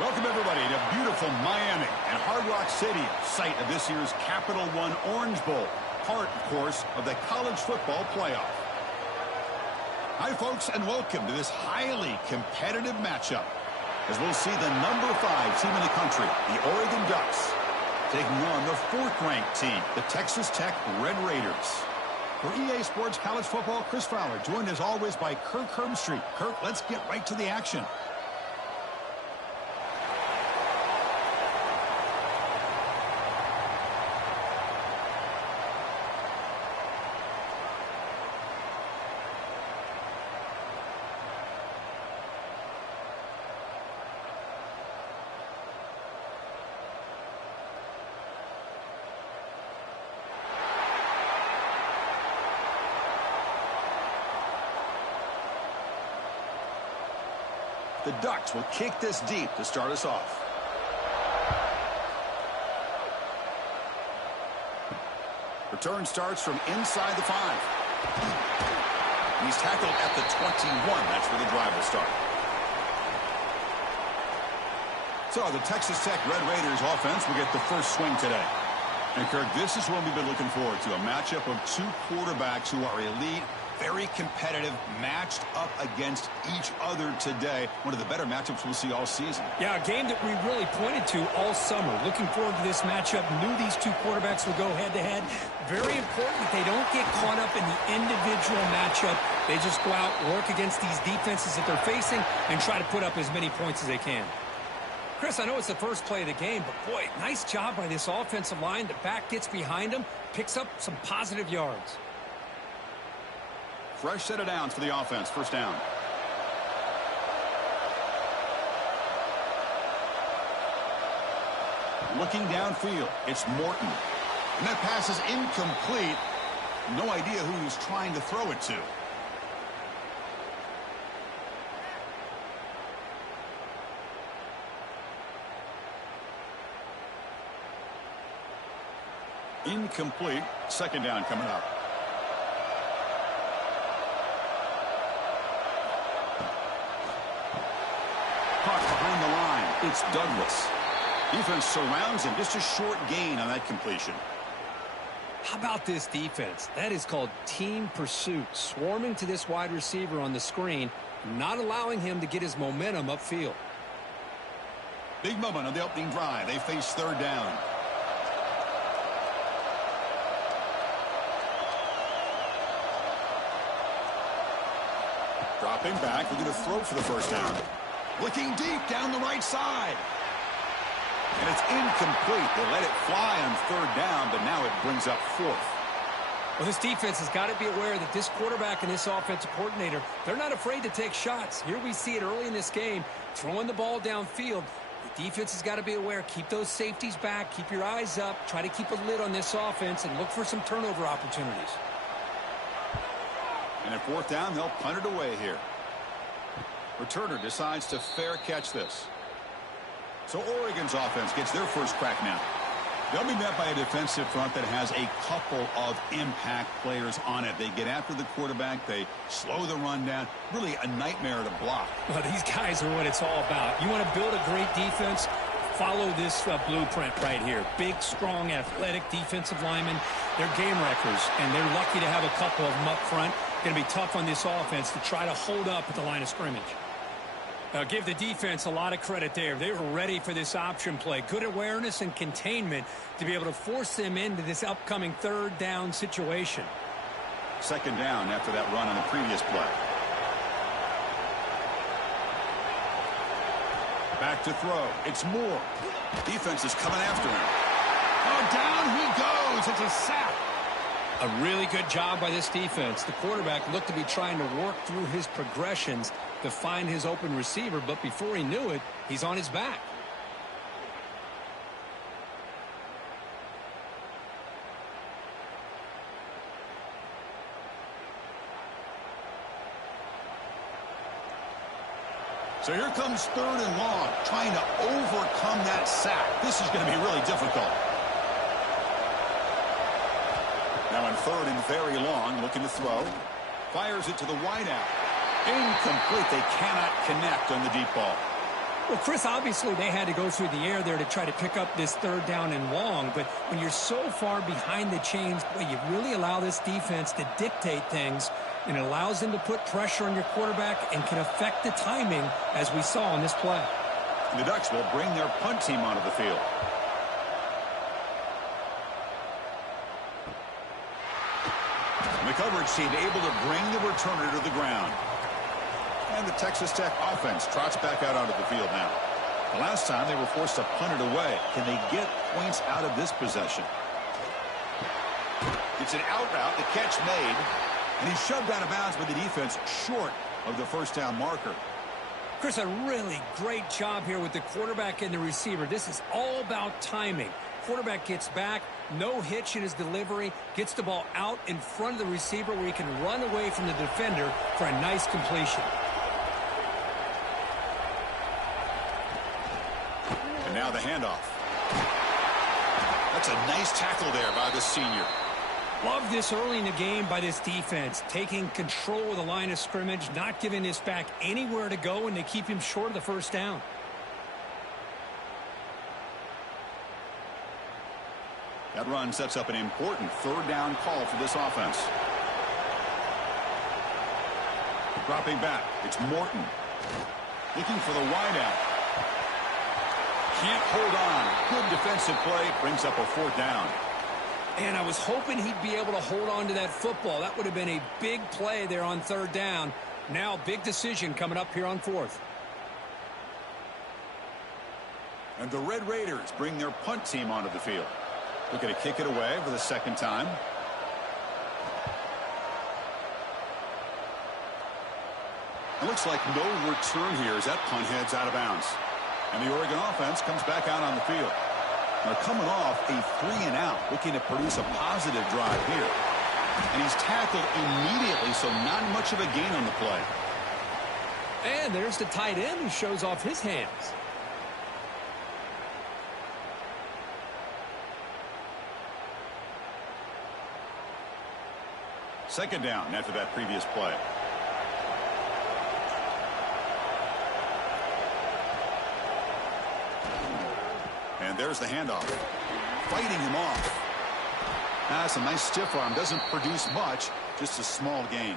Welcome, everybody, to beautiful Miami and Hard Rock Stadium, site of this year's Capital One Orange Bowl, part, of course, of the college football playoff. Hi, folks, and welcome to this highly competitive matchup, as we'll see the number 5 team in the country, the Oregon Ducks, taking on the 4th-ranked team, the Texas Tech Red Raiders. For EA Sports College Football, Chris Fowler, joined as always by Kirk Herbstreit. Kirk, let's get right to the action. The Ducks will kick this deep to start us off. Return starts from inside the 5. He's tackled at the 21. That's where the drive will start. So the Texas Tech Red Raiders offense will get the first swing today. And Kirk, this is what we've been looking forward to, a matchup of 2 quarterbacks who are elite, very competitive, matched up against each other today. One of the better matchups we'll see all season. Yeah, a game that we really pointed to all summer. Looking forward to this matchup. Knew these 2 quarterbacks would go head-to-head. Very important that they don't get caught up in the individual matchup. They just go out, work against these defenses that they're facing, and try to put up as many points as they can. Chris, I know it's the first play of the game, but boy, nice job by this offensive line. The back gets behind them, picks up some positive yards. Fresh set of downs for the offense. First down. Looking downfield, it's Morton. And that pass is incomplete. No idea who he's trying to throw it to. Incomplete. Second down coming up. Caught behind the line. It's Douglas. Defense surrounds him. Just a short gain on that completion. How about this defense? That is called team pursuit. Swarming to this wide receiver on the screen, not allowing him to get his momentum upfield. Big moment on the opening drive. They face third down. Dropping back, looking to throw for the first down. Looking deep down the right side. And it's incomplete. They let it fly on third down, but now it brings up 4th. Well, this defense has got to be aware that this quarterback and this offensive coordinator, they're not afraid to take shots. Here we see it early in this game, throwing the ball downfield. The defense has got to be aware. Keep those safeties back. Keep your eyes up. Try to keep a lid on this offense and look for some turnover opportunities. And at fourth down, they'll punt it away here. Returner decides to fair catch this. So Oregon's offense gets their first crack now. They'll be met by a defensive front that has a couple of impact players on it. They get after the quarterback. They slow the run down. Really a nightmare to block. Well, these guys are what it's all about. You want to build a great defense? Follow this blueprint right here. Big, strong, athletic defensive linemen. They're game wreckers, and they're lucky to have a couple of them up front. Going to be tough on this offense to try to hold up at the line of scrimmage. Give the defense a lot of credit there. They were ready for this option play. Good awareness and containment to be able to force them into this upcoming third down situation. Second down after that run on the previous play. Back to throw. It's Moore. Defense is coming after him. Oh, down he goes. It's a sack. A really good job by this defense. The quarterback looked to be trying to work through his progressions to find his open receiver, but before he knew it, he's on his back. So here comes third and long, trying to overcome that sack. This is going to be really difficult. Now on third and very long, looking to throw. Fires it to the wideout. Incomplete. They cannot connect on the deep ball. Well, Chris, obviously they had to go through the air there to try to pick up this third down and long, but when you're so far behind the chains, boy, you really allow this defense to dictate things, and it allows them to put pressure on your quarterback and can affect the timing, as we saw in this play. The Ducks will bring their punt team onto the field. And the coverage team able to bring the returner to the ground. And the Texas Tech offense trots back out onto the field now. The last time they were forced to punt it away. Can they get points out of this possession? It's an out route, the catch made, and he's shoved out of bounds by the defense short of the first down marker. Chris, a really great job here with the quarterback and the receiver. This is all about timing. Quarterback gets back, no hitch in his delivery, gets the ball out in front of the receiver where he can run away from the defender for a nice completion. And now the handoff. That's a nice tackle there by the senior. Love this early in the game by this defense, taking control of the line of scrimmage, not giving this back anywhere to go, and they keep him short of the first down. That run sets up an important third down call for this offense. Dropping back, it's Morton. Looking for the wideout. Can't hold on. Good defensive play, brings up a fourth down. And I was hoping he'd be able to hold on to that football. That would have been a big play there on third down. Now, big decision coming up here on fourth. And the Red Raiders bring their punt team onto the field. Looking to kick it away for the second time. It looks like no return here as that punt heads out of bounds. And the Oregon offense comes back out on the field. They're coming off a 3-and-out, looking to produce a positive drive here. And he's tackled immediately, so not much of a gain on the play. And there's the tight end who shows off his hands. Second down after that previous play. And there's the handoff. Fighting him off. That's a nice stiff arm. Doesn't produce much. Just a small gain.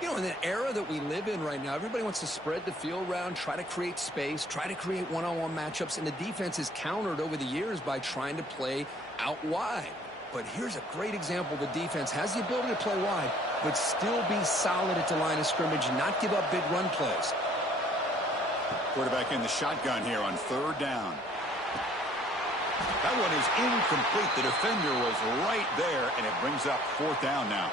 You know, in the era that we live in right now, everybody wants to spread the field around, try to create space, try to create one-on-one matchups, and the defense is countered over the years by trying to play out wide. But here's a great example. The defense has the ability to play wide, but still be solid at the line of scrimmage and not give up big run plays. Quarterback in the shotgun here on third down. That one is incomplete. The defender was right there, and it brings up fourth down now.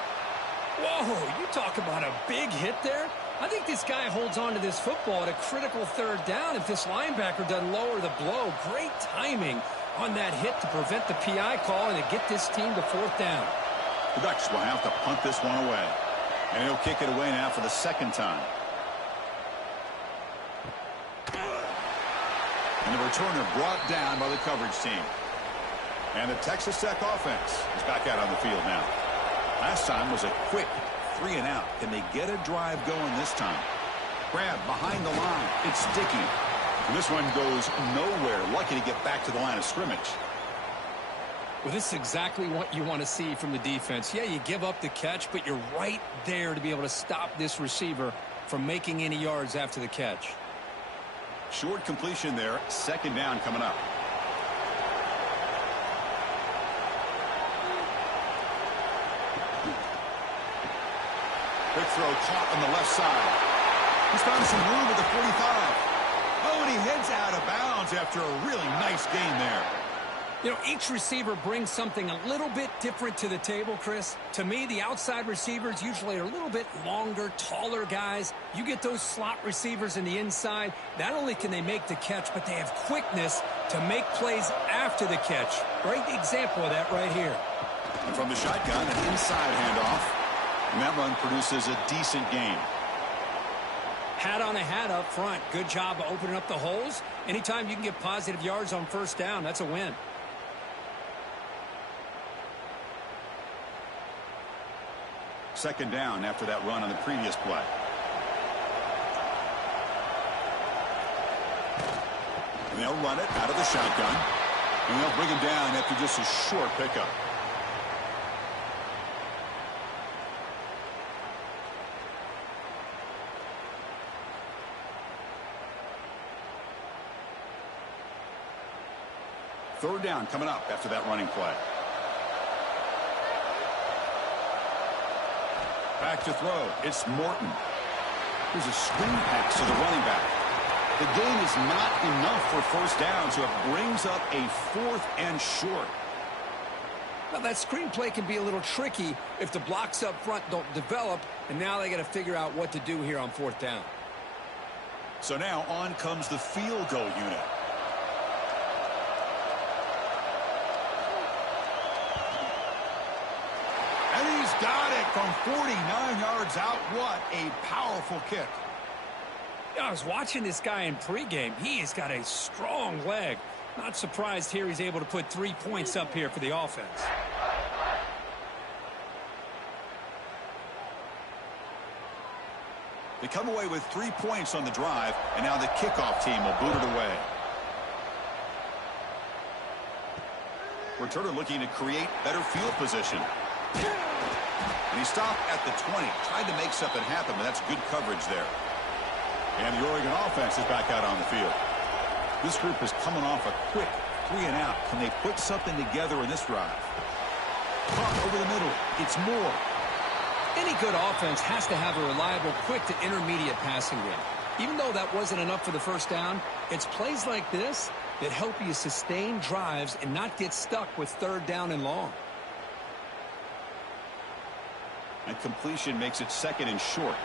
Whoa, you talk about a big hit there. I think this guy holds on to this football at a critical third down if this linebacker doesn't lower the blow. Great timing on that hit to prevent the PI call and to get this team to fourth down. The Ducks will have to punt this one away. And he'll kick it away now for the second time. And the returner brought down by the coverage team. And the Texas Tech offense is back out on the field now. Last time was a quick 3-and-out. Can they get a drive going this time? Grab behind the line. It's sticky. And this one goes nowhere. Lucky to get back to the line of scrimmage. Well, this is exactly what you want to see from the defense. Yeah, you give up the catch, but you're right there to be able to stop this receiver from making any yards after the catch. Short completion there. Second down coming up. Quick throw caught on the left side. He's found some room at the 45. Oh, and he heads out of bounds after a really nice gain there. You know, each receiver brings something a little bit different to the table, Chris. To me, the outside receivers usually are a little bit longer, taller guys. You get those slot receivers in the inside, not only can they make the catch, but they have quickness to make plays after the catch. Great example of that right here. And from the shotgun, an inside handoff. And that run produces a decent gain. Hat on a hat up front. Good job of opening up the holes. Anytime you can get positive yards on first down, that's a win. Second down after that run on the previous play. They'll run it out of the shotgun. And they'll bring him down after just a short pickup. Third down coming up after that running play. Back to throw. It's Morton. Here's a screen pass to the running back. The gain is not enough for first down, so it brings up a 4th and short. Now, that screen play can be a little tricky if the blocks up front don't develop, and now they got to figure out what to do here on 4th down. So now on comes the field goal unit. And he's got it from 49 yards out. What a powerful kick. Yeah, I was watching this guy in pregame. He has got a strong leg. Not surprised here he's able to put 3 points up here for the offense. They come away with 3 points on the drive, and now the kickoff team will boot it away. Returner looking to create better field position. And he stopped at the 20. Tried to make something happen, but that's good coverage there. And the Oregon offense is back out on the field. This group is coming off a quick 3 and out. Can they put something together in this drive? Caught over the middle. It's Moore. Any good offense has to have a reliable, quick to intermediate passing game. Even though that wasn't enough for the first down, it's plays like this that help you sustain drives and not get stuck with 3rd down and long. And completion makes it 2nd and short.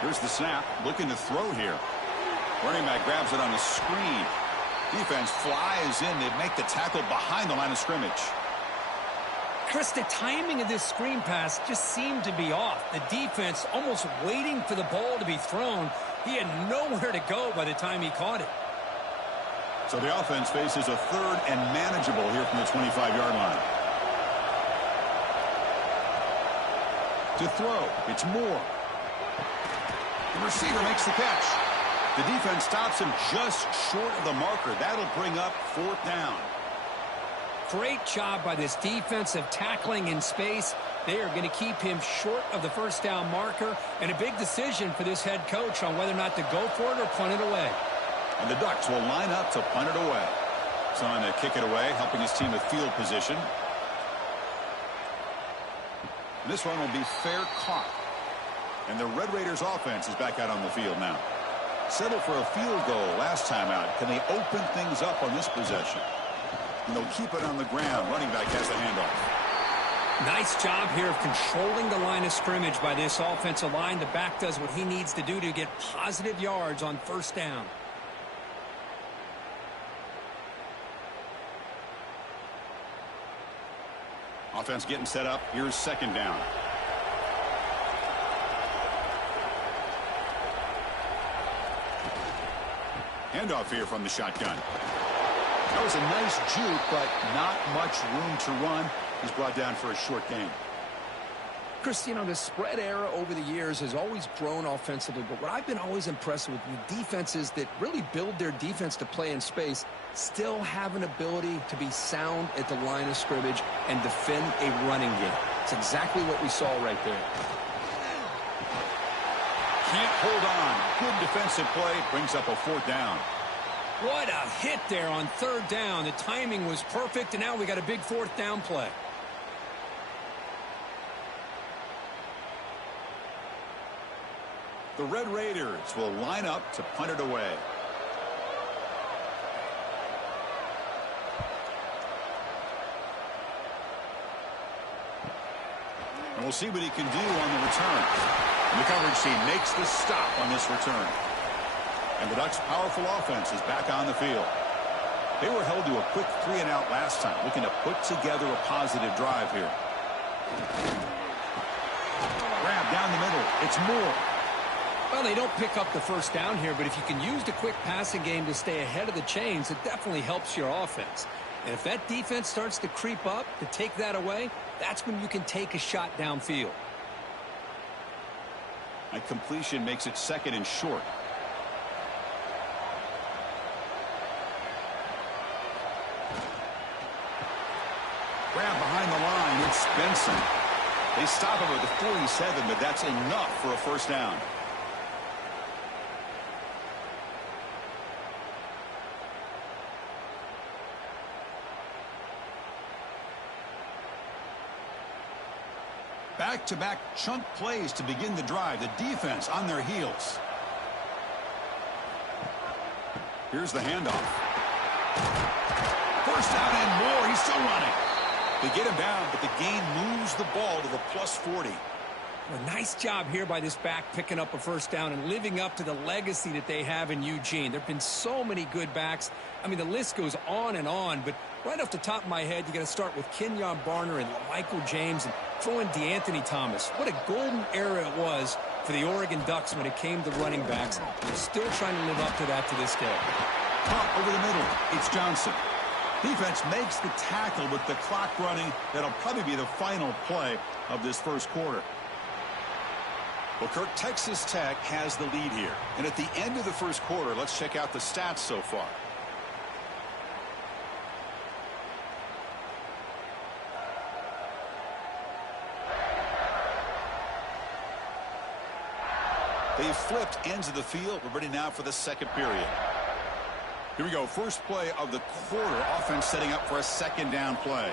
Here's the snap, looking to throw here. Running back grabs it on the screen. Defense flies in. They make the tackle behind the line of scrimmage. Chris, the timing of this screen pass just seemed to be off. The defense almost waiting for the ball to be thrown. He had nowhere to go by the time he caught it. So the offense faces a 3rd and manageable here from the 25-yard line. To throw, it's Moore. The receiver makes the catch. The defense stops him just short of the marker. That'll bring up 4th down. Great job by this defensive tackling in space. They are going to keep him short of the first down marker, and a big decision for this head coach on whether or not to go for it or punt it away. And the Ducks will line up to punt it away. So on to kick it away, helping his team with field position. And this one will be fair caught. And the Red Raiders offense is back out on the field now. Settled for a field goal last time out. Can they open things up on this possession? And they'll keep it on the ground. Running back has the handoff. Nice job here of controlling the line of scrimmage by this offensive line. The back does what he needs to do to get positive yards on first down. Offense getting set up. Here's 2nd down. Handoff here from the shotgun. That was a nice juke, but not much room to run. He's brought down for a short gain. Chris, you know, the spread era over the years has always grown offensively, but what I've been always impressed with the defenses that really build their defense to play in space still have an ability to be sound at the line of scrimmage and defend a running game. It's exactly what we saw right there. Can't hold on. Good defensive play. Brings up a 4th down. What a hit there on 3rd down. The timing was perfect, and now we got a big 4th down play. The Red Raiders will line up to punt it away. And we'll see what he can do on the return. And the coverage team makes the stop on this return. And the Ducks' powerful offense is back on the field. They were held to a quick 3 and out last time, looking to put together a positive drive here. Grab down the middle. It's Moore. Well, they don't pick up the first down here, but if you can use the quick passing game to stay ahead of the chains, it definitely helps your offense. And if that defense starts to creep up to take that away, that's when you can take a shot downfield. A completion makes it 2nd and short. Grab behind the line. It's Benson. They stop him at the 47, but that's enough for a first down. Back-to-back chunk plays to begin the drive. The defense on their heels. Here's the handoff. First down and more. He's still running. They get him down, but the gain moves the ball to the +40. A nice job here by this back picking up a first down and living up to the legacy that they have in Eugene. There have been so many good backs. I mean, the list goes on and on, but right off the top of my head, you got to start with Kenyon Barner and Michael James and throw in DeAnthony Thomas. What a golden era it was for the Oregon Ducks when it came to running backs. They're still trying to live up to that to this day. Pump over the middle. It's Johnson. Defense makes the tackle with the clock running. That'll probably be the final play of this first quarter. Well, Kirk, Texas Tech has the lead here. And at the end of the first quarter, let's check out the stats so far. They've flipped ends of the field. We're ready now for the second period. Here we go. First play of the quarter. Offense setting up for a second down play.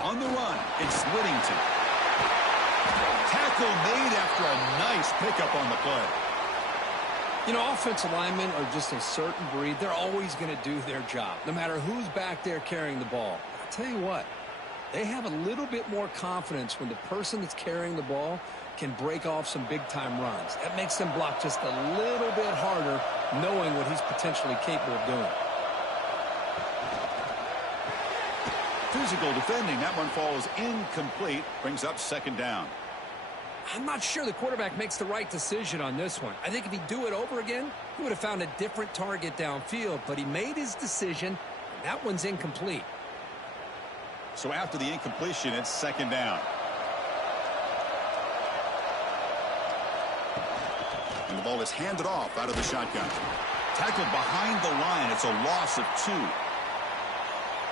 On the run, it's Whittington. Tackle made after a nice pickup on the play. You know, offensive linemen are just a certain breed. They're always going to do their job, no matter who's back there carrying the ball. I'll tell you what, they have a little bit more confidence when the person that's carrying the ball can break off some big-time runs. That makes them block just a little bit harder, knowing what he's potentially capable of doing. Physical defending. That one falls incomplete. Brings up second down. I'm not sure the quarterback makes the right decision on this one. I think if he'd do it over again, he would have found a different target downfield, but he made his decision, and that one's incomplete. So after the incompletion, it's second down. And the ball is handed off out of the shotgun. Tackled behind the line. It's a loss of 2.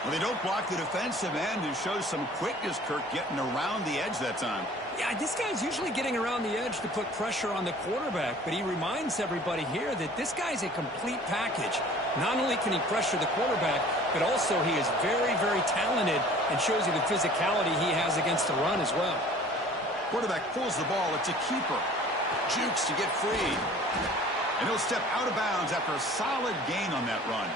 Well, they don't block the defensive end, who shows some quickness, Kirk, getting around the edge that time. Yeah, this guy's usually getting around the edge to put pressure on the quarterback, but he reminds everybody here that this guy's a complete package. Not only can he pressure the quarterback, but also he is very, very talented and shows you the physicality he has against the run as well. Quarterback pulls the ball. It's a keeper. Jukes to get free. And he'll step out of bounds after a solid gain on that run.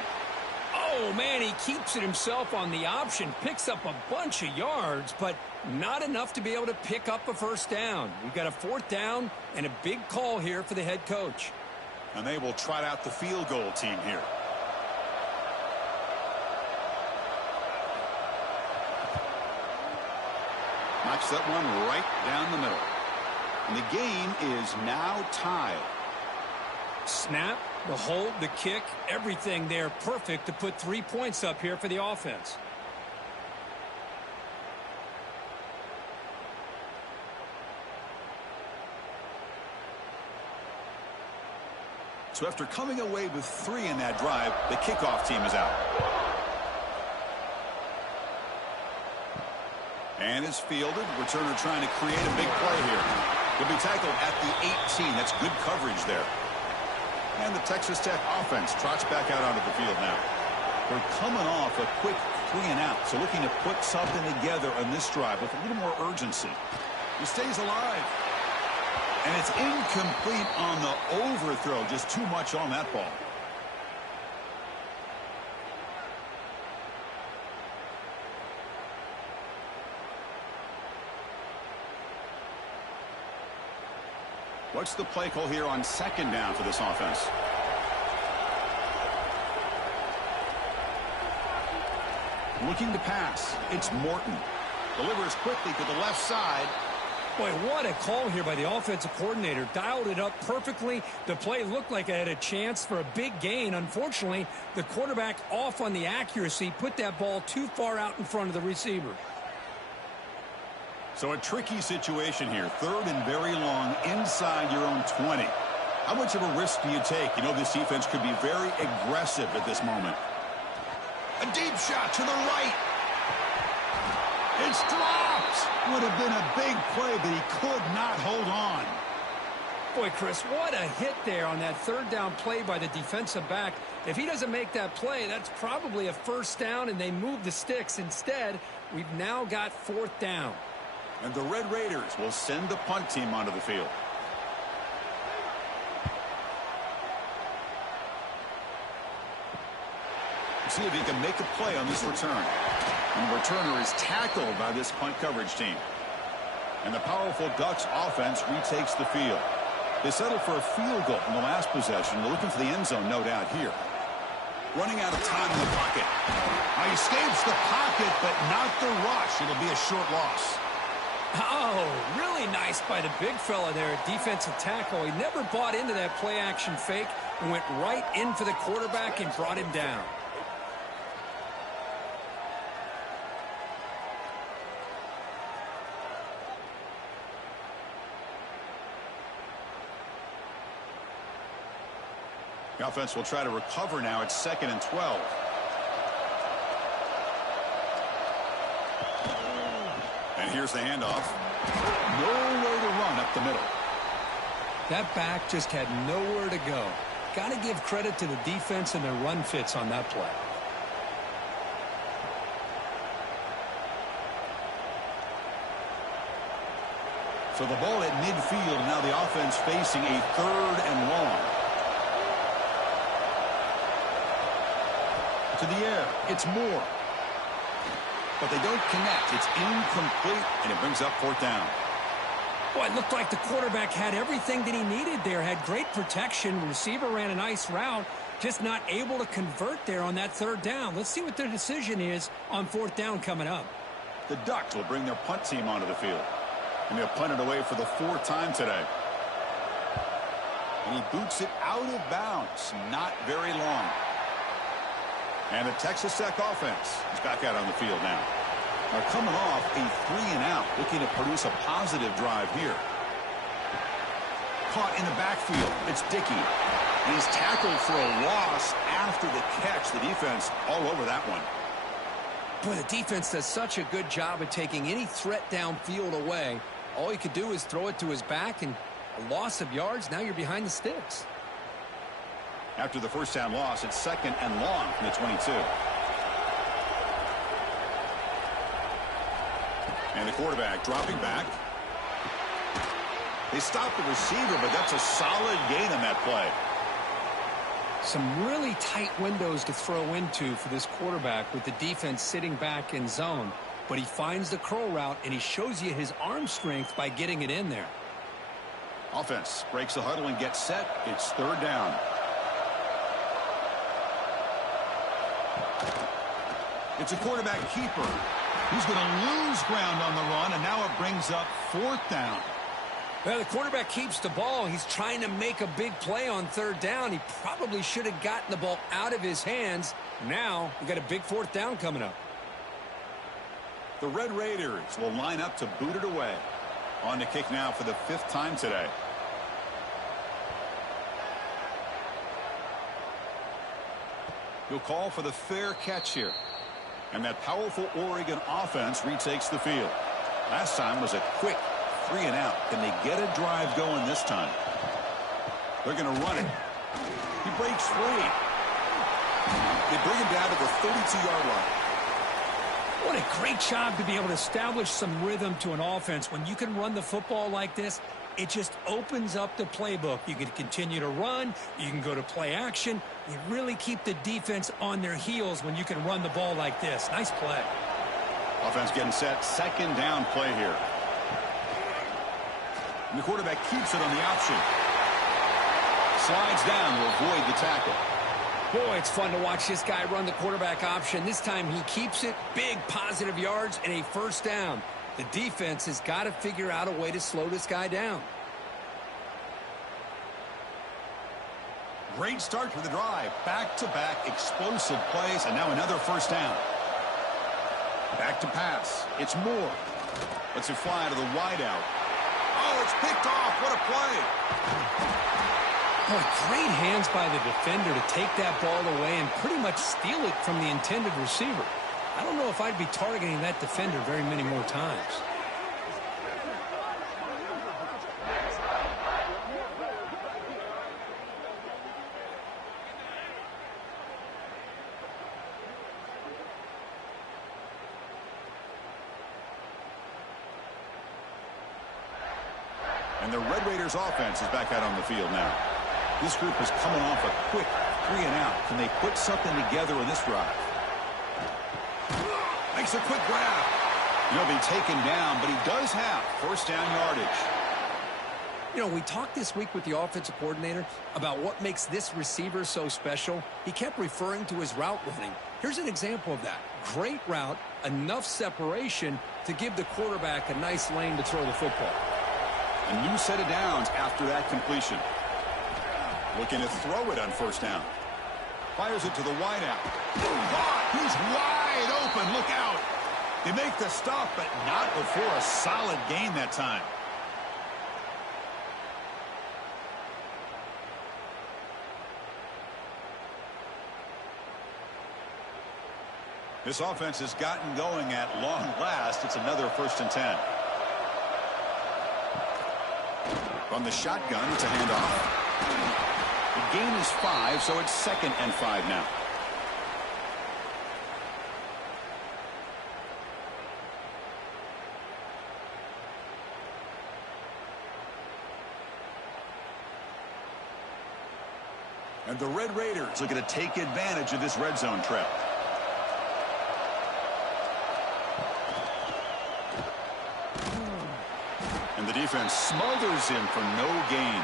Oh, man, he keeps it himself on the option, picks up a bunch of yards, but not enough to be able to pick up a first down. We've got a fourth down and a big call here for the head coach. And they will trot out the field goal team here. Knocks that one right down the middle. And the game is now tied. Snap, the hold, the kick, everything there perfect to put 3 points up here for the offense. So after coming away with 3 in that drive, the kickoff team is out. And it's fielded. Returner trying to create a big play here. He'll be tackled at the 18. That's good coverage there. And the Texas Tech offense trots back out onto the field now. They're coming off a quick 3 and out, so looking to put something together on this drive with a little more urgency. He stays alive. And it's incomplete on the overthrow. Just too much on that ball. What's the play call here on second down for this offense? Looking to pass. It's Morton. Delivers quickly to the left side. Boy, what a call here by the offensive coordinator. Dialed it up perfectly. The play looked like it had a chance for a big gain. Unfortunately, the quarterback off on the accuracy, put that ball too far out in front of the receiver. So a tricky situation here. 3rd and very long inside your own 20. How much of a risk do you take? You know, this defense could be very aggressive at this moment. A deep shot to the right. It's dropped. Would have been a big play, but he could not hold on. Boy, Chris, what a hit there on that 3rd down play by the defensive back. If he doesn't make that play, that's probably a 1st down, and they move the sticks. Instead, we've now got 4th down. And the Red Raiders will send the punt team onto the field. See if he can make a play on this return. And the returner is tackled by this punt coverage team. And the powerful Ducks offense retakes the field. They settled for a field goal in the last possession. They're looking for the end zone, no doubt, here. Running out of time in the pocket. He escapes the pocket, but not the rush. It'll be a short loss. Oh, really nice by the big fella there at defensive tackle. He never bought into that play-action fake and went right in for the quarterback and brought him down. The offense will try to recover now. It's 2nd and 12. And here's the handoff. Nowhere to run up the middle. That back just had nowhere to go. Got to give credit to the defense and their run fits on that play. So the ball at midfield. Now the offense facing a 3rd and long. To the air. It's Moore. But they don't connect. It's incomplete, and it brings up 4th down. Boy, it looked like the quarterback had everything that he needed there. Had great protection. The receiver ran a nice route. Just not able to convert there on that 3rd down. Let's see what their decision is on 4th down coming up. The Ducks will bring their punt team onto the field. And they'll punt it away for the 4th time today. And he boots it out of bounds. Not very long. And the Texas Tech offense is back out on the field now. They're coming off a 3-and-out, looking to produce a positive drive here. Caught in the backfield. It's Dickey. And he's tackled for a loss after the catch. The defense all over that one. Boy, the defense does such a good job of taking any threat downfield away. All he could do is throw it to his back, and a loss of yards. Now you're behind the sticks. After the 1st down loss, it's 2nd and long from the 22. And the quarterback dropping back. They stop the receiver, but that's a solid gain on that play. Some really tight windows to throw into for this quarterback with the defense sitting back in zone. But he finds the curl route, and he shows you his arm strength by getting it in there. Offense breaks the huddle and gets set. It's 3rd down. It's a quarterback keeper. He's going to lose ground on the run, and now it brings up 4th down. Well, the quarterback keeps the ball. He's trying to make a big play on 3rd down. He probably should have gotten the ball out of his hands. Now we got a big 4th down coming up. The Red Raiders will line up to boot it away. On to kick now for the 5th time today. He'll call for the fair catch here. And that powerful Oregon offense retakes the field. Last time was a quick 3-and-out. Can they get a drive going this time? They're going to run it. He breaks free. They bring him down to the 32-yard line. What a great job to be able to establish some rhythm to an offense. When you can run the football like this, it just opens up the playbook. You can continue to run. You can go to play action. You really keep the defense on their heels when you can run the ball like this. Nice play. Offense getting set. 2nd down play here. And the quarterback keeps it on the option. Slides down to avoid the tackle. Boy, it's fun to watch this guy run the quarterback option. This time he keeps it. Big positive yards and a 1st down. The defense has got to figure out a way to slow this guy down. Great start to the drive. Back-to-back explosive plays, and now another 1st down. Back to pass. It's Moore. Lets it fly to the wideout. Oh, it's picked off. What a play. Boy, great hands by the defender to take that ball away and pretty much steal it from the intended receiver. I don't know if I'd be targeting that defender very many more times. And the Red Raiders offense is back out on the field now. This group is coming off a quick 3 and out. Can they put something together in this drive? Makes a quick grab. He'll be taken down, but he does have first down yardage. You know, we talked this week with the offensive coordinator about what makes this receiver so special. He kept referring to his route running. Here's an example of that. Great route, enough separation to give the quarterback a nice lane to throw the football. A new set of downs after that completion. Looking to throw it on first down. Fires it to the wideout. He's wide open. Look out. They make the stop, but not before a solid gain that time. This offense has gotten going at long last. It's another 1st and 10. From the shotgun, it's a handoff. The gain is 5, so it's 2nd and 5 now. And the Red Raiders looking to take advantage of this red zone trap. And the defense smothers him for no gain.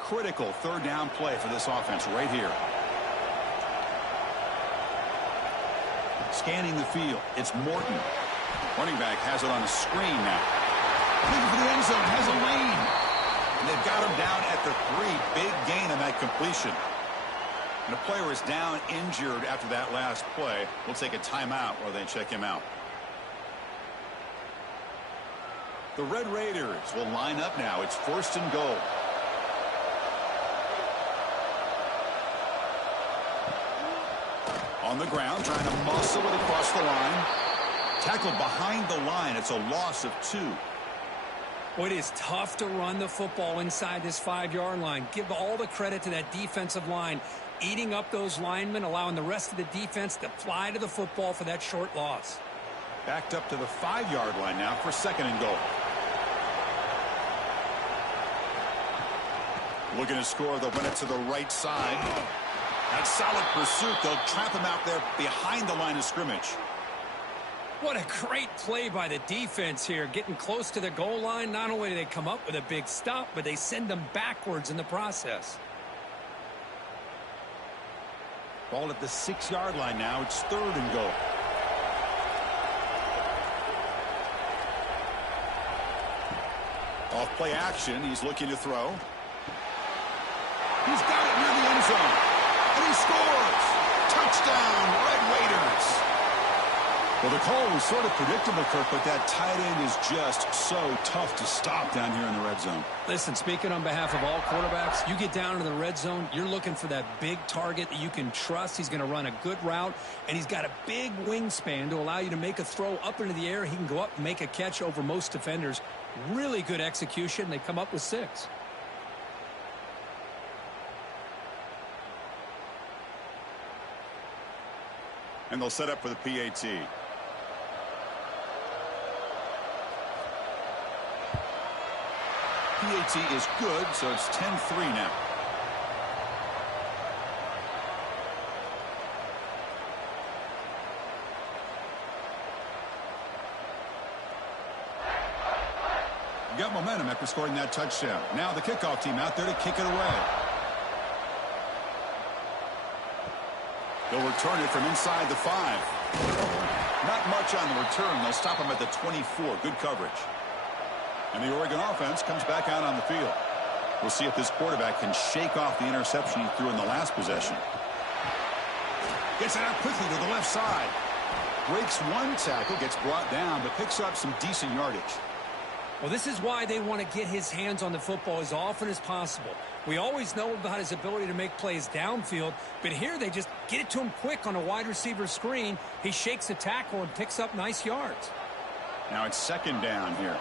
Critical 3rd down play for this offense right here. Scanning the field, it's Morton. Running back has it on the screen now. Looking for the end zone, has a lane. And they've got him down at the 3. Big gain on that completion. And the player is down injured after that last play. We'll take a timeout while they check him out. The Red Raiders will line up now. It's 1st and goal. On the ground, trying to muscle it across the line. Tackled behind the line. It's a loss of 2. Well, it is tough to run the football inside this 5-yard line. Give all the credit to that defensive line, eating up those linemen, allowing the rest of the defense to fly to the football for that short loss. Backed up to the 5-yard line now for 2nd and goal. Looking to score, they'll run it to the right side. That solid pursuit. They'll trap him out there behind the line of scrimmage. What a great play by the defense here. Getting close to the goal line, not only do they come up with a big stop, but they send them backwards in the process. Ball at the 6-yard line now. It's 3rd and goal. Off play action. He's looking to throw. He's got it near the end zone. And he scores! Touchdown, Red Raiders! Well, the call was sort of predictable, Kirk, but that tight end is just so tough to stop down here in the red zone. Listen, speaking on behalf of all quarterbacks, you get down into the red zone, you're looking for that big target that you can trust. He's going to run a good route, and he's got a big wingspan to allow you to make a throw up into the air. He can go up and make a catch over most defenders. Really good execution. They come up with 6. And they'll set up for the PAT. PAT is good, so it's 10-3 now. Got momentum after scoring that touchdown. Now the kickoff team out there to kick it away. They'll return it from inside the 5. Not much on the return. They'll stop him at the 24. Good coverage. And the Oregon offense comes back out on the field. We'll see if this quarterback can shake off the interception he threw in the last possession. Gets it out quickly to the left side. Breaks one tackle, gets brought down, but picks up some decent yardage. Well, this is why they want to get his hands on the football as often as possible. We always know about his ability to make plays downfield, but here they just get it to him quick on a wide receiver screen. He shakes the tackle and picks up nice yards. Now it's second down here.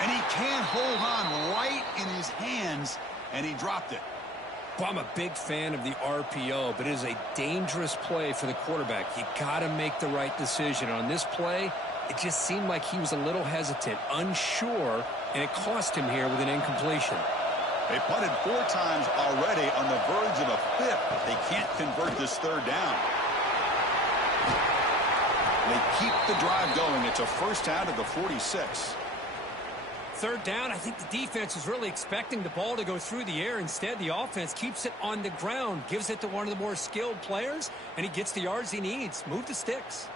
And he can't hold on right in his hands, and he dropped it. Well, I'm a big fan of the RPO, but it is a dangerous play for the quarterback. You got to make the right decision. On this play, it just seemed like he was a little hesitant, unsure, and it cost him here with an incompletion. They punted 4 times already, on the verge of a 5th. They can't convert this third down. They keep the drive going. It's a first down to the 46. Third down, I think the defense is really expecting the ball to go through the air. Instead, the offense keeps it on the ground, gives it to one of the more skilled players, and he gets the yards he needs. Move the sticks.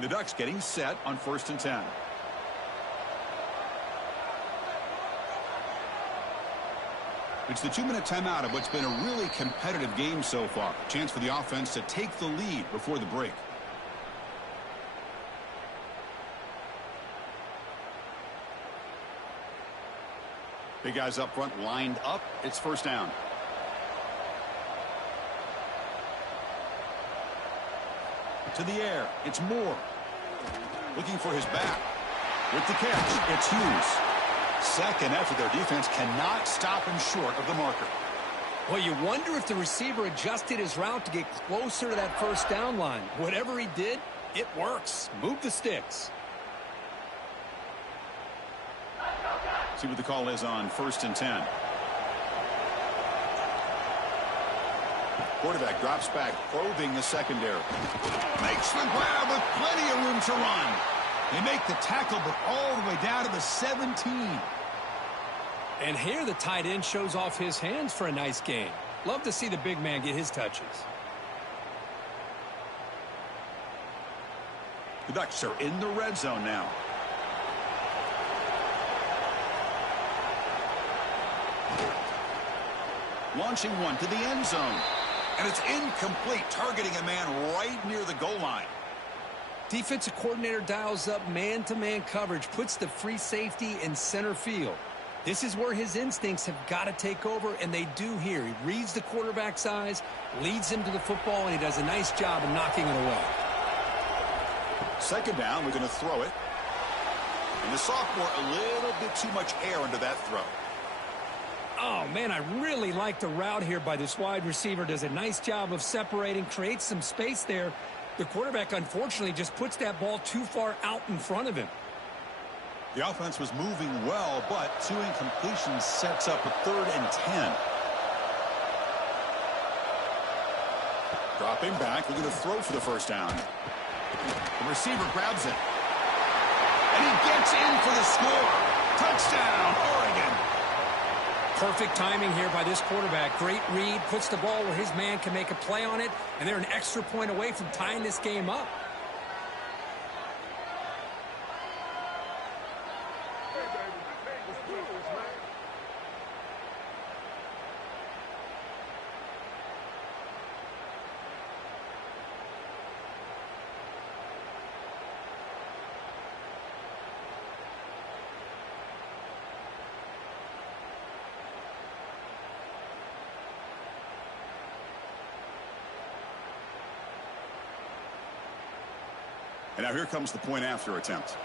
The Ducks getting set on 1st and 10. It's the 2-minute timeout of what's been a really competitive game so far. Chance for the offense to take the lead before the break. Big guys up front lined up. It's first down. To the air. It's Moore. Looking for his back. With the catch, it's Hughes. Second effort, their defense cannot stop him short of the marker. Well, you wonder if the receiver adjusted his route to get closer to that first down line. Whatever he did, it works. Move the sticks. See what the call is on 1st and 10. Quarterback drops back, probing the secondary. Makes the grab with plenty of room to run. They make the tackle, but all the way down to the 17. And here the tight end shows off his hands for a nice game. Love to see the big man get his touches. The Ducks are in the red zone now. Launching one to the end zone. And it's incomplete, targeting a man right near the goal line. Defensive coordinator dials up man-to-man coverage, puts the free safety in center field. This is where his instincts have got to take over, and they do here. He reads the quarterback's eyes, leads him to the football, and he does a nice job of knocking it away. Second down, we're going to throw it. And the sophomore, a little bit too much air into that throw. Oh, man, I really like the route here by this wide receiver. Does a nice job of separating, creates some space there. The quarterback, unfortunately, just puts that ball too far out in front of him. The offense was moving well, but 2 incompletions sets up a 3rd and 10. Dropping back, looking to throw for the first down. The receiver grabs it. And he gets in for the score. Touchdown, Oregon. Perfect timing here by this quarterback. Great read, puts the ball where his man can make a play on it, and they're an extra point away from tying this game up. And now here comes the point after attempt.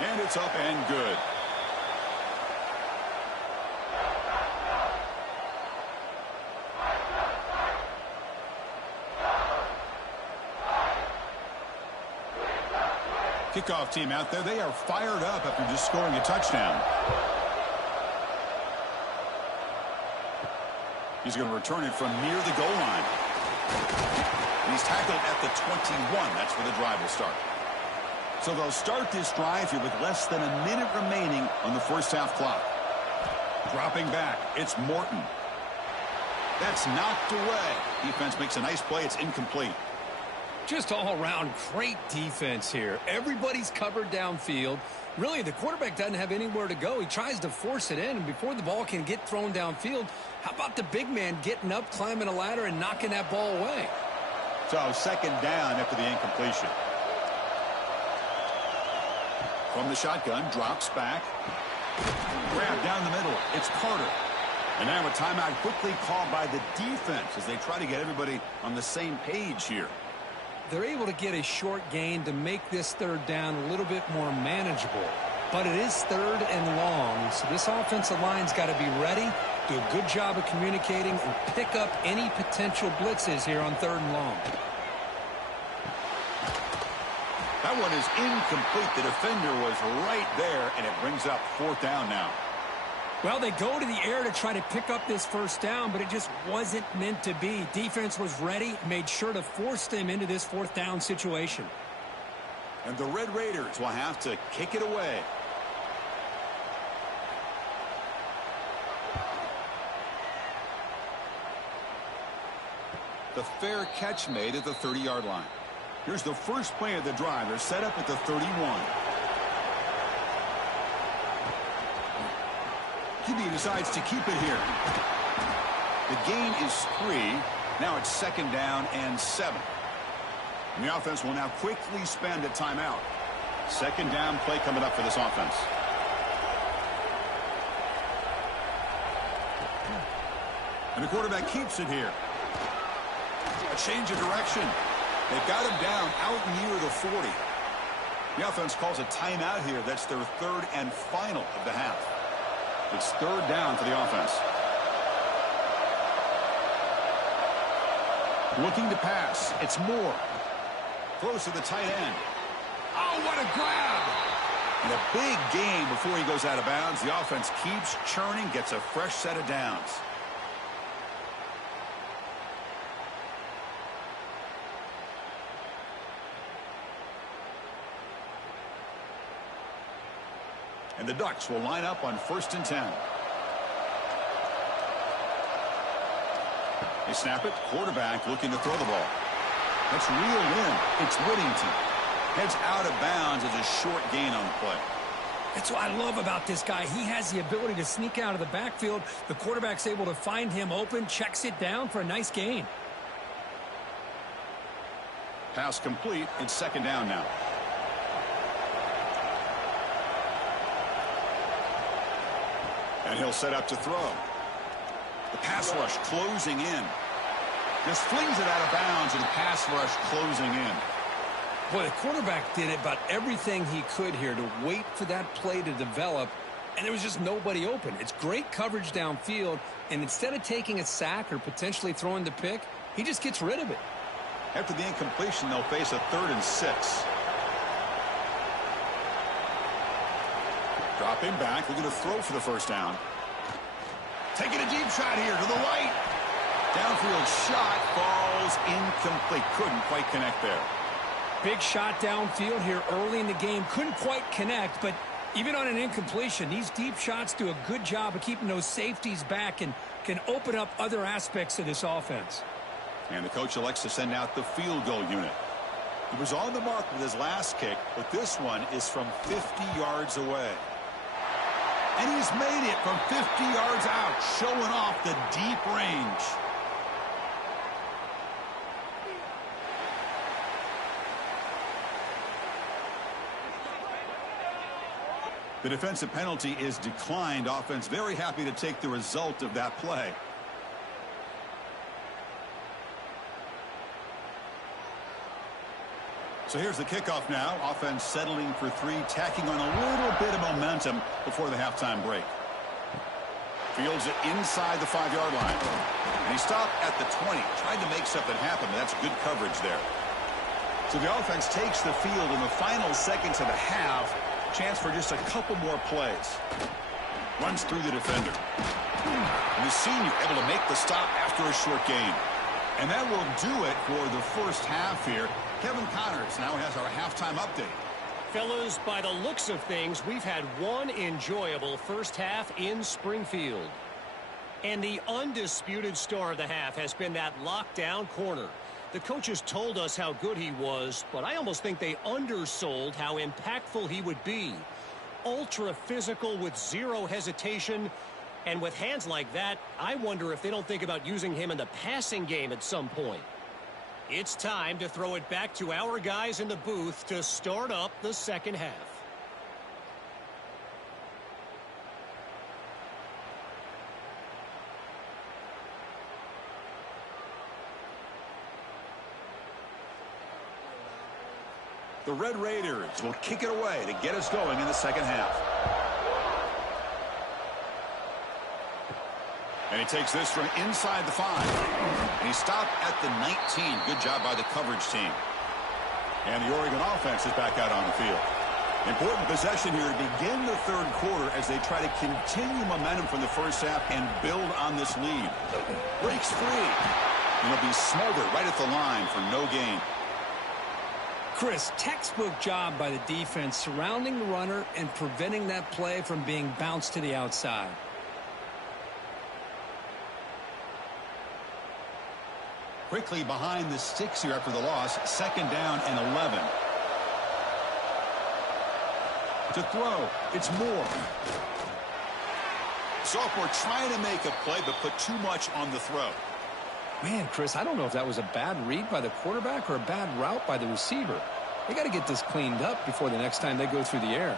And it's up and good. Kickoff team out there, they are fired up after just scoring a touchdown. He's going to return it from near the goal line. And he's tackled at the 21. That's where the drive will start. So they'll start this drive here with less than a minute remaining on the first half clock. Dropping back, it's Morton. That's knocked away. Defense makes a nice play. It's incomplete. Just all around great defense here. Everybody's covered downfield. Really, the quarterback doesn't have anywhere to go. He tries to force it in, and before the ball can get thrown downfield, how about the big man getting up, climbing a ladder, and knocking that ball away? So second down after the incompletion. From the shotgun, drops back. Grab down the middle. It's Carter. And now a timeout quickly called by the defense as they try to get everybody on the same page here. They're able to get a short gain to make this third down a little bit more manageable. But it is third and long, so this offensive line's got to be ready, do a good job of communicating, and pick up any potential blitzes here on third and long. That one is incomplete. The defender was right there, and it brings up fourth down now. Well, they go to the air to try to pick up this first down, but it just wasn't meant to be. Defense was ready, made sure to force them into this fourth down situation. And the Red Raiders will have to kick it away. The fair catch made at the 30-yard line. Here's the first play of the drive. They're set up at the 31. QB decides to keep it here. The gain is 3. Now it's second down and 7. And the offense will now quickly spend a timeout. Second down play coming up for this offense. And the quarterback keeps it here. A change of direction. They've got him down out near the 40. The offense calls a timeout here. That's their third and final of the half. It's third down for the offense. Looking to pass. It's Moore. Throws to the tight end. Oh, what a grab! And a big gain before he goes out of bounds. The offense keeps churning, gets a fresh set of downs. And the Ducks will line up on 1st and 10. They snap it. Quarterback looking to throw the ball. That's reeled in. It's Whittington. Heads out of bounds as a short gain on the play. That's what I love about this guy. He has the ability to sneak out of the backfield. The quarterback's able to find him open, checks it down for a nice gain. Pass complete. It's second down now. And he'll set up to throw. The pass rush closing in. Just flings it out of bounds, and the pass rush closing in. Boy, the quarterback did about everything he could here to wait for that play to develop, and there was just nobody open. It's great coverage downfield, and instead of taking a sack or potentially throwing the pick, he just gets rid of it. After the incompletion, they'll face a 3rd and 6. Dropping back, looking to throw for the first down. Taking a deep shot here to the right. Downfield shot falls incomplete. Couldn't quite connect there. Big shot downfield here early in the game. Couldn't quite connect, but even on an incompletion, these deep shots do a good job of keeping those safeties back and can open up other aspects of this offense. And the coach elects to send out the field goal unit. He was on the mark with his last kick, but this one is from 50 yards away. And he's made it from 50 yards out, showing off the deep range. The defensive penalty is declined. Offense very happy to take the result of that play. So here's the kickoff now. Offense settling for 3, tacking on a little bit of momentum before the halftime break. Fields it inside the 5-yard line. And he stopped at the 20. Tried to make something happen, but that's good coverage there. So the offense takes the field in the final seconds of the half. Chance for just a couple more plays. Runs through the defender. And the senior able to make the stop after a short gain. And that will do it for the first half here. Kevin Connors now has our halftime update. Fellas, by the looks of things, we've had one enjoyable first half in Springfield. And the undisputed star of the half has been that lockdown corner. The coaches told us how good he was, but I almost think they undersold how impactful he would be. Ultra physical with zero hesitation. And with hands like that, I wonder if they don't think about using him in the passing game at some point. It's time to throw it back to our guys in the booth to start up the second half. The Red Raiders will kick it away to get us going in the second half. And he takes this from inside the 5. And he stopped at the 19. Good job by the coverage team. And the Oregon offense is back out on the field. Important possession here to begin the third quarter as they try to continue momentum from the first half and build on this lead. Breaks free. And he'll be smothered right at the line for no gain. Chris, textbook job by the defense surrounding the runner and preventing that play from being bounced to the outside. Quickly behind the sticks here after the loss. Second down and 11. To throw, it's Moore. Sophomore trying to make a play, but put too much on the throw. Man, Chris, I don't know if that was a bad read by the quarterback or a bad route by the receiver. They got to get this cleaned up before the next time they go through the air.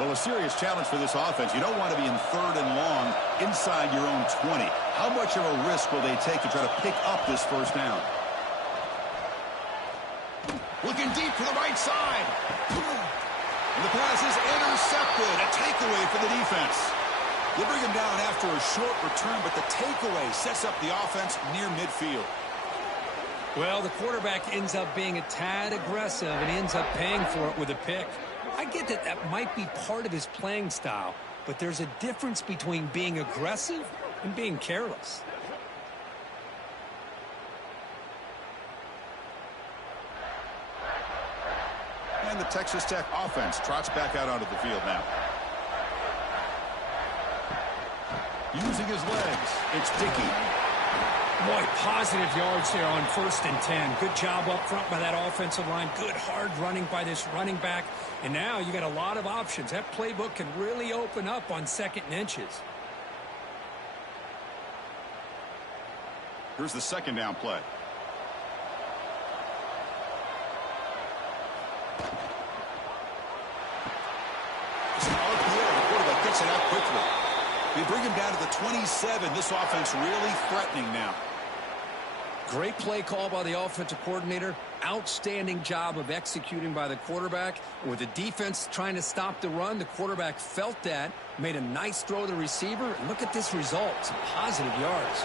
Well, a serious challenge for this offense. You don't want to be in third and long inside your own 20. How much of a risk will they take to try to pick up this first down? Looking deep to the right side. And the pass is intercepted. A takeaway for the defense. They bring him down after a short return, but the takeaway sets up the offense near midfield. Well, the quarterback ends up being a tad aggressive, and he ends up paying for it with a pick. I get that that might be part of his playing style, but there's a difference between being aggressive and being careless. And the Texas Tech offense trots back out onto the field now. Using his legs, it's Dickey. Boy, positive yards there on 1st and 10. Good job up front by that offensive line. Good hard running by this running back. And now you got a lot of options. That playbook can really open up on 2nd and inches. Here's the second down play. It's an RPO. The quarterback gets it out quickly. They bring him down to the 27. This offense really threatening now. Great play call by the offensive coordinator. Outstanding job of executing by the quarterback. With the defense trying to stop the run, the quarterback felt that, made a nice throw to the receiver, and look at this result. Some positive yards.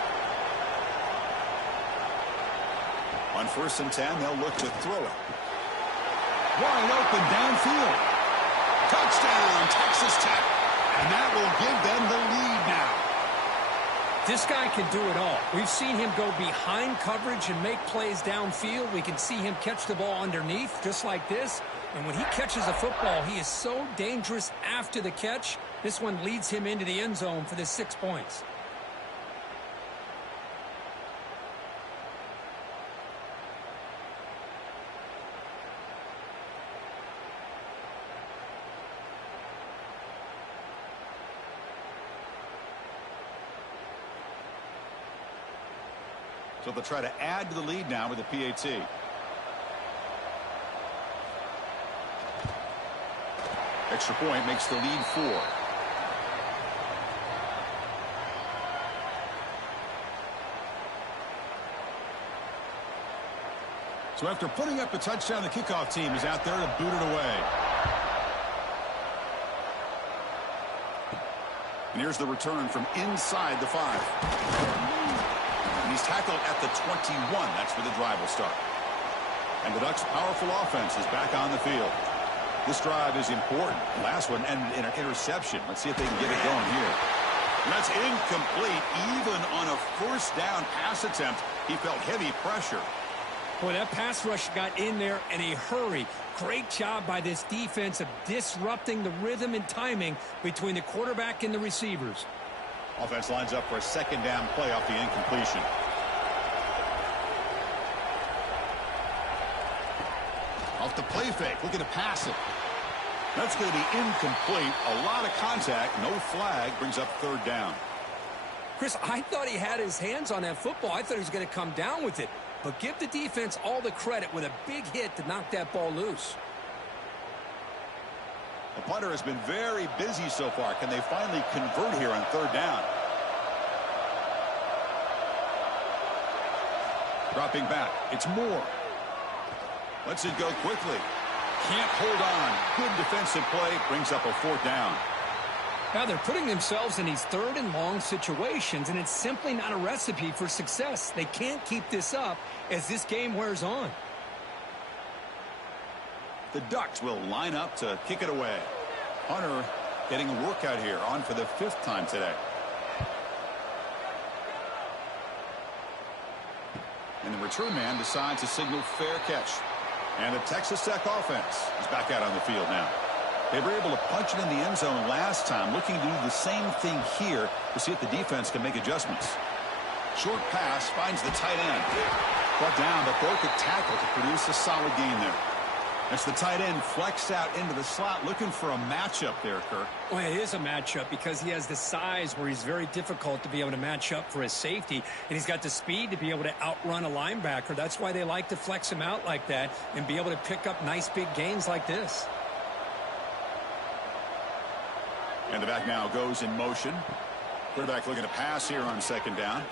On 1st and 10, they'll look to throw it. Wide open downfield. Touchdown, Texas Tech. And that will give them the lead now. This guy can do it all. We've seen him go behind coverage and make plays downfield. We can see him catch the ball underneath just like this. And when he catches a football, he is so dangerous after the catch. This one leads him into the end zone for the 6 points. So they'll try to add to the lead now with the PAT. Extra point makes the lead 4. So after putting up a touchdown, the kickoff team is out there to boot it away. And here's the return from inside the 5. And he's tackled at the 21. That's where the drive will start. And the Ducks' powerful offense is back on the field. This drive is important. The last one ended in an interception. Let's see if they can get it going here. And that's incomplete. Even on a 1st down pass attempt, he felt heavy pressure. Boy, that pass rush got in there in a hurry. Great job by this defense of disrupting the rhythm and timing between the quarterback and the receivers. Offense lines up for a second down play off the incompletion. Off the play fake, looking to pass it. That's going to be incomplete. A lot of contact, no flag, brings up third down. Chris, I thought he had his hands on that football. I thought he was going to come down with it. But give the defense all the credit with a big hit to knock that ball loose. The punter has been very busy so far. Can they finally convert here on third down? Dropping back. It's Moore. Lets it go quickly. Can't hold on. Good defensive play. Brings up a fourth down. Now they're putting themselves in these third and long situations, and it's simply not a recipe for success. They can't keep this up as this game wears on. The Ducks will line up to kick it away. Hunter getting a workout here, on for the fifth time today. And the return man decides to signal fair catch. And the Texas Tech offense is back out on the field now. They were able to punch it in the end zone last time, looking to do the same thing here to see if the defense can make adjustments. Short pass finds the tight end. Brought down, but broke a tackle to produce a solid gain there. That's the tight end flexed out into the slot, looking for a matchup there, Kirk. Well, it is a matchup because he has the size where he's very difficult to be able to match up for his safety, and he's got the speed to be able to outrun a linebacker. That's why they like to flex him out like that and be able to pick up nice big gains like this. And the back now goes in motion. Quarterback looking to pass here on second down.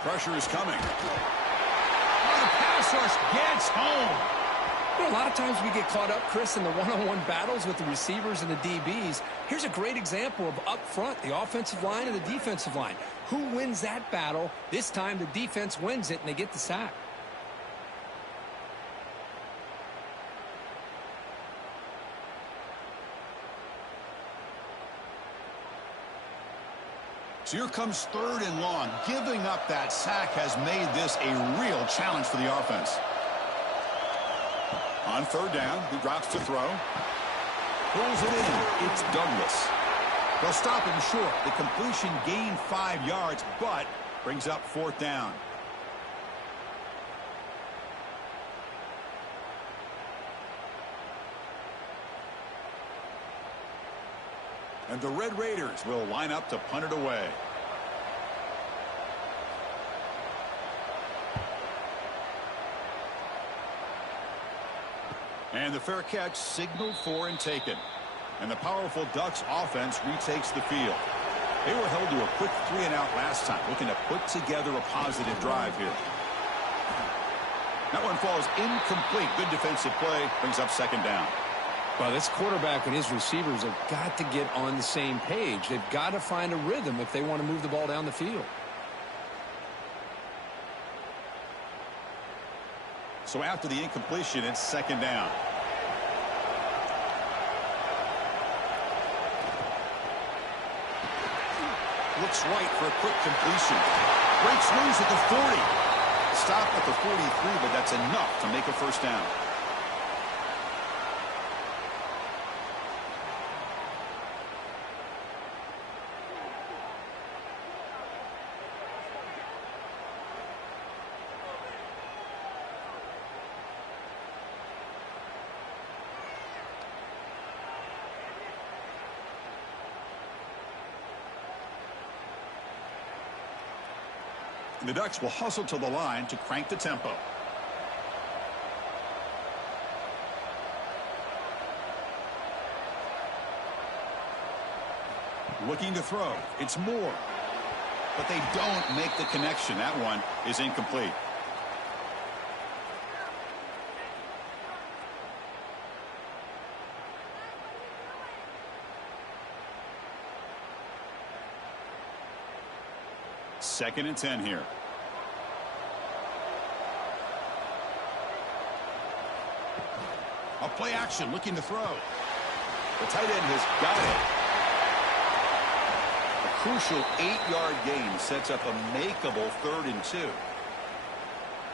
Pressure is coming. Oh, the pass rush gets home. You know, a lot of times we get caught up, Chris, in the one-on-one battles with the receivers and the DBs. Here's a great example of up front, the offensive line and the defensive line. Who wins that battle? This time the defense wins it, and they get the sack. So here comes third and long. Giving up that sack has made this a real challenge for the offense. On third down, he drops to throw. Pulls it in. It's Douglas. They'll stop him short. The completion gained 5 yards, but brings up fourth down. And the Red Raiders will line up to punt it away. And the fair catch signaled for and taken. And the powerful Ducks offense retakes the field. They were held to a quick 3-and-out last time, looking to put together a positive drive here. That one falls incomplete. Good defensive play brings up second down. Well, this quarterback and his receivers have got to get on the same page. They've got to find a rhythm if they want to move the ball down the field. So after the incompletion, it's second down. Looks right for a quick completion. Breaks loose at the 40. Stop at the 43, but that's enough to make a first down. The Ducks will hustle to the line to crank the tempo. Looking to throw. It's Moore. But they don't make the connection. That one is incomplete. Second and 10 here. A play action looking to throw. The tight end has got it. A crucial 8-yard gain sets up a makeable 3rd and 2.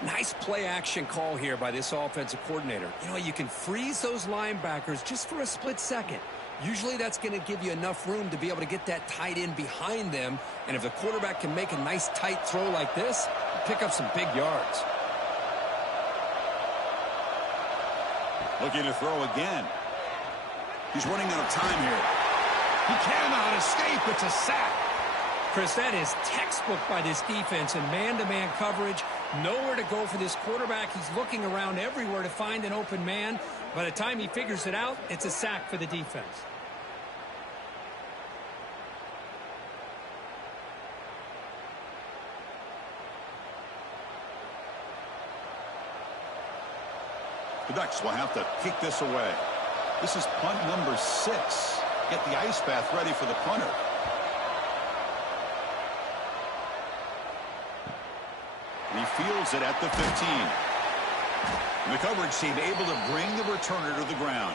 Nice play action call here by this offensive coordinator. You know, you can freeze those linebackers just for a split second. Usually that's going to give you enough room to be able to get that tight end behind them. And if the quarterback can make a nice tight throw like this, pick up some big yards. Looking to throw again. He's running out of time here. He cannot escape. It's a sack. Chris, that is textbook by this defense in man-to-man coverage. Nowhere to go for this quarterback. He's looking around everywhere to find an open man. By the time he figures it out, it's a sack for the defense. The Ducks will have to kick this away. This is punt number 6. Get the ice bath ready for the punter. And he fields it at the 15. And the coverage team able to bring the returner to the ground.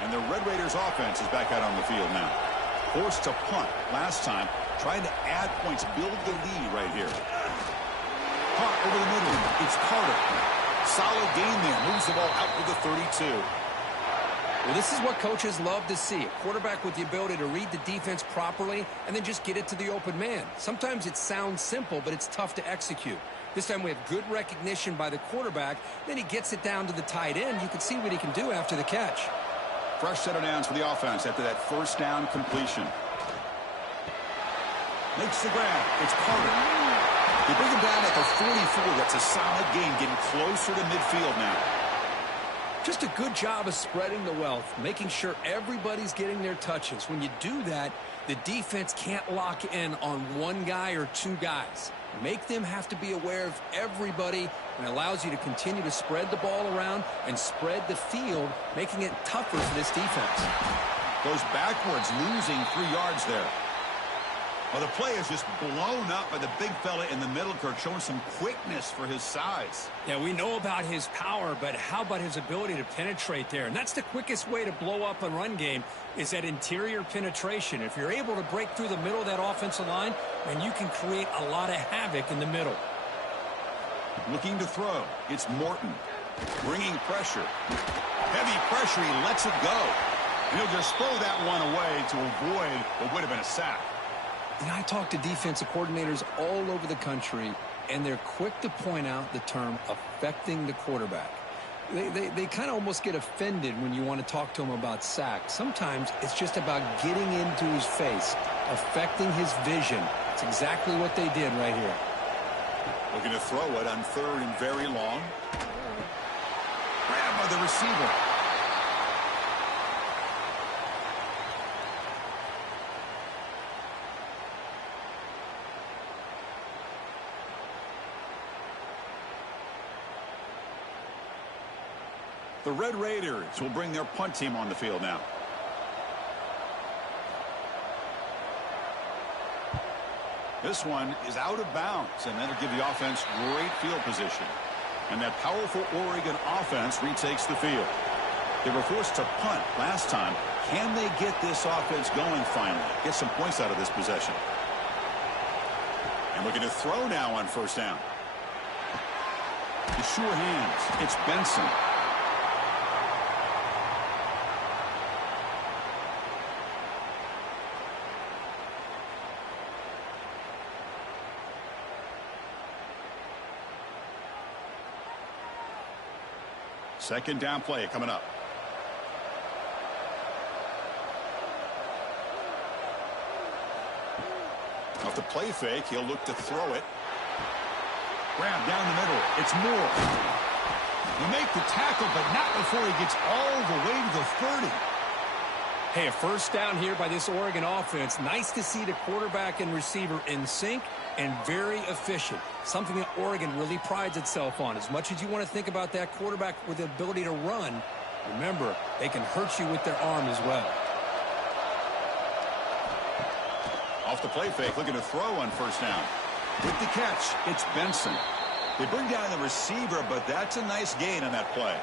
And the Red Raiders offense is back out on the field now. Forced to punt last time. Trying to add points, build the lead right here. Punt over the middle. It's Carter. Solid gain there. Moves the ball out to the 32. Well, this is what coaches love to see. A quarterback with the ability to read the defense properly and then just get it to the open man. Sometimes it sounds simple, but it's tough to execute. This time we have good recognition by the quarterback. Then he gets it down to the tight end. You can see what he can do after the catch. Fresh set of downs for the offense after that first down completion. Makes the grab. It's Carter. They bring him down at the 44. That's a solid gain, getting closer to midfield now. Just a good job of spreading the wealth, making sure everybody's getting their touches. When you do that, the defense can't lock in on one guy or two guys. Make them have to be aware of everybody, and allows you to continue to spread the ball around and spread the field, making it tougher for this defense. Goes backwards, losing 3 yards there. Well, the play is just blown up by the big fella in the middle, Kirk, showing some quickness for his size. Yeah, we know about his power, but how about his ability to penetrate there? And that's the quickest way to blow up a run game, is that interior penetration. If you're able to break through the middle of that offensive line, then you can create a lot of havoc in the middle. Looking to throw. It's Morton. Bringing pressure. Heavy pressure. He lets it go. And he'll just throw that one away to avoid what would have been a sack. You know, I talk to defensive coordinators all over the country, and they're quick to point out the term affecting the quarterback. They kind of almost get offended when you want to talk to them about sacks. Sometimes it's just about getting into his face, affecting his vision. It's exactly what they did right here. Looking to throw it on 3rd and very long. Grab by the receiver. The Red Raiders will bring their punt team on the field now. This one is out of bounds, and that'll give the offense great field position. And that powerful Oregon offense retakes the field. They were forced to punt last time. Can they get this offense going finally? Get some points out of this possession. And looking to throw now on 1st down. The sure hands. It's Benson. Second down play coming up. Off the play fake, he'll look to throw it. Grab down the middle. It's Moore. You make the tackle, but not before he gets all the way to the 30. Hey, a first down here by this Oregon offense. Nice to see the quarterback and receiver in sync and very efficient. Something that Oregon really prides itself on. As much as you want to think about that quarterback with the ability to run, remember, they can hurt you with their arm as well. Off the play fake, looking to throw on 1st down. With the catch, it's Benson. They bring down the receiver, but that's a nice gain on that play.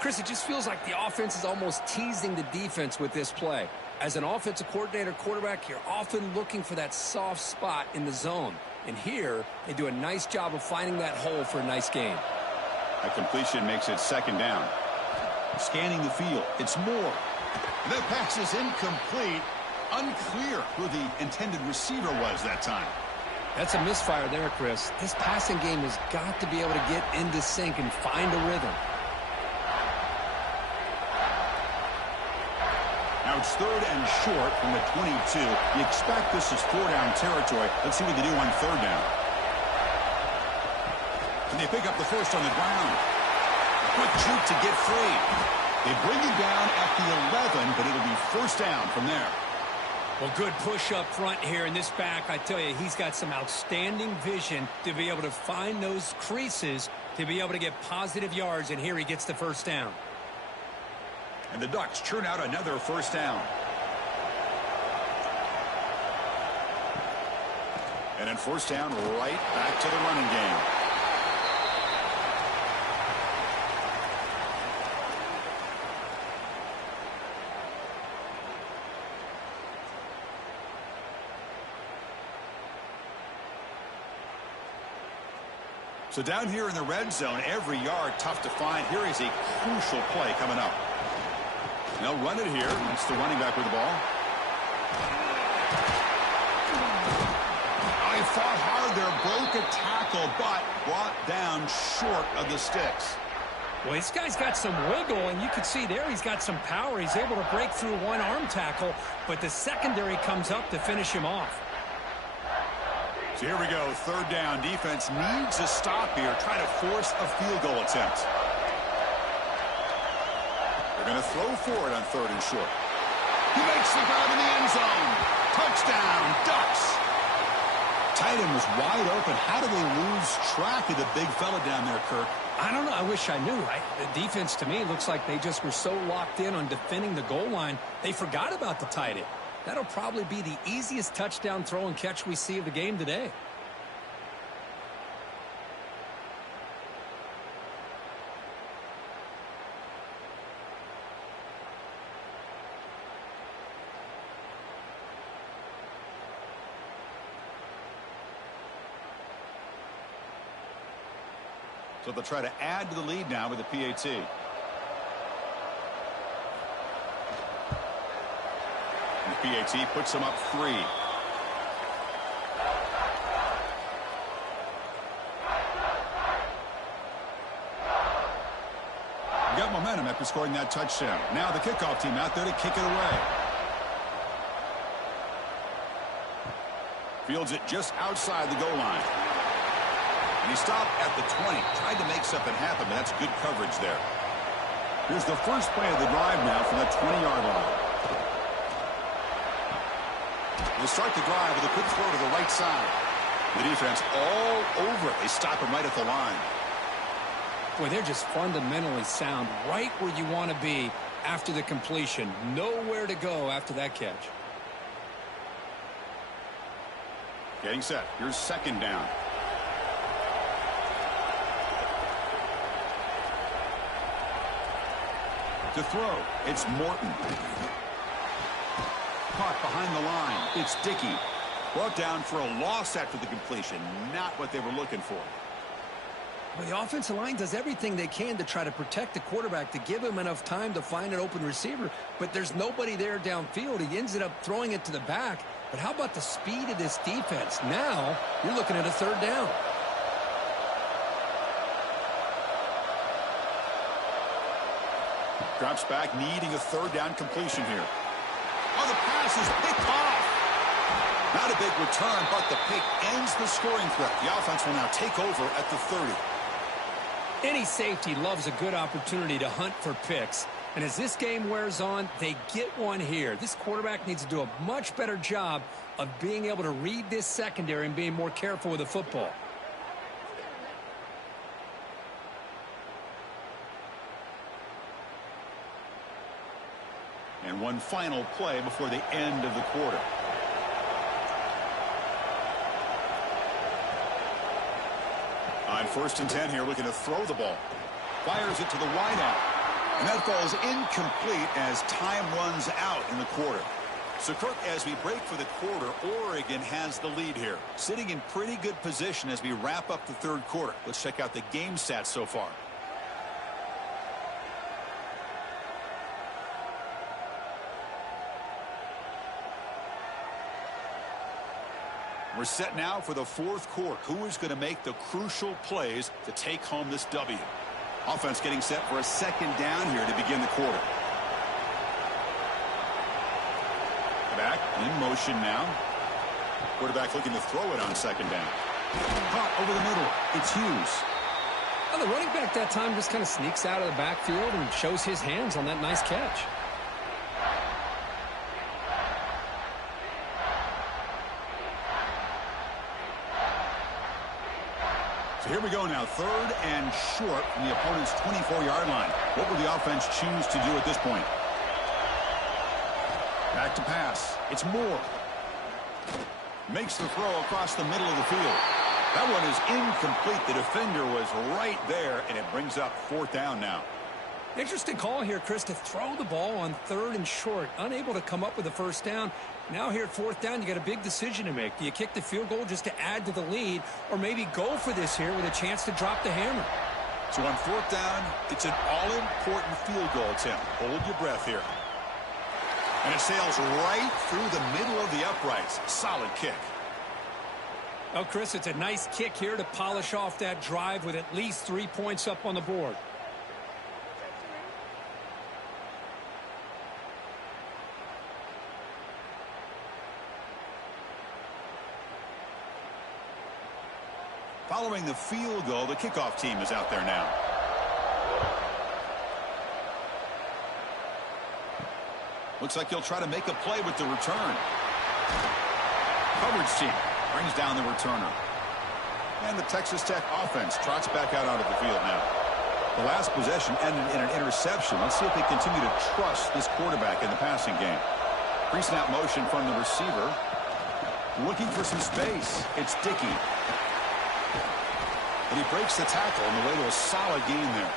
Chris, it just feels like the offense is almost teasing the defense with this play. As an offensive coordinator quarterback, you're often looking for that soft spot in the zone. And here, they do a nice job of finding that hole for a nice gain. A completion makes it second down. Scanning the field. It's Moore. That pass is incomplete. Unclear who the intended receiver was that time. That's a misfire there, Chris. This passing game has got to be able to get into sync and find a rhythm. Now it's third and short from the 22. You expect this is 4-down territory. Let's see what they do on third down. And they pick up the first on the ground. Quick juke to get free. They bring him down at the 11, but it'll be first down from there. Well, good push up front here in this back. I tell you, he's got some outstanding vision to be able to find those creases to be able to get positive yards, and here he gets the first down. And the Ducks churn out another first down. And then first down right back to the running game. So down here in the red zone, every yard tough to find. Here is a crucial play coming up. They'll run it here. That's the running back with the ball. He fought hard there, broke a tackle, but brought down short of the sticks. Well, this guy's got some wiggle, and you can see there he's got some power. He's able to break through one arm tackle, but the secondary comes up to finish him off. So here we go, third down. Defense needs a stop here, trying to force a field goal attempt. They're going to throw for it on third and short. He makes the grab in the end zone. Touchdown, Ducks. Tight end was wide open. How do they lose track of the big fella down there, Kirk? I don't know. I wish I knew. The defense, to me, looks like they just were so locked in on defending the goal line, they forgot about the tight end. That'll probably be the easiest touchdown throw and catch we see of the game today. So they'll try to add to the lead now with the PAT. And the PAT puts them up 3. Got momentum after scoring that touchdown. Now the kickoff team out there to kick it away. Fields it just outside the goal line. And he stopped at the 20. Tried to make something happen, but that's good coverage there. Here's the first play of the drive now from the 20-yard line. They start the drive with a quick throw to the right side. The defense all over it. They stop him right at the line. Boy, they're just fundamentally sound, right where you want to be after the completion. Nowhere to go after that catch. Getting set. Here's second down. To throw, it's Morton. Caught behind the line. It's Dickey. Brought down for a loss after the completion. Not what they were looking for. Well, the offensive line does everything they can to try to protect the quarterback, to give him enough time to find an open receiver, but there's nobody there downfield. He ends up throwing it to the back. But how about the speed of this defense? Now you're looking at a third down. Drops back, needing a third down completion here. Oh, the pass is picked off. Not a big return, but the pick ends the scoring threat. The offense will now take over at the 30. Any safety loves a good opportunity to hunt for picks. And as this game wears on, they get one here. This quarterback needs to do a much better job of being able to read this secondary and being more careful with the football. And one final play before the end of the quarter. On 1st and 10 here, looking to throw the ball. Fires it to the wideout. And that falls incomplete as time runs out in the quarter. So, Kirk, as we break for the quarter, Oregon has the lead here, sitting in pretty good position as we wrap up the third quarter. Let's check out the game stats so far. We're set now for the fourth quarter. Who is going to make the crucial plays to take home this W? Offense getting set for a second down here to begin the quarter. Back in motion now. Quarterback looking to throw it on second down. Caught over the middle. It's Hughes. Well, the running back that time just kind of sneaks out of the backfield and shows his hands on that nice catch. So here we go now. Third and short from the opponent's 24-yard line. What will the offense choose to do at this point? Back to pass. It's Moore. Makes the throw across the middle of the field. That one is incomplete. The defender was right there, and it brings up fourth down now. Interesting call here, Chris, to throw the ball on third and short. Unable to come up with a first down. Now here at fourth down, you got a big decision to make. Do you kick the field goal just to add to the lead, or maybe go for this here with a chance to drop the hammer? So on fourth down, it's an all-important field goal attempt. Hold your breath here. And it sails right through the middle of the uprights. Solid kick. Oh, Chris, it's a nice kick here to polish off that drive with at least 3 points up on the board. Following the field goal, the kickoff team is out there now. Looks like he'll try to make a play with the return. Coverage team brings down the returner. And the Texas Tech offense trots back out onto the field now. The last possession ended in an interception. Let's see if they continue to trust this quarterback in the passing game. Pre-snap motion from the receiver. Looking for some space. It's Dickey. And he breaks the tackle on the way to a solid gain there.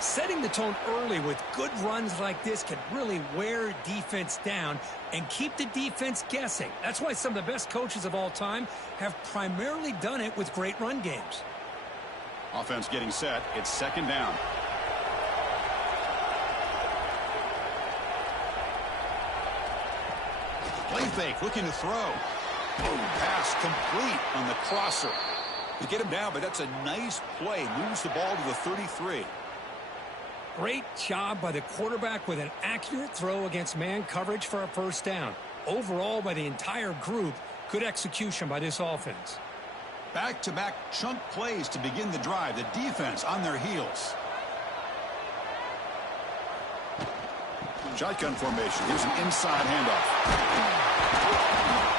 Setting the tone early with good runs like this can really wear defense down and keep the defense guessing. That's why some of the best coaches of all time have primarily done it with great run games. Offense getting set. It's second down. Play fake, looking to throw. Boom, pass complete on the crosser. To get him down, but that's a nice play. Moves the ball to the 33. Great job by the quarterback with an accurate throw against man coverage for a first down. Overall, by the entire group, good execution by this offense. Back-to-back chunk plays to begin the drive. The defense on their heels. Shotgun formation. Here's an inside handoff.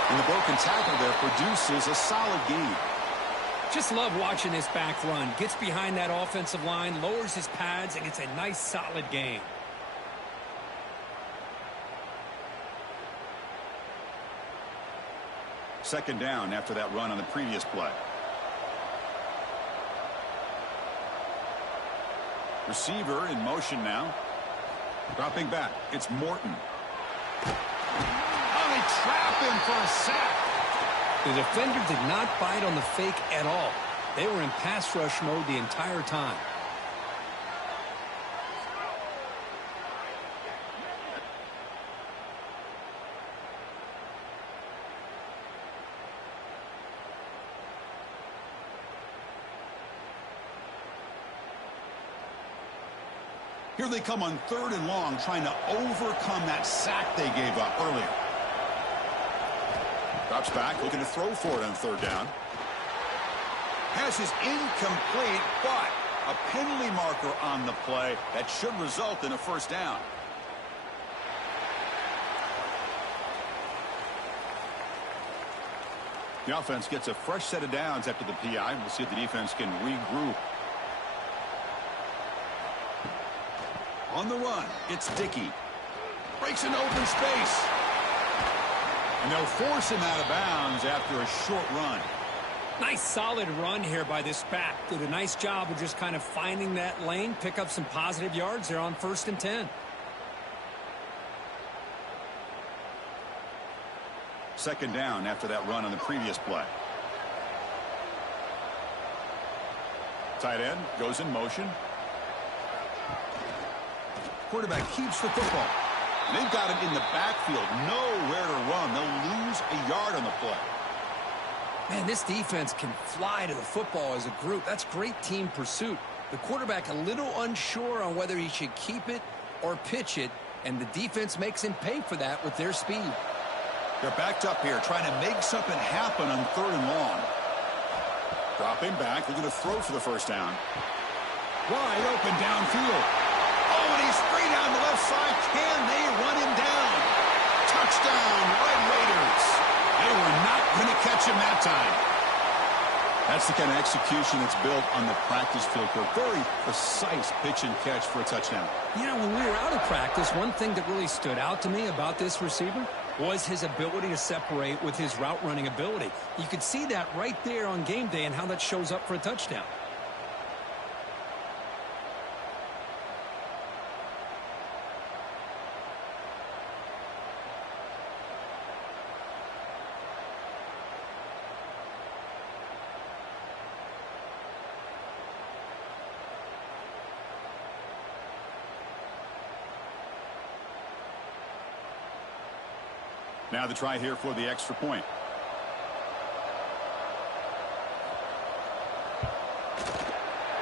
And the broken tackle there produces a solid gain. Just love watching this back run. Gets behind that offensive line, lowers his pads, and gets a nice solid gain. Second down after that run on the previous play. Receiver in motion now. Dropping back. It's Morton. Oh, they trap him for a sack. The defender did not bite on the fake at all. They were in pass rush mode the entire time. Here they come on third and long, trying to overcome that sack they gave up earlier. Drops back, looking to throw for it on third down. Pass is incomplete, but a penalty marker on the play that should result in a first down. The offense gets a fresh set of downs after the PI. We'll see if the defense can regroup. On the run, it's Dickey. Breaks into open space. And they'll force him out of bounds after a short run. Nice solid run here by this back. Did a nice job of just kind of finding that lane, pick up some positive yards there on 1st and 10. Second down after that run on the previous play. Tight end goes in motion. Quarterback keeps the football. They've got him in the backfield. Nowhere to run. They'll lose a yard on the play. Man, this defense can fly to the football as a group. That's great team pursuit. The quarterback a little unsure on whether he should keep it or pitch it, and the defense makes him pay for that with their speed. They're backed up here, trying to make something happen on 3rd and long. Dropping back, they're going to throw for the first down. Wide open downfield. Oh, and he's straight down the left side. Can they run him down? Touchdown, Red Raiders. They were not going to catch him that time. That's the kind of execution that's built on the practice field. Very precise pitch and catch for a touchdown. You know, when we were out of practice, one thing that really stood out to me about this receiver was his ability to separate with his route running ability. You could see that right there on game day and how that shows up for a touchdown. Now the try here for the extra point.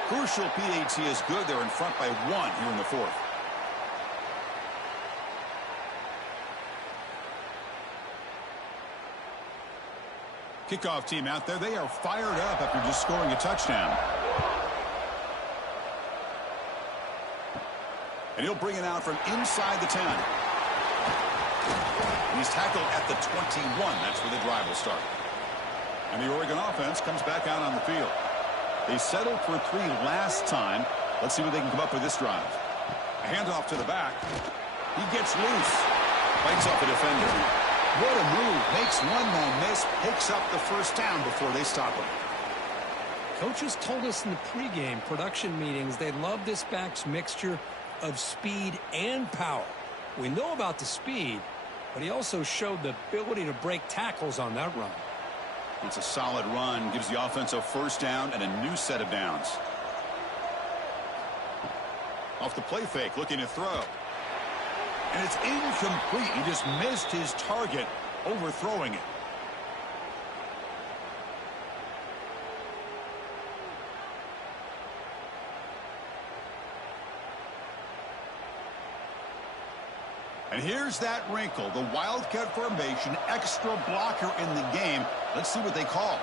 Crucial PAT is good. They're in front by 1 here in the 4th. Kickoff team out there. They are fired up after just scoring a touchdown. And he'll bring it out from inside the 10. He's tackled at the 21. That's where the drive will start. And the Oregon offense comes back out on the field. They settled for 3 last time. Let's see what they can come up with this drive. A handoff to the back. He gets loose. Fights off a defender. What a move. Makes one man miss. Picks up the first down before they stop him. Coaches told us in the pregame production meetings they love this back's mixture of speed and power. We know about the speed, but he also showed the ability to break tackles on that run. It's a solid run. Gives the offense a first down and a new set of downs. Off the play fake, looking to throw. And it's incomplete. He just missed his target, overthrowing it. And here's that wrinkle, the Wildcat formation, extra blocker in the game. Let's see what they call.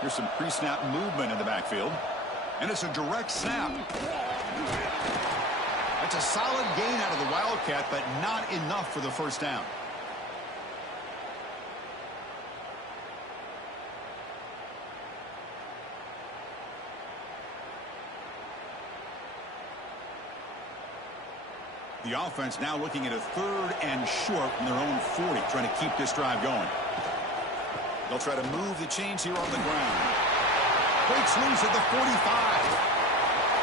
Here's some pre-snap movement in the backfield. And it's a direct snap. That's a solid gain out of the Wildcat, but not enough for the first down. The offense now looking at a 3rd and short from their own 40, trying to keep this drive going. They'll try to move the chains here on the ground. Breaks loose at the 45.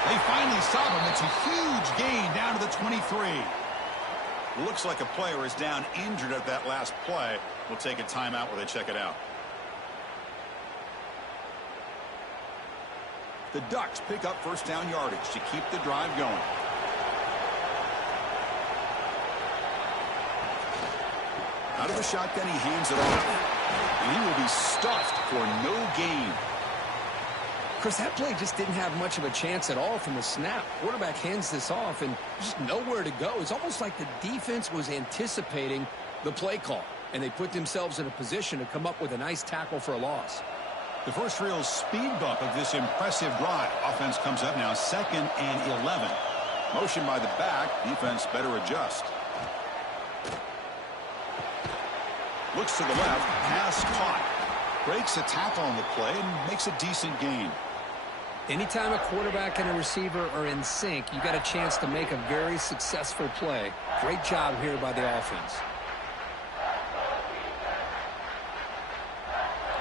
They finally stop him. It's a huge gain down to the 23. Looks like a player is down injured at that last play. We'll take a timeout while they check it out. The Ducks pick up first down yardage to keep the drive going. Out of the shotgun, he hands it off. And he will be stuffed for no gain. Chris, that play just didn't have much of a chance at all from the snap. Quarterback hands this off and just nowhere to go. It's almost like the defense was anticipating the play call, and they put themselves in a position to come up with a nice tackle for a loss. The first real speed bump of this impressive drive. Offense comes up now 2nd and 11. Motion by the back. Defense better adjust. Looks to the left. Pass caught. Breaks a tackle on the play and makes a decent gain. Anytime a quarterback and a receiver are in sync, you got a chance to make a very successful play. Great job here by the offense.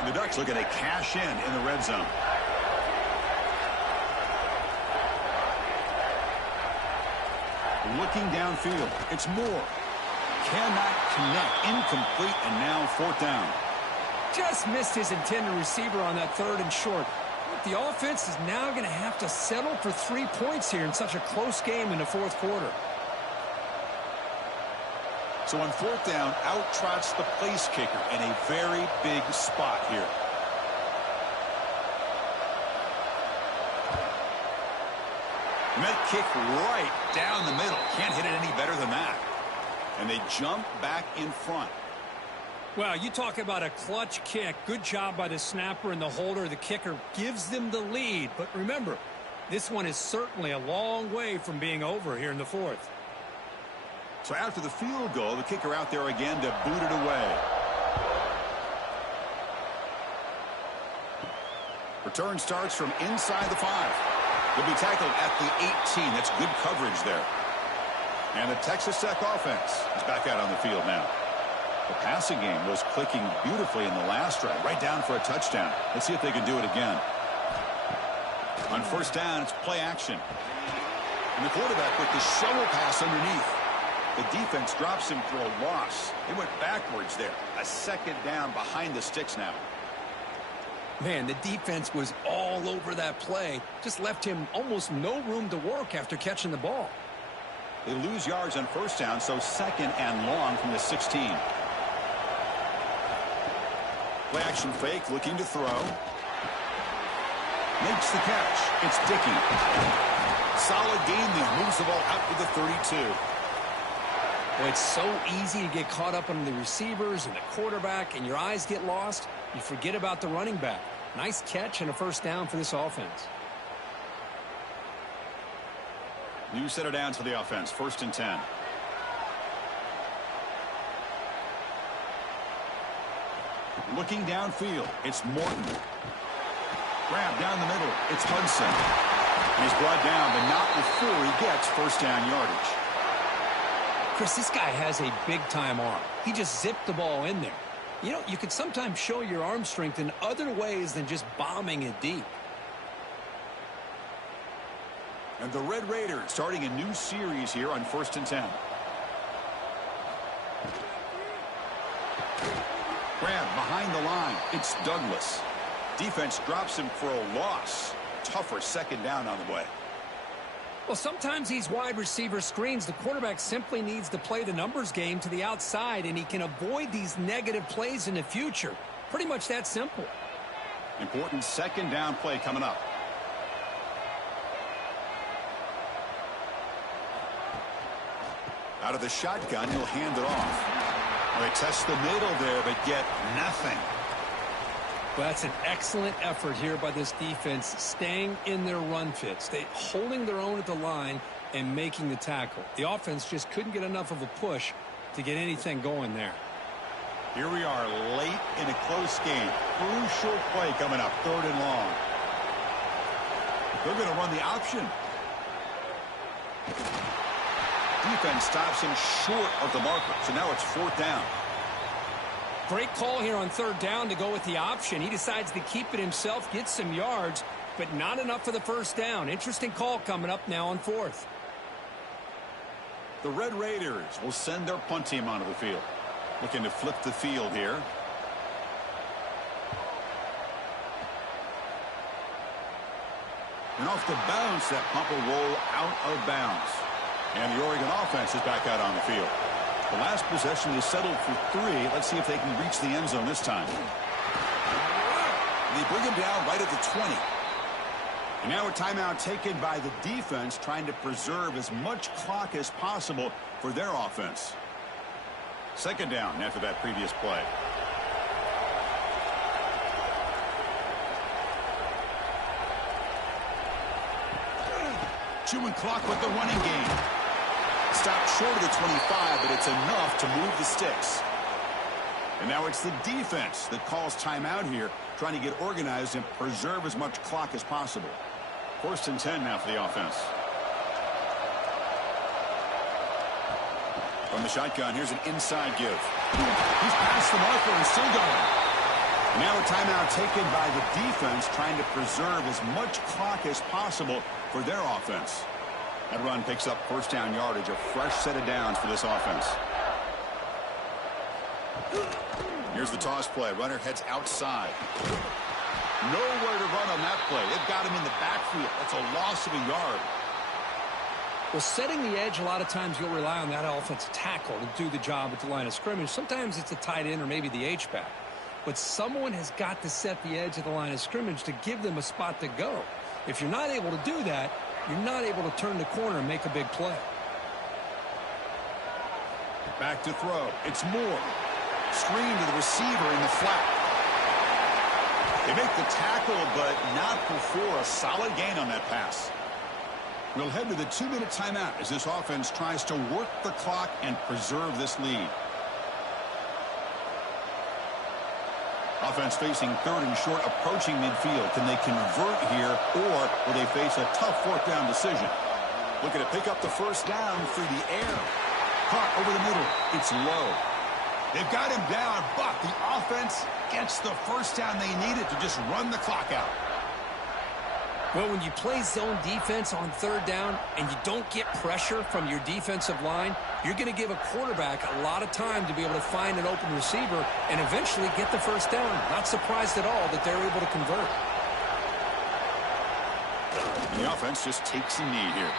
The Ducks looking to cash in the red zone. Looking downfield. It's Moore. Cannot connect. Incomplete, and now 4th down. Just missed his intended receiver on that 3rd and short. The offense is now going to have to settle for 3 points here in such a close game in the 4th quarter. So on 4th down, out trots the place kicker in a very big spot here. And that kick right down the middle. Can't hit it any better than that. And they jump back in front. Well, you talk about a clutch kick. Good job by the snapper and the holder. The kicker gives them the lead. But remember, this one is certainly a long way from being over here in the 4th. So after the field goal, the kicker out there again to boot it away. Return starts from inside the 5. He'll be tackled at the 18. That's good coverage there. And the Texas Tech offense is back out on the field now. The passing game was clicking beautifully in the last drive, right down for a touchdown. Let's see if they can do it again. On 1st down, it's play action. And the quarterback with the shovel pass underneath. The defense drops him for a loss. They went backwards there. A 2nd down behind the sticks now. Man, the defense was all over that play. Just left him almost no room to work after catching the ball. They lose yards on 1st down, so 2nd and long from the 16. Play action fake, looking to throw. Makes the catch. It's Dickey. Solid game there. Moves the ball out to the 32. Well, it's so easy to get caught up on the receivers and the quarterback, and your eyes get lost. You forget about the running back. Nice catch and a 1st down for this offense. New set of downs for the offense. 1st and 10. Looking downfield, it's Morton. Grab down the middle, it's Hudson. And he's brought down, but not before he gets 1st down yardage. Chris, this guy has a big-time arm. He just zipped the ball in there. You know, you can sometimes show your arm strength in other ways than just bombing it deep. And the Red Raiders starting a new series here on 1st and 10. Grab behind the line. It's Douglas. Defense drops him for a loss. Tougher 2nd down on the way. Well, sometimes these wide receiver screens, the quarterback simply needs to play the numbers game to the outside, and he can avoid these negative plays in the future. Pretty much that simple. Important 2nd down play coming up. Out of the shotgun, he'll hand it off. Well, they test the middle there, but get nothing. Well, that's an excellent effort here by this defense, staying in their run fits. Holding their own at the line and making the tackle. The offense just couldn't get enough of a push to get anything going there. Here we are late in a close game. Crucial play coming up, 3rd and long. They're going to run the option. Defense stops him short of the marker, so now it's 4th down. Great call here on 3rd down to go with the option. He decides to keep it himself, get some yards, but not enough for the 1st down. Interesting call coming up now on 4th. The Red Raiders will send their punt team onto the field. Looking to flip the field here. And off the bounce, that punt will roll out of bounds. And the Oregon offense is back out on the field. The last possession is settled for 3. Let's see if they can reach the end zone this time. They bring him down right at the 20. And now a timeout taken by the defense, trying to preserve as much clock as possible for their offense. 2nd down after that previous play. Chewing clock with the running game. Stopped short of the 25, but it's enough to move the sticks. And now it's the defense that calls timeout here, trying to get organized and preserve as much clock as possible. 1st and 10 now for the offense. From the shotgun, here's an inside give. He's past the marker and still going. And now a timeout taken by the defense, trying to preserve as much clock as possible for their offense. That run picks up 1st down yardage, a fresh set of downs for this offense. Here's the toss play. Runner heads outside. Nowhere to run on that play. They've got him in the backfield. That's a loss of a yard. Well, setting the edge, a lot of times you'll rely on that offensive tackle to do the job at the line of scrimmage. Sometimes it's a tight end or maybe the H-back. But someone has got to set the edge of the line of scrimmage to give them a spot to go. If you're not able to do that, you're not able to turn the corner and make a big play. Back to throw. It's Moore. Screen to the receiver in the flat. They make the tackle, but not before a solid gain on that pass. We'll head to the 2-minute timeout as this offense tries to work the clock and preserve this lead. Offense facing 3rd and short, approaching midfield. Can they convert here, or will they face a tough 4th down decision? Looking to pick up the first down through the air. Caught over the middle. It's low. They've got him down, but the offense gets the first down they needed to just run the clock out. Well, when you play zone defense on 3rd down and you don't get pressure from your defensive line, you're going to give a quarterback a lot of time to be able to find an open receiver and eventually get the first down. Not surprised at all that they're able to convert. And the offense just takes a knee here.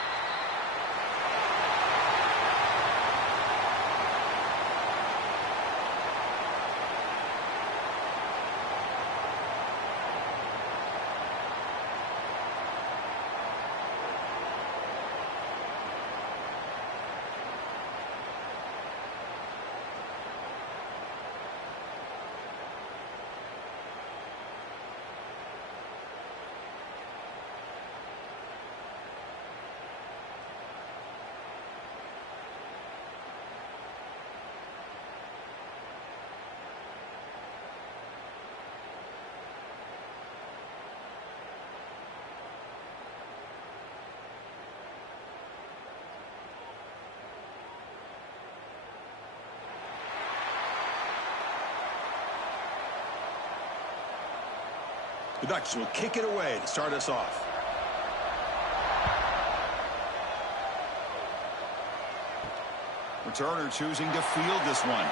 The Ducks will kick it away to start us off. Returner choosing to field this one.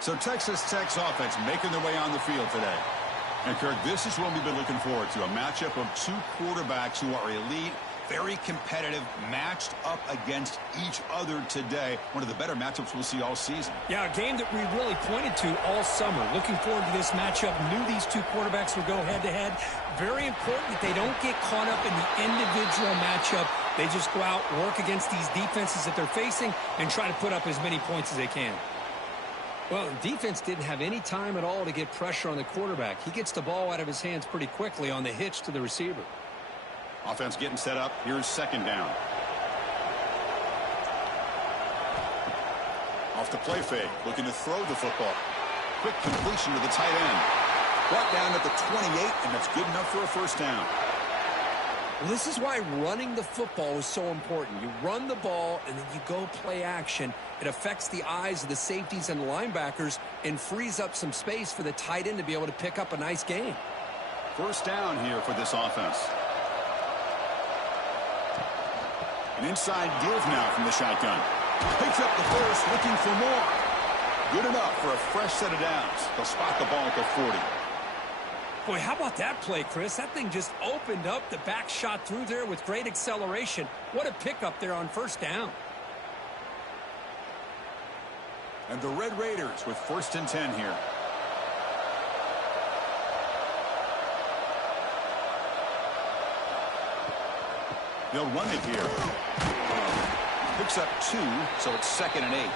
So Texas Tech's offense making their way on the field today. And Kirk, this is what we've been looking forward to. A matchup of 2 quarterbacks who are elite, very competitive, matched up against each other today. One of the better matchups we'll see all season. Yeah, a game that we really pointed to all summer. Looking forward to this matchup. Knew these 2 quarterbacks would go head-to-head. Very important that they don't get caught up in the individual matchup. They just go out, work against these defenses that they're facing, and try to put up as many points as they can. Well, the defense didn't have any time at all to get pressure on the quarterback. He gets the ball out of his hands pretty quickly on the hitch to the receiver. Offense getting set up. Here's 2nd down. Off the play fake. Looking to throw the football. Quick completion to the tight end. Brought down at the 28, and that's good enough for a first down. Well, this is why running the football is so important. You run the ball, and then you go play action. It affects the eyes of the safeties and the linebackers and frees up some space for the tight end to be able to pick up a nice gain. First down here for this offense. An inside give now from the shotgun. Picks up the first, looking for more. Good enough for a fresh set of downs. They'll spot the ball at the 40. Boy, how about that play, Chris? That thing just opened up. The back shot through there with great acceleration. What a pickup there on first down. And the Red Raiders with 1st and 10 here. They'll run it here. Picks up 2, so it's 2nd and 8.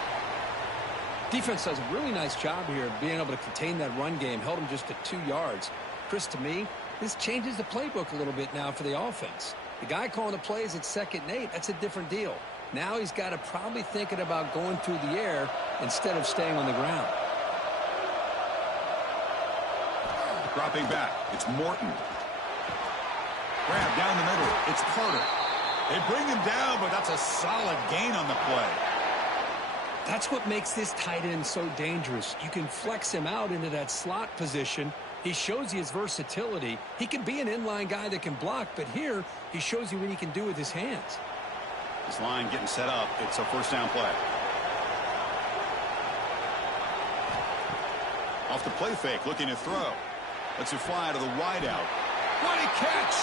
Defense does a really nice job here of being able to contain that run game. Held him just at 2 yards. Chris, to me, this changes the playbook a little bit now for the offense. The guy calling the plays at 2nd and 8, that's a different deal. Now he's got to probably thinking about going through the air instead of staying on the ground. Dropping back, it's Morton. Grab down the middle, it's Carter. They bring him down, but that's a solid gain on the play. That's what makes this tight end so dangerous. You can flex him out into that slot position. He shows you his versatility. He can be an inline guy that can block, but here he shows you what he can do with his hands. This line getting set up. It's a first down play. Off the play fake, looking to throw. Lets it fly to the wideout. What a catch!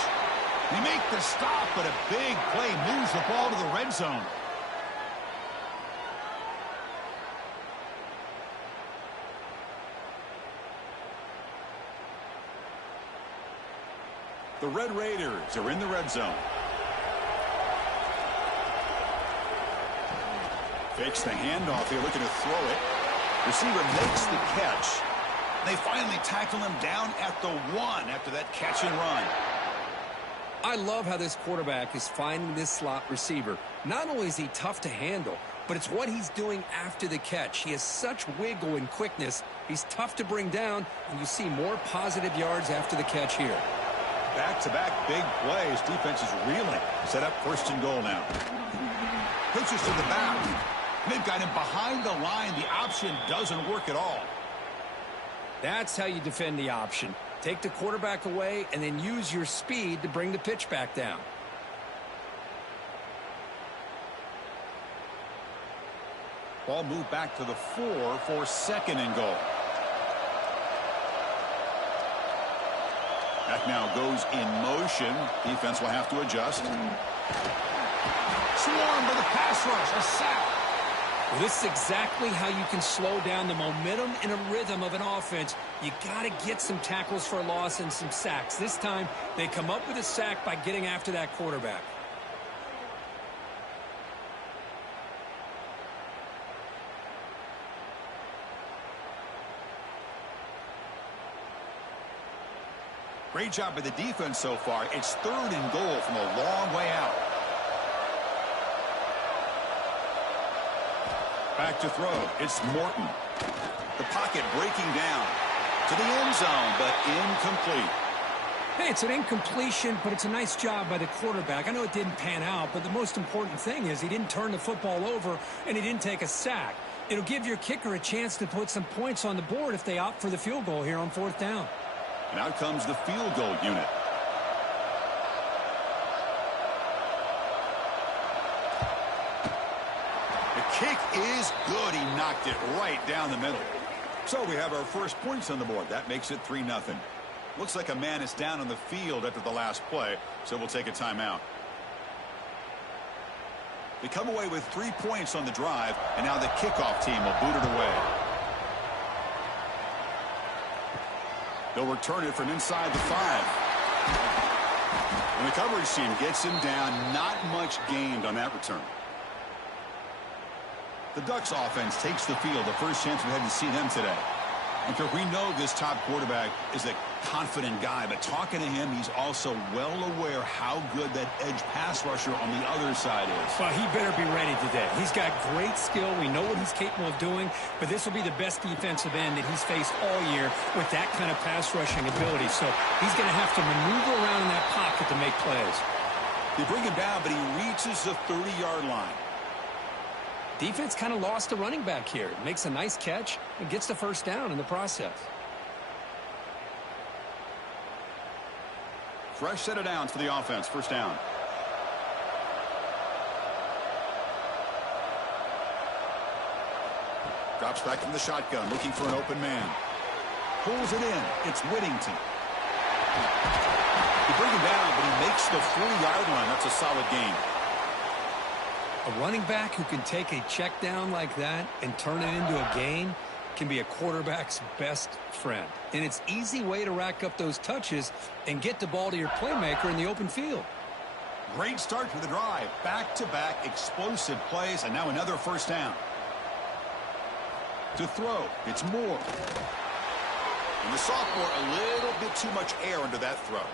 They make the stop, but a big play moves the ball to the red zone. The Red Raiders are in the red zone. Fakes the handoff here, looking to throw it. Receiver makes the catch. They finally tackle him down at the 1 after that catch and run. I love how this quarterback is finding this slot receiver. Not only is he tough to handle, but it's what he's doing after the catch. He has such wiggle and quickness. He's tough to bring down, and you see more positive yards after the catch here. Back-to-back big plays. Defense is reeling. Set up first and goal now. Pitches to the back. They've got him behind the line. The option doesn't work at all. That's how you defend the option. Take the quarterback away and then use your speed to bring the pitch back down. Ball moved back to the 4 for second and goal. Back now goes in motion. Defense will have to adjust. Swarmed by the pass rush. A sack. Well, this is exactly how you can slow down the momentum and a rhythm of an offense. You got to get some tackles for a loss and some sacks. This time, they come up with a sack by getting after that quarterback. Great job by the defense so far. It's third and goal from a long way out. Back to throw. It's Morton. The pocket breaking down to the end zone, but incomplete. Hey, it's an incompletion, but it's a nice job by the quarterback. I know it didn't pan out, but the most important thing is he didn't turn the football over and he didn't take a sack. It'll give your kicker a chance to put some points on the board if they opt for the field goal here on 4th down. And out comes the field goal unit. The kick is good. He knocked it right down the middle. So we have our first points on the board. That makes it 3-0. Looks like a man is down on the field after the last play, so we'll take a timeout. They come away with 3 points on the drive, and now the kickoff team will boot it away. They'll return it from inside the 5. And the coverage team gets him down. Not much gained on that return. The Ducks offense takes the field. The first chance we had to see them today. And Kirk, we know this top quarterback is a confident guy, but talking to him, he's also well aware how good that edge pass rusher on the other side is. Well, he better be ready today. He's got great skill. We know what he's capable of doing, but this will be the best defensive end that he's faced all year with that kind of pass rushing ability. So he's going to have to maneuver around in that pocket to make plays. They bring him down, but he reaches the 30-yard line. Defense kind of lost a running back here. Makes a nice catch and gets the first down in the process. Fresh set of downs for the offense. First down. Drops back from the shotgun, looking for an open man. Pulls it in. It's Whittington. They bring him down, but he makes the 40-yard line. That's a solid gain. A running back who can take a check down like that and turn it into a gain can be a quarterback's best friend. And it's an easy way to rack up those touches and get the ball to your playmaker in the open field. Great start for the drive. Back-to-back explosive plays, and now another first down. To throw, it's Moore. And the sophomore, a little bit too much air under that throw.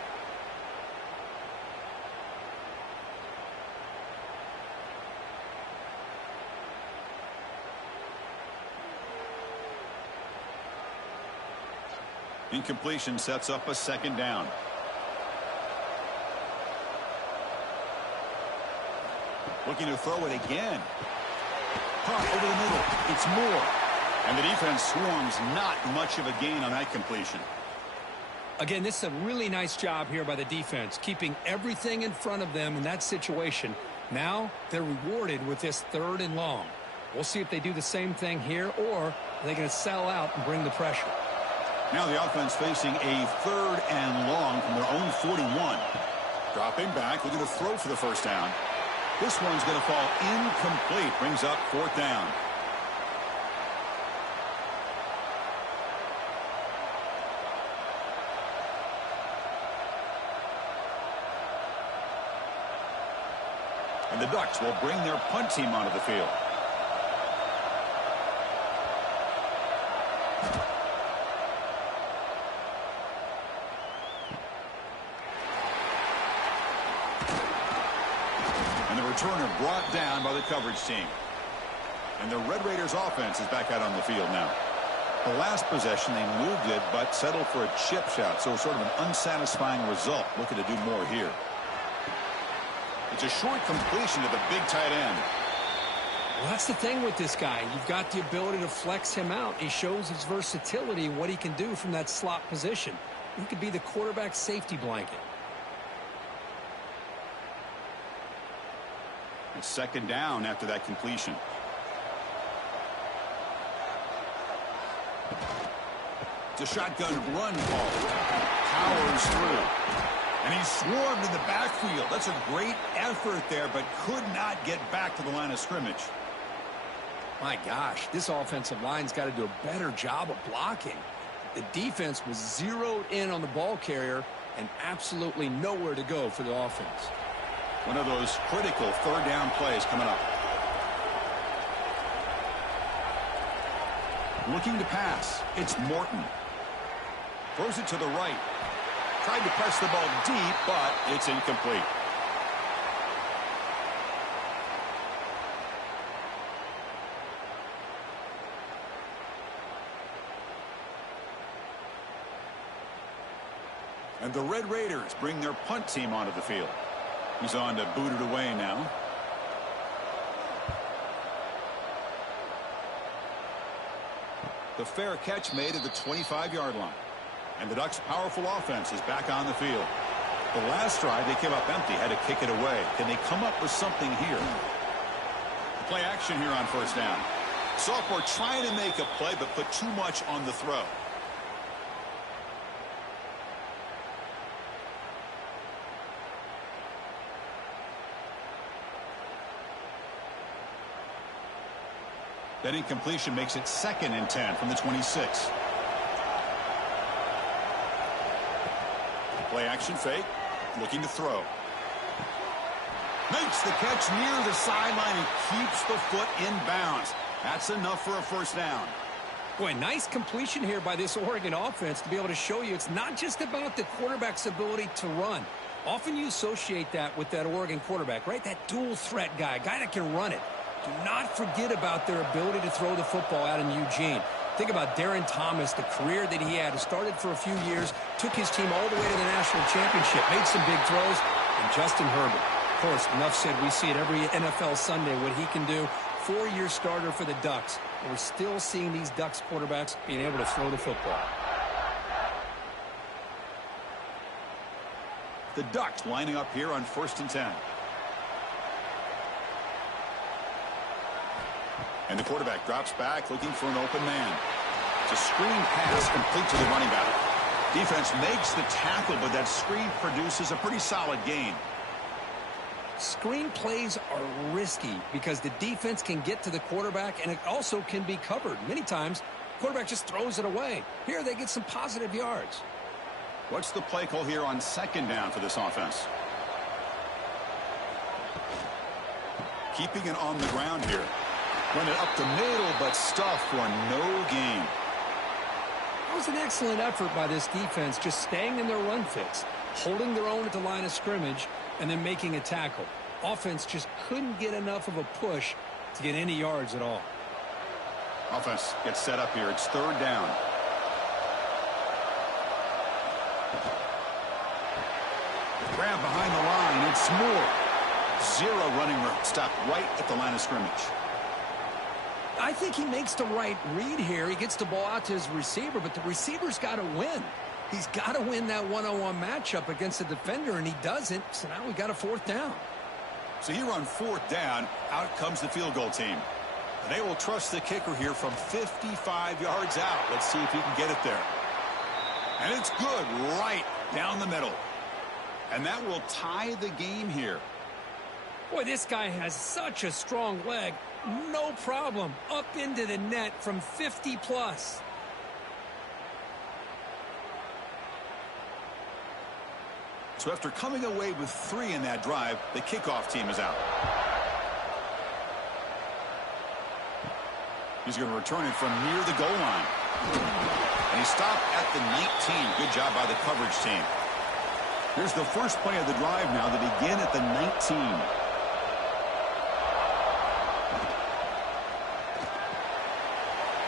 Incompletion sets up a second down. Looking to throw it again. Caught over the middle. It's Moore. And the defense swarms. Not much of a gain on that completion. Again, this is a really nice job here by the defense, keeping everything in front of them in that situation Now they're rewarded with this 3rd and long. We'll see if they do the same thing here, or are they going to sell out and bring the pressure. Now the offense facing a 3rd and long from their own 41. Dropping back, looking to throw for the first down. This one's going to fall incomplete. Brings up 4th down. And the Ducks will bring their punt team onto the field. And the returner brought down by the coverage team. And the Red Raiders offense is back out on the field now. The last possession, they moved it, but settled for a chip shot. So sort of an unsatisfying result. Looking to do more here. It's a short completion to the big tight end. Well, that's the thing with this guy. You've got the ability to flex him out. He shows his versatility, what he can do from that slot position. He could be the quarterback safety blanket. It's 2nd down after that completion. It's a shotgun run ball. Powers through. And he's swarmed in the backfield. That's a great effort there, but could not get back to the line of scrimmage. My gosh, this offensive line's got to do a better job of blocking. The defense was zeroed in on the ball carrier and absolutely nowhere to go for the offense. One of those critical 3rd down plays coming up. Looking to pass. It's Morton. Throws it to the right. Tried to press the ball deep, but it's incomplete. And the Red Raiders bring their punt team onto the field. He's on to boot it away now. The fair catch made at the 25-yard line. And the Ducks' powerful offense is back on the field. The last drive, they came up empty, had to kick it away. Can they come up with something here? Play action here on 1st down. Sophomore trying to make a play, but put too much on the throw. That incompletion makes it 2nd and 10 from the 26. Play action fake. Looking to throw. Makes the catch near the sideline and keeps the foot in bounds. That's enough for a 1st down. Boy, nice completion here by this Oregon offense to be able to show you it's not just about the quarterback's ability to run. Often you associate that with that Oregon quarterback, right? That dual threat guy that can run it. Do not forget about their ability to throw the football out in Eugene. Think about Darren Thomas, the career that he had. He started for a few years, took his team all the way to the national championship, made some big throws, and Justin Herbert. Of course, enough said, we see it every NFL Sunday what he can do. 4-year starter for the Ducks. And we're still seeing these Ducks quarterbacks being able to throw the football. The Ducks lining up here on 1st and 10. And the quarterback drops back looking for an open man. It's a screen pass complete to the running back. Defense makes the tackle, but that screen produces a pretty solid gain. Screen plays are risky because the defense can get to the quarterback and it also can be covered. Many times, the quarterback just throws it away. Here they get some positive yards. What's the play call here on 2nd down for this offense? Keeping it on the ground here. Run it up the middle, but stuffed for no gain. That was an excellent effort by this defense, just staying in their run fix, holding their own at the line of scrimmage, and then making a tackle. Offense just couldn't get enough of a push to get any yards at all. Offense gets set up here. It's 3rd down. Grab behind the line. It's Moore. 0 running room. Stopped right at the line of scrimmage. I think he makes the right read here. He gets the ball out to his receiver, but the receiver's got to win. He's got to win that one-on-one matchup against the defender, and he doesn't. So now we got a 4th down. So he run fourth down. Out comes the field goal team. And they will trust the kicker here from 55 yards out. Let's see if he can get it there. And it's good right down the middle. And that will tie the game here. Boy, this guy has such a strong leg. No problem. Up into the net from 50 plus. So after coming away with 3 in that drive, the kickoff team is out. He's going to return it from near the goal line. And he stopped at the 19. Good job by the coverage team. Here's the first play of the drive now to begin at the 19.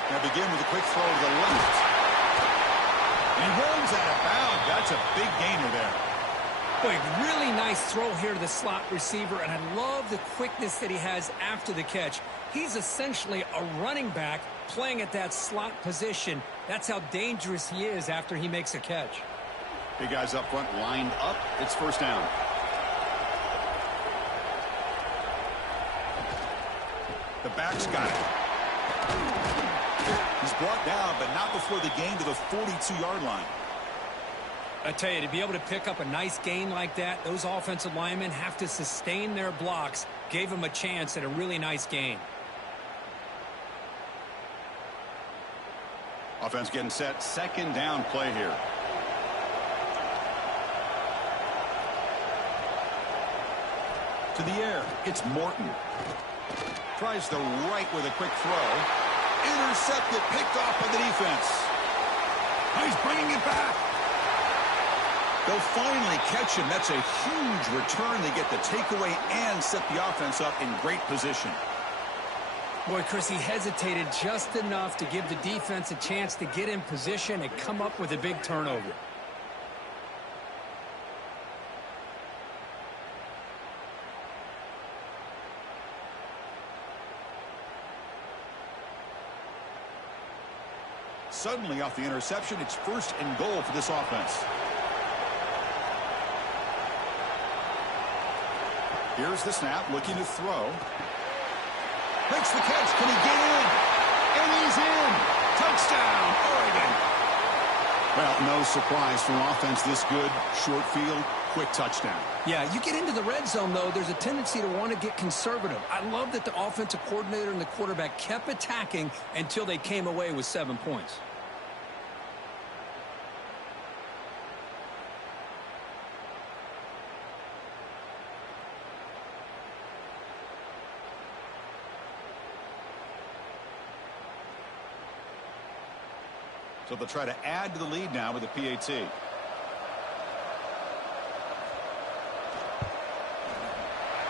Now begin with a quick throw to the left. And he rolls out of bounds. That's a big gainer there. Boy, really nice throw here to the slot receiver, and I love the quickness that he has after the catch. He's essentially a running back playing at that slot position. That's how dangerous he is after he makes a catch. Big guys up front lined up. It's first down. The back's got it. He's brought down, but not before the gain to the 42-yard line. I tell you, to be able to pick up a nice gain like that, those offensive linemen have to sustain their blocks. Gave him a chance at a really nice gain. Offense getting set. Second down play here. To the air. It's Morton. Tries the right with a quick throw. Intercepted. Picked off by the defense. He's bringing it back. They'll finally catch him. That's a huge return. They get the takeaway and set the offense up in great position. Boy, Chris, he hesitated just enough to give the defense a chance to get in position and come up with a big turnover. Suddenly off the interception, it's first and goal for this offense. Here's the snap, looking to throw. Makes the catch. Can he get in? And he's in. Touchdown, Oregon. Well, no surprise from offense this good. Short field, quick touchdown. Yeah, you get into the red zone, though, there's a tendency to want to get conservative. I love that the offensive coordinator and the quarterback kept attacking until they came away with 7 points. So they'll try to add to the lead now with a PAT.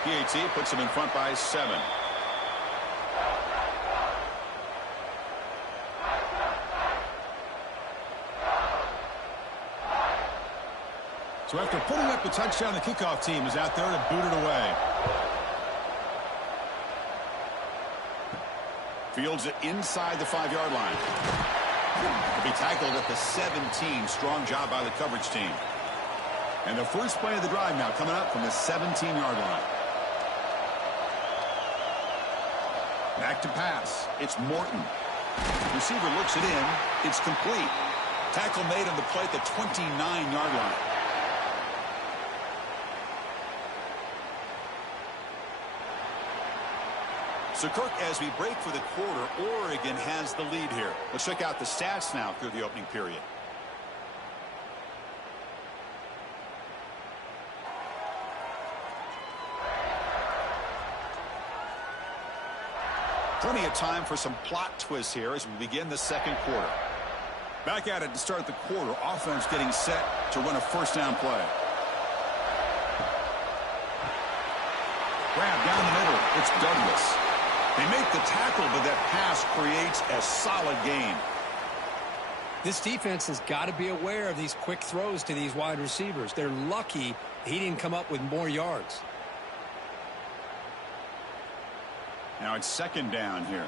PAT puts them in front by 7. So after putting up the touchdown, the kickoff team is out there to boot it away. Fields it inside the 5-yard line. He'll be tackled at the 17. Strong job by the coverage team. And the first play of the drive now coming up from the 17-yard line. Back to pass. It's Morton. Receiver looks it in. It's complete. Tackle made on the play at the 29-yard line. So, Kirk, as we break for the quarter, Oregon has the lead here. Let's check out the stats now through the opening period. Plenty of time for some plot twists here as we begin the second quarter. Back at it to start the quarter. Offense getting set to run a first down play. Grab down the middle. It's Douglas. They make the tackle, but that pass creates a solid gain. This defense has got to be aware of these quick throws to these wide receivers. They're lucky he didn't come up with more yards. Now it's second down here.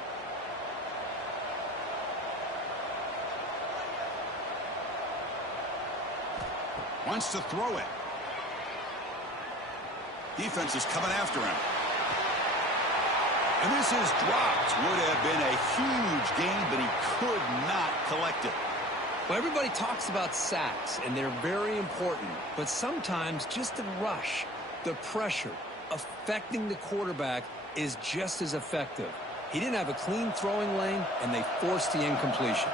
Wants to throw it. Defense is coming after him. And this is dropped. Would have been a huge gain, but he could not collect it. Well, everybody talks about sacks, and they're very important. But sometimes just the rush, the pressure, affecting the quarterback is just as effective. He didn't have a clean throwing lane, and they forced the incompletion.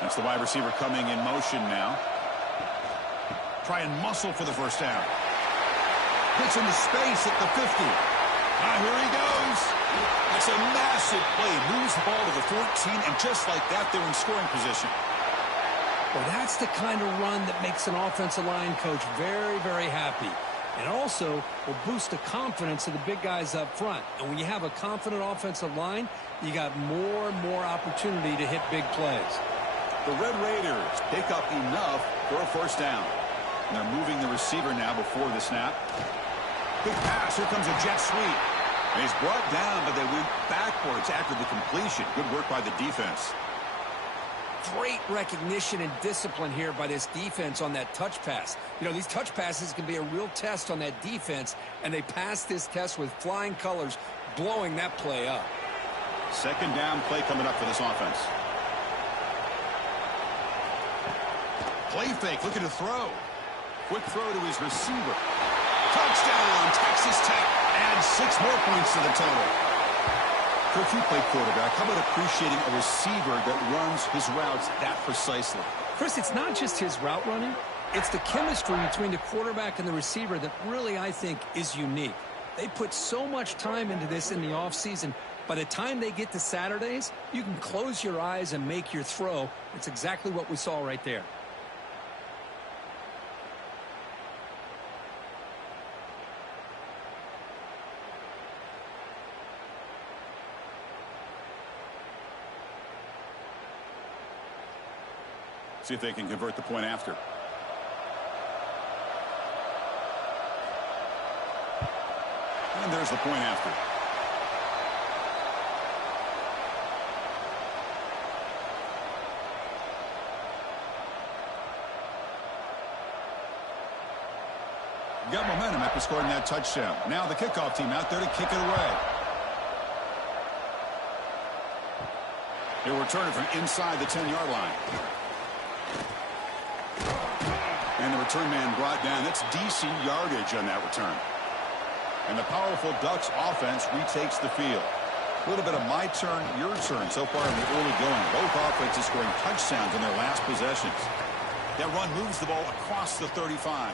That's the wide receiver coming in motion now. Try and muscle for the first down. Hits into space at the 50. Here he goes. That's a massive play. Moves the ball to the 14, and just like that, they're in scoring position. Well, that's the kind of run that makes an offensive line coach very, very happy. And also will boost the confidence of the big guys up front. And when you have a confident offensive line, you got more and more opportunity to hit big plays. The Red Raiders pick up enough for a first down. And they're moving the receiver now before the snap. Big pass. Here comes a jet sweep. And he's brought down, but they went backwards after the completion. Good work by the defense. Great recognition and discipline here by this defense on that touch pass. You know, these touch passes can be a real test on that defense, and they passed this test with flying colors, blowing that play up. Second down play coming up for this offense. Play fake, looking to throw. Quick throw to his receiver. Touchdown, Texas Tech. Adds 6 more points to the total. Coach, you play quarterback. How about appreciating a receiver that runs his routes that precisely? Chris, it's not just his route running. It's the chemistry between the quarterback and the receiver that really, I think, is unique. They put so much time into this in the offseason. By the time they get to Saturdays, you can close your eyes and make your throw. It's exactly what we saw right there. See if they can convert the point after. And there's the point after. Got momentum after scoring that touchdown. Now the kickoff team out there to kick it away. They return it from inside the 10-yard line. And the return man brought down. That's decent yardage on that return. And the powerful Ducks offense retakes the field. A little bit of my turn, your turn so far in the early going. Both offenses scoring touchdowns in their last possessions. That run moves the ball across the 35.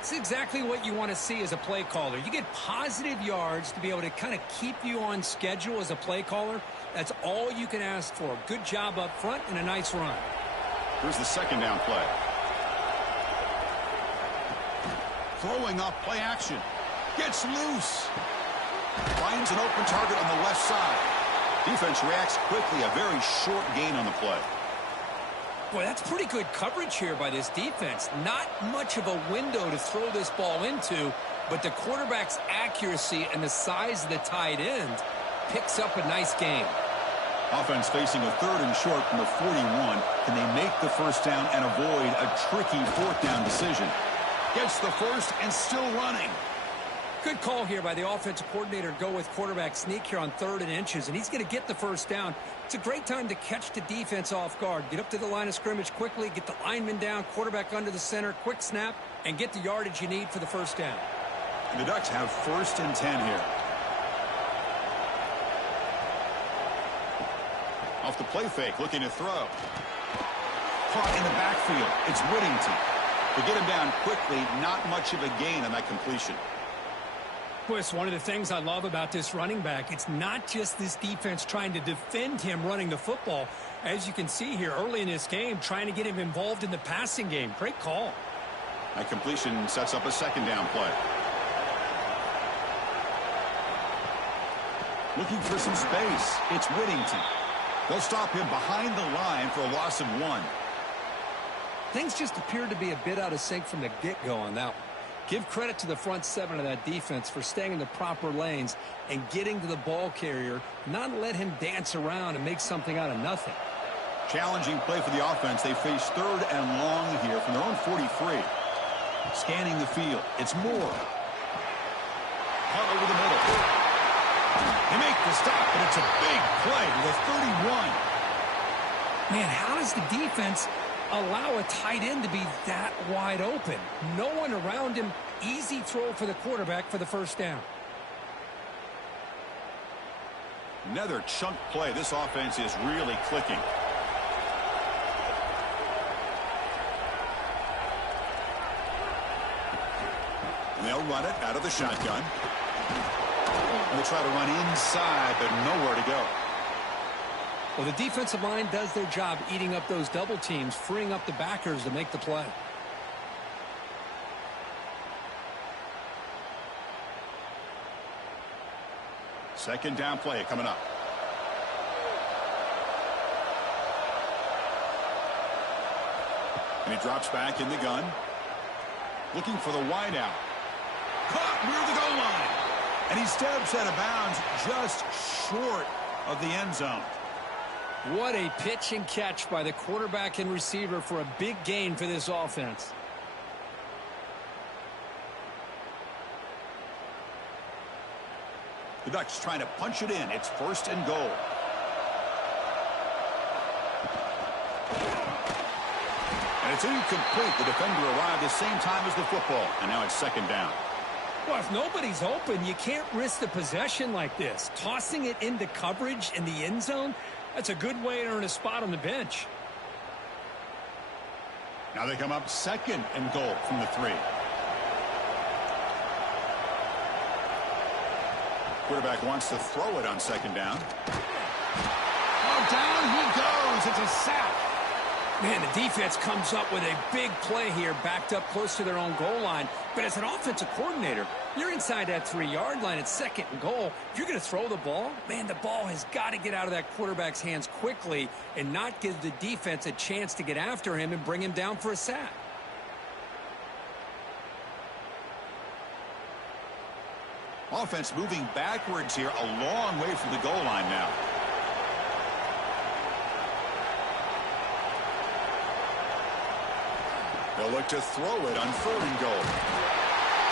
It's exactly what you want to see as a play caller. You get positive yards to be able to kind of keep you on schedule as a play caller. That's all you can ask for. Good job up front and a nice run. Here's the second down play. Throwing off play action. Gets loose. Finds an open target on the left side. Defense reacts quickly. A very short gain on the play. Boy, that's pretty good coverage here by this defense. Not much of a window to throw this ball into, but the quarterback's accuracy and the size of the tight end picks up a nice gain. Offense facing a 3rd and short from the 41. Can they make the first down and avoid a tricky 4th down decision? Gets the first and still running. Good call here by the offensive coordinator to go with quarterback sneak here on 3rd and inches, and he's going to get the first down. It's a great time to catch the defense off guard. Get up to the line of scrimmage quickly, get the lineman down, quarterback under the center, quick snap, and get the yardage you need for the first down. And the Ducks have 1st and 10 here. Off the play fake, looking to throw. Caught in the backfield. It's Whittington. To get him down quickly, not much of a gain on that completion. Boy, it's one of the things I love about this running back. It's not just this defense trying to defend him running the football. As you can see here early in this game, trying to get him involved in the passing game. Great call. That completion sets up a 2nd down play. Looking for some space. It's Whittington. They'll stop him behind the line for a loss of 1. Things just appeared to be a bit out of sync from the get-go on that one. Give credit to the front 7 of that defense for staying in the proper lanes and getting to the ball carrier, not let him dance around and make something out of nothing. Challenging play for the offense. They face 3rd and long here from their own 43. Scanning the field. It's Moore. Caught over the middle. They make the stop, but it's a big play to the 31. Man, how does the defense allow a tight end to be that wide open? No one around him. Easy throw for the quarterback for the first down. Another chunk play. This offense is really clicking. And they'll run it out of the shotgun. They'll try to run inside, but nowhere to go. Well, the defensive line does their job eating up those double teams, freeing up the backers to make the play. Second down play coming up. And he drops back in the gun. Looking for the wideout. Caught near the goal line. And he steps out of bounds just short of the end zone. What a pitch and catch by the quarterback and receiver for a big gain for this offense. The Ducks trying to punch it in. It's first and goal. And it's incomplete. The defender arrived the same time as the football. And now it's second down. Well, if nobody's open, you can't risk the possession like this. Tossing it into coverage in the end zone, that's a good way to earn a spot on the bench. Now they come up second and goal from the 3. Quarterback wants to throw it on second down. Oh, down he goes. It's a sack. Man, the defense comes up with a big play here, backed up close to their own goal line. But as an offensive coordinator, you're inside that 3-yard line at second and goal. If you're going to throw the ball, man, the ball has got to get out of that quarterback's hands quickly and not give the defense a chance to get after him and bring him down for a sack. Offense moving backwards here, a long way from the goal line now. They'll look to throw it on third and goal.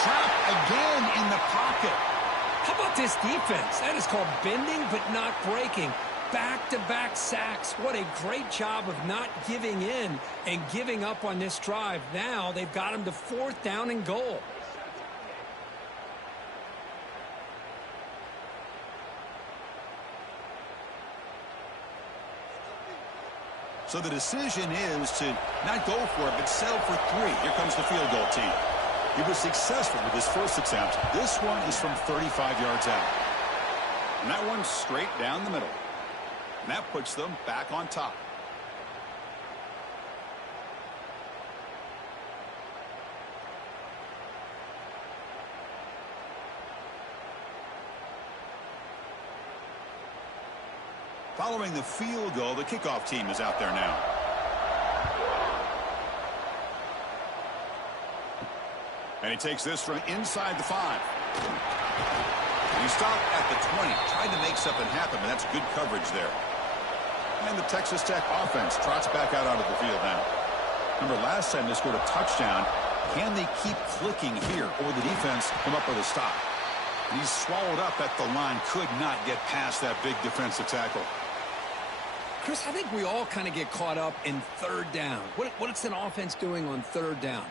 Trapped again in the pocket. How about this defense? That is called bending but not breaking. Back-to-back sacks. What a great job of not giving in and giving up on this drive. Now they've got him to fourth down and goal. So the decision is to not go for it, but settle for 3. Here comes the field goal team. He was successful with his first attempt. This one is from 35 yards out. And that one's straight down the middle. And that puts them back on top. Following the field goal, the kickoff team is out there now. And he takes this from inside the 5. And he stopped at the 20, tried to make something happen, but that's good coverage there. And the Texas Tech offense trots back out onto the field now. Remember, last time they scored a touchdown. Can they keep clicking here, or will the defense come up with a stop? And he's swallowed up at the line, could not get past that big defensive tackle. Chris, I think we all kind of get caught up in third down. What's an offense doing on third down?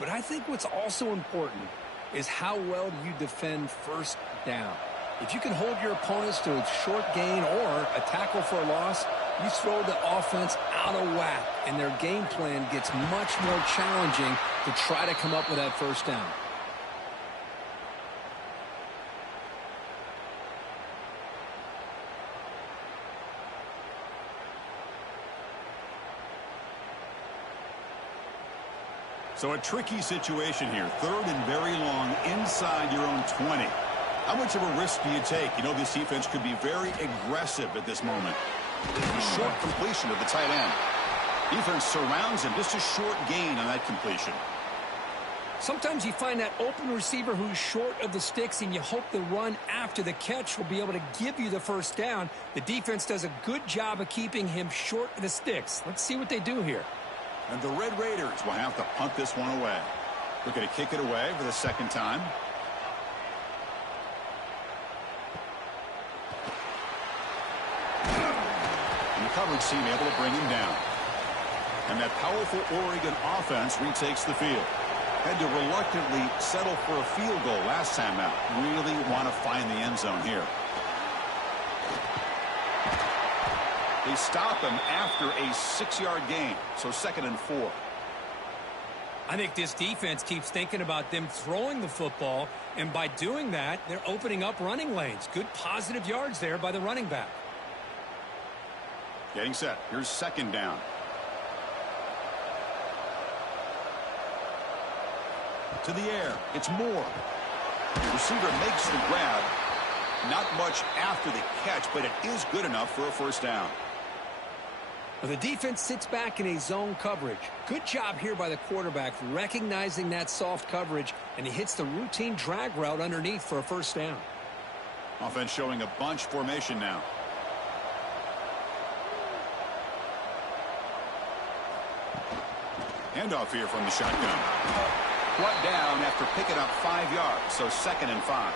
But I think what's also important is how well you defend first down. If you can hold your opponents to a short gain or a tackle for a loss, you throw the offense out of whack, and their game plan gets much more challenging to try to come up with that first down. So a tricky situation here. Third and very long inside your own 20. How much of a risk do you take? You know, this defense could be very aggressive at this moment. Short completion of the tight end. Defense surrounds him. Just a short gain on that completion. Sometimes you find that open receiver who's short of the sticks, and you hope the run after the catch will be able to give you the first down. The defense does a good job of keeping him short of the sticks. Let's see what they do here. And the Red Raiders will have to punt this one away. We're going to kick it away for the second time. And the coverage team able to bring him down. And that powerful Oregon offense retakes the field. Had to reluctantly settle for a field goal last time out. Really want to find the end zone here. They stop him after a 6-yard gain. So 2nd and 4. I think this defense keeps thinking about them throwing the football, and by doing that, they're opening up running lanes. Good positive yards there by the running back. Getting set. Here's 2nd down. To the air. It's Moore. The receiver makes the grab. Not much after the catch, but it is good enough for a 1st down. Well, the defense sits back in a zone coverage. Good job here by the quarterback recognizing that soft coverage, and he hits the routine drag route underneath for a 1st down. Offense showing a bunch formation now. Handoff here from the shotgun. Brought down after picking up 5 yards, so 2nd and 5.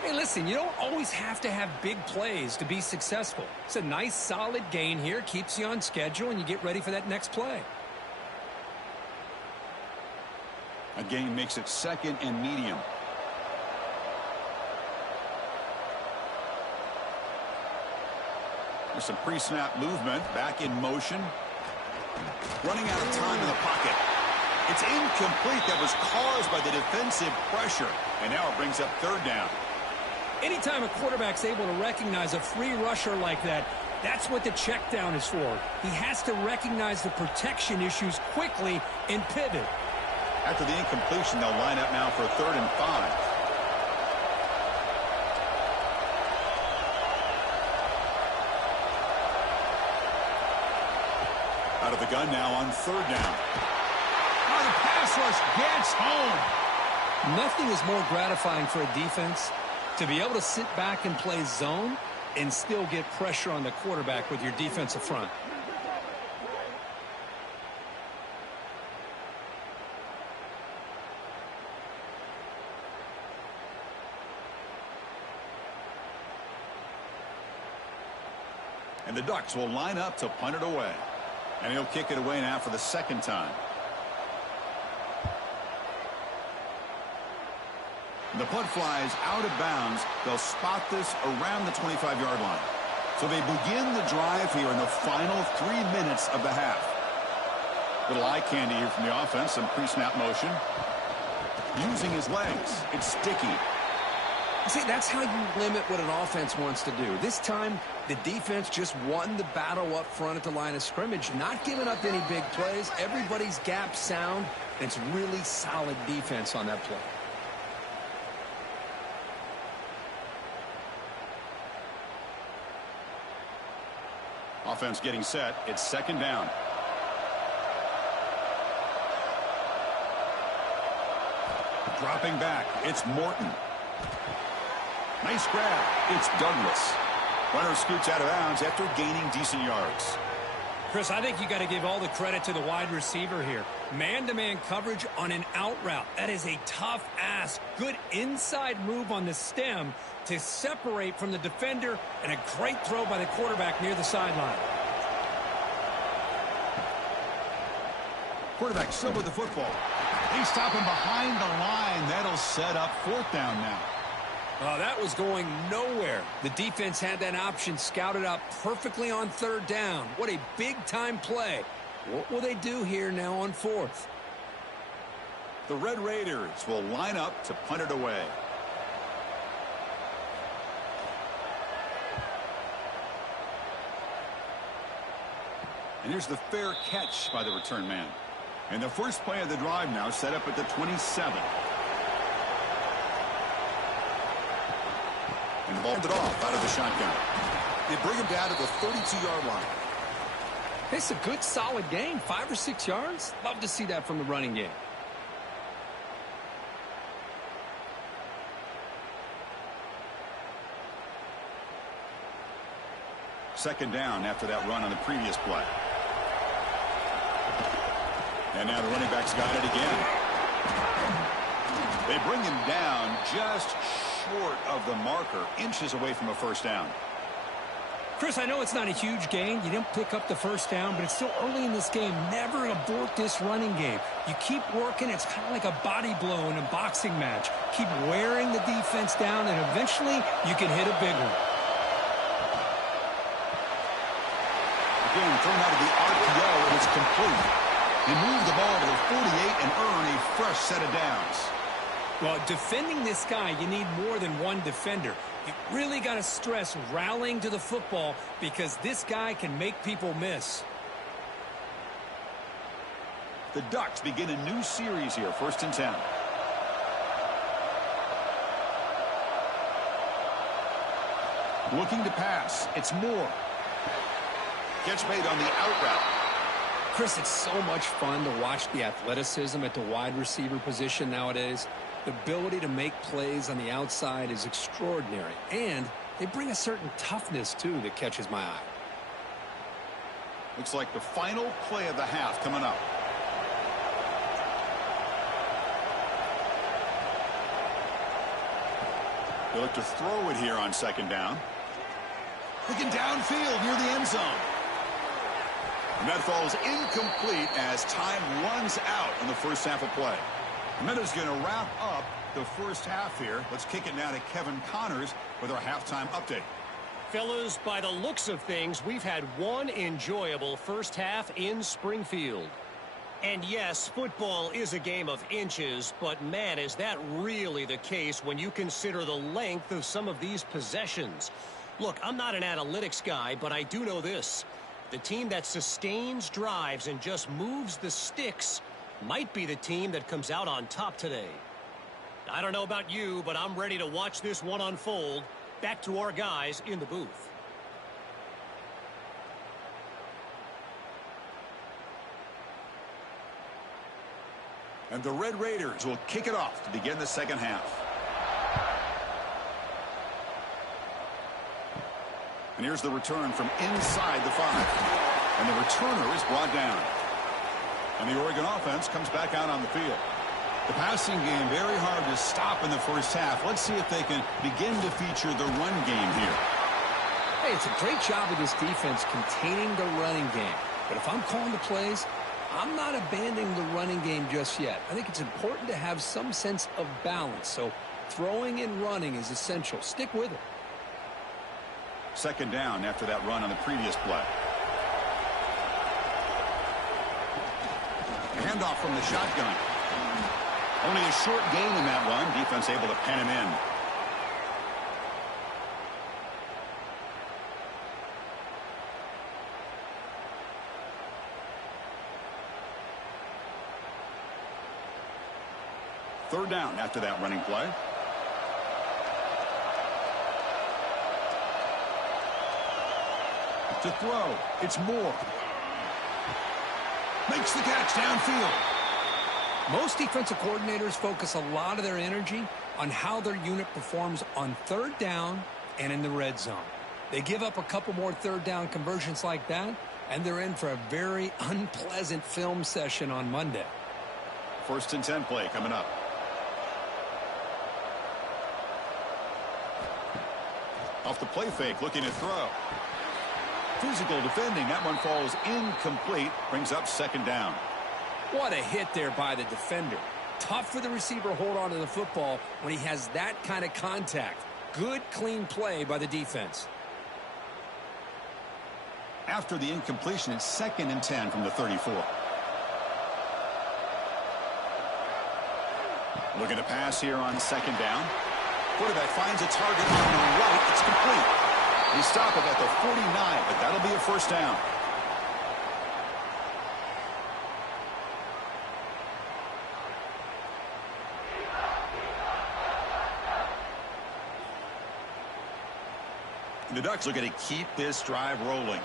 Hey, listen, you don't always have to have big plays to be successful. It's a nice, solid gain here. Keeps you on schedule, and you get ready for that next play. A gain makes it 2nd and medium. There's some pre-snap movement. Back in motion. Running out of time in the pocket. It's incomplete. That was caused by the defensive pressure. And now it brings up 3rd down. Anytime a quarterback's able to recognize a free rusher like that, that's what the check down is for. He has to recognize the protection issues quickly and pivot. After the incompletion, they'll line up now for 3rd and 5. Out of the gun now on 3rd down. Oh, the pass rush gets home. Nothing is more gratifying for a defense to be able to sit back and play zone and still get pressure on the quarterback with your defensive front. And the Ducks will line up to punt it away. And he'll kick it away now for the 2nd time. The punt flies out of bounds. They'll spot this around the 25-yard line. So they begin the drive here in the final 3 minutes of the half. Little eye candy here from the offense. Some pre-snap motion. Using his legs. It's sticky. See, that's how you limit what an offense wants to do. This time, the defense just won the battle up front at the line of scrimmage, not giving up any big plays. Everybody's gap sound. It's really solid defense on that play. Offense getting set. It's 2nd down. Dropping back. It's Morton. Nice grab. It's Douglas. Runner scoots out of bounds after gaining decent yards. Chris, I think you got to give all the credit to the wide receiver here. Man-to-man coverage on an out route. That is a tough ask. Good inside move on the stem to separate from the defender, and a great throw by the quarterback near the sideline. Quarterback still with the football. They stop him behind the line. That'll set up 4th down now. Oh, that was going nowhere. The defense had that option scouted out perfectly on 3rd down. What a big-time play. What will they do here now on 4th? The Red Raiders will line up to punt it away. And here's the fair catch by the return man. And the first play of the drive now set up at the 27. And the ball it off out of the shotgun. They bring him down to the 32-yard line. It's a good, solid game. 5 or 6 yards. Love to see that from the running game. Second down after that run on the previous play. And now the running back's got it again. They bring him down just short of the marker, inches away from a first down. Chris, I know it's not a huge gain. You didn't pick up the first down, but it's still early in this game. Never abort this running game. You keep working. It's kind of like a body blow in a boxing match. Keep wearing the defense down, and eventually you can hit a big one. Again, thrown out of the RPO, and it's complete. He moved the ball to the 48 and earned a fresh set of downs. Well, defending this guy, you need more than one defender. You really got to stress rallying to the football because this guy can make people miss. The Ducks begin a new series here, 1st and 10. Looking to pass. It's Moore. Catch made on the out route. Chris, it's so much fun to watch the athleticism at the wide receiver position nowadays. The ability to make plays on the outside is extraordinary, and they bring a certain toughness, too, that catches my eye. Looks like the final play of the half coming up. They look to throw it here on 2nd down. Looking downfield near the end zone. And that falls incomplete as time runs out in the first half of play. Minuta's going to wrap up the first half here. Let's kick it now to Kevin Connors with our halftime update. Fellas, by the looks of things, we've had one enjoyable first half in Springfield. And yes, football is a game of inches, but man, is that really the case when you consider the length of some of these possessions. Look, I'm not an analytics guy, but I do know this. The team that sustains drives and just moves the sticks might be the team that comes out on top today. I don't know about you, but I'm ready to watch this one unfold. Back to our guys in the booth. And the Red Raiders will kick it off to begin the second half. And here's the return from inside the 5. And the returner is brought down. And the Oregon offense comes back out on the field. The passing game very hard to stop in the first half. Let's see if they can begin to feature the run game here. Hey, it's a great job of this defense containing the running game. But if I'm calling the plays, I'm not abandoning the running game just yet. I think it's important to have some sense of balance. So throwing and running is essential. Stick with it. 2nd down after that run on the previous play. A handoff from the shotgun. Only a short gain in that run. Defense able to pen him in. Third down after that running play. To throw. It's Moore. Makes the catch downfield. Most defensive coordinators focus a lot of their energy on how their unit performs on 3rd down and in the red zone. They give up a couple more 3rd down conversions like that, and they're in for a very unpleasant film session on Monday. 1st and 10 play coming up. Off the play fake, looking to throw. Physical defending. That one falls incomplete. Brings up 2nd down. What a hit there by the defender. Tough for the receiver to hold on to the football when he has that kind of contact. Good, clean play by the defense. After the incompletion, it's 2nd and 10 from the 34. Looking to pass here on 2nd down. Quarterback finds a target on the right. It's complete. They stop it at the 49, but that'll be a first down. The Ducks are going to keep this drive rolling.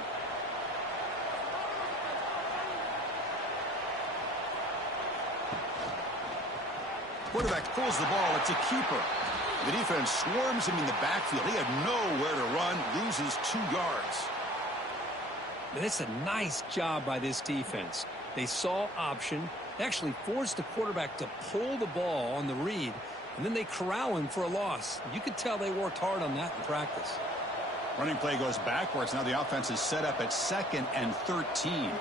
Quarterback pulls the ball. It's a keeper. The defense swarms him in the backfield. He had nowhere to run, loses 2 yards. And it's a nice job by this defense. They saw option, They actually forced the quarterback to pull the ball on the read, and then they corral him for a loss. You could tell they worked hard on that in practice. Running play goes backwards. Now the offense is set up at 2nd and 13.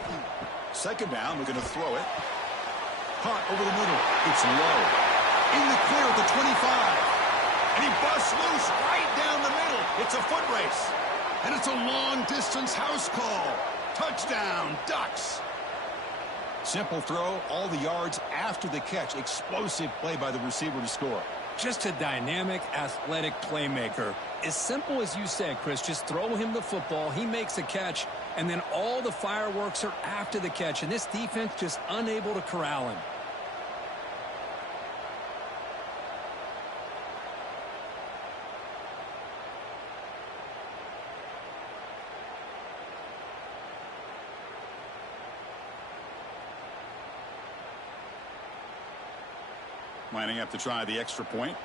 2nd down, looking to throw it. Caught over the middle. It's low. In the clear at the 25. And he busts loose right down the middle. It's a foot race. And it's a long-distance house call. Touchdown, Ducks. Simple throw, all the yards after the catch. Explosive play by the receiver to score. Just a dynamic, athletic playmaker. As simple as you said, Chris, just throw him the football, he makes a catch, and then all the fireworks are after the catch, and this defense just unable to corral him. Lining up to try the extra point.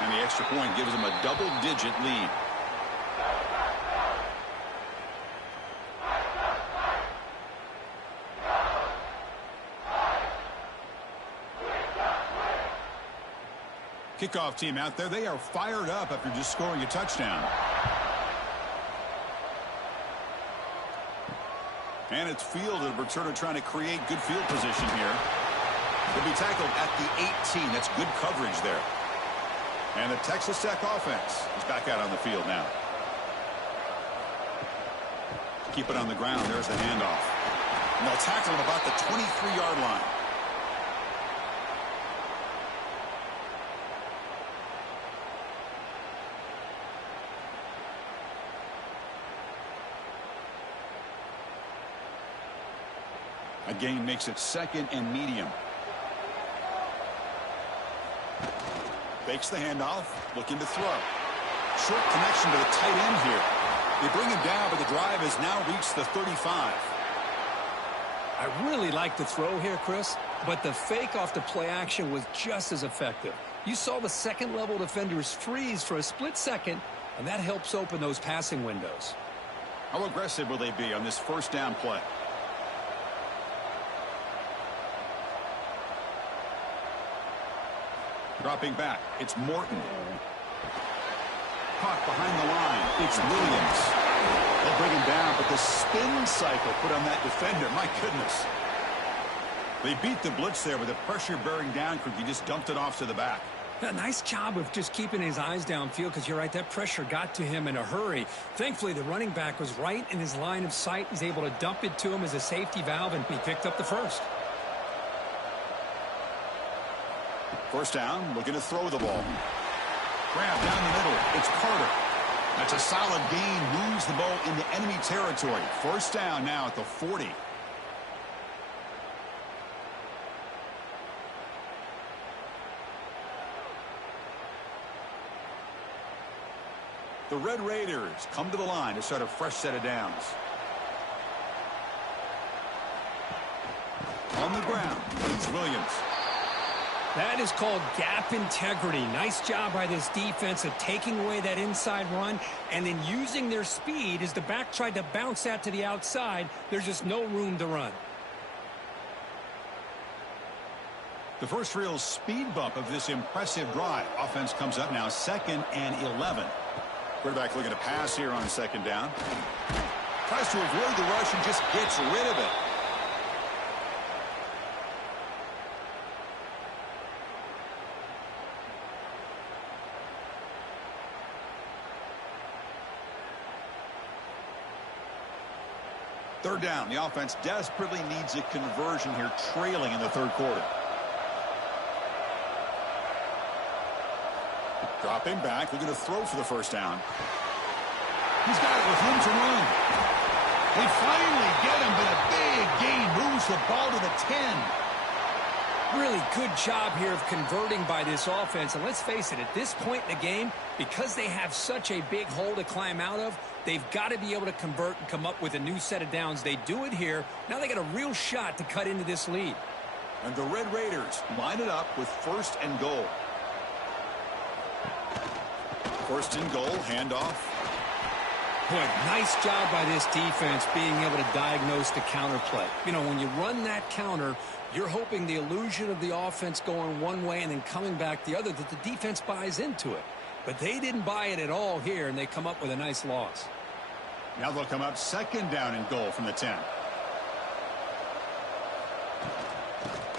And the extra point gives them a double-digit lead. Kickoff team out there. They are fired up after just scoring a touchdown. And it's fielded. Returner trying to create good field position here. He'll be tackled at the 18. That's good coverage there. And the Texas Tech offense is back out on the field now. Keep it on the ground. There's the handoff. And they'll tackle him about the 23-yard line. A gain makes it 2nd and medium. Fakes the handoff, looking to throw. Short connection to the tight end here. They bring him down, but the drive has now reached the 35. I really like the throw here, Chris, but the fake off the play action was just as effective. You saw the second-level defenders freeze for a split second, and that helps open those passing windows. How aggressive will they be on this 1st down play? Dropping back, it's Morton. Caught behind the line, it's Williams. They'll bring him down, but the spin cycle put on that defender, my goodness. They beat the blitz there with the pressure bearing down. He just dumped it off to the back. A nice job of just keeping his eyes downfield, because you're right, that pressure got to him in a hurry. Thankfully, the running back was right in his line of sight. He's able to dump it to him as a safety valve, and he picked up the first. 1st down, looking to throw the ball. Grab down the middle. It's Carter. That's a solid gain. Moves the ball into enemy territory. 1st down now at the 40. The Red Raiders come to the line to start a fresh set of downs. On the ground, it's Williams. That is called gap integrity. Nice job by this defense of taking away that inside run and then using their speed as the back tried to bounce that to the outside. There's just no room to run. The first real speed bump of this impressive drive. Offense comes up now 2nd and 11. Quarterback looking to pass here on 2nd down. Tries to avoid the rush and just gets rid of it. Third down. The offense desperately needs a conversion here, trailing in the 3rd quarter. Dropping back, looking to throw for the 1st down. He's got it with room to run. They finally get him, but a big gain moves the ball to the 10. Really good job here of converting by this offense. And let's face it, at this point in the game, because they have such a big hole to climb out of, they've got to be able to convert and come up with a new set of downs. They do it here. Now they got a real shot to cut into this lead. And the Red Raiders line it up with 1st and goal. 1st and goal, handoff. Boy, nice job by this defense being able to diagnose the counter play. You know, when you run that counter, you're hoping the illusion of the offense going one way and then coming back the other, that the defense buys into it. But they didn't buy it at all here, and they come up with a nice loss. Now they'll come up second down and goal from the 10.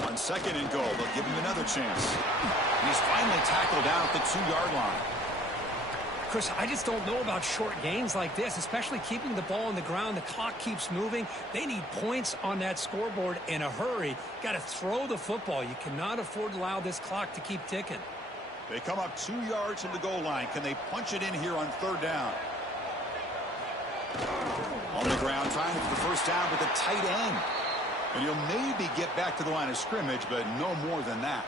On second and goal, they'll give him another chance. And he's finally tackled down at the 2-yard line. Chris, I just don't know about short gains like this, especially keeping the ball on the ground. The clock keeps moving. They need points on that scoreboard in a hurry. Got to throw the football. You cannot afford to allow this clock to keep ticking. They come up 2 yards from the goal line. Can they punch it in here on third down? On the ground, trying for the first down with the tight end. And he'll maybe get back to the line of scrimmage, but no more than that.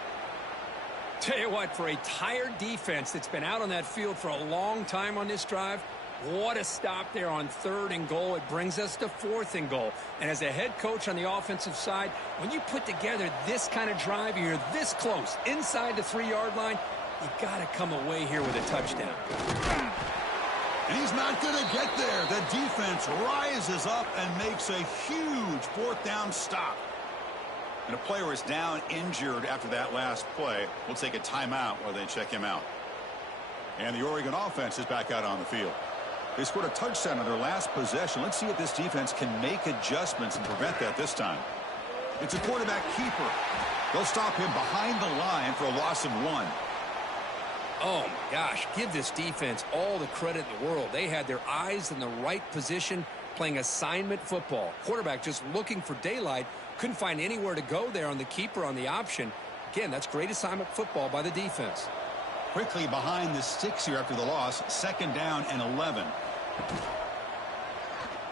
Tell you what, for a tired defense that's been out on that field for a long time on this drive, what a stop there on third and goal. It brings us to fourth and goal. And as a head coach on the offensive side, when you put together this kind of drive, you're this close, inside the 3-yard line, you got to come away here with a touchdown. And he's not going to get there. The defense rises up and makes a huge fourth down stop. And a player is down injured after that last play. We'll take a timeout while they check him out. And the Oregon offense is back out on the field. They scored a touchdown on their last possession. Let's see if this defense can make adjustments and prevent that this time. It's a quarterback keeper. They'll stop him behind the line for a loss of 1. Oh, my gosh. Give this defense all the credit in the world. They had their eyes in the right position, playing assignment football. Quarterback just looking for daylight. Couldn't find anywhere to go there on the keeper on the option. Again, that's great assignment football by the defense. Quickly behind the sticks here after the loss. Second down and 11.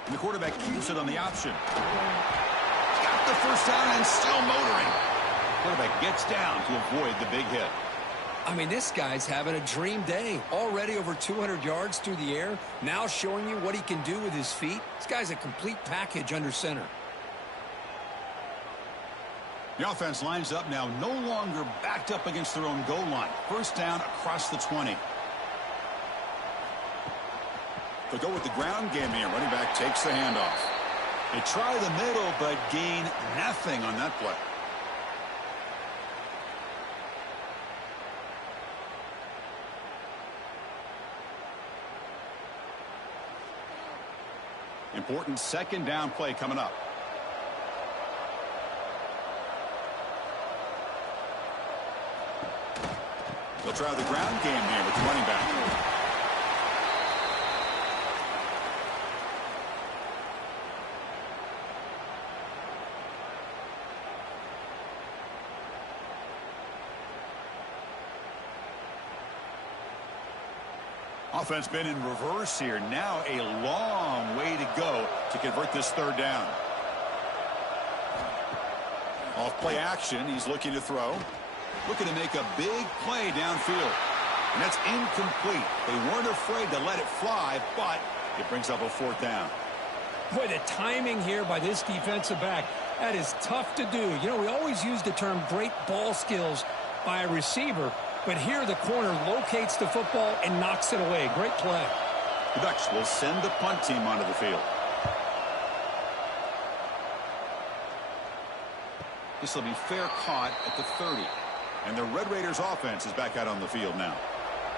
And the quarterback keeps it on the option. Got the first down and still motoring. Quarterback gets down to avoid the big hit. I mean, this guy's having a dream day. Already over 200 yards through the air. Now showing you what he can do with his feet. This guy's a complete package under center. The offense lines up now, no longer backed up against their own goal line. First down across the 20. They'll go with the ground game here. Running back takes the handoff. They try the middle, but gain nothing on that play. Important second down play coming up. They'll try the ground game here with the running back. Offense been in reverse here. Now a long way to go to convert this third down. Off play action. He's looking to throw. Looking to make a big play downfield. And that's incomplete. They weren't afraid to let it fly, but it brings up a fourth down. Boy, the timing here by this defensive back, that is tough to do. You know, we always use the term great ball skills by a receiver, but here the corner locates the football and knocks it away. Great play. The Ducks will send the punt team onto the field. This will be fair caught at the 30. And the Red Raiders offense is back out on the field now.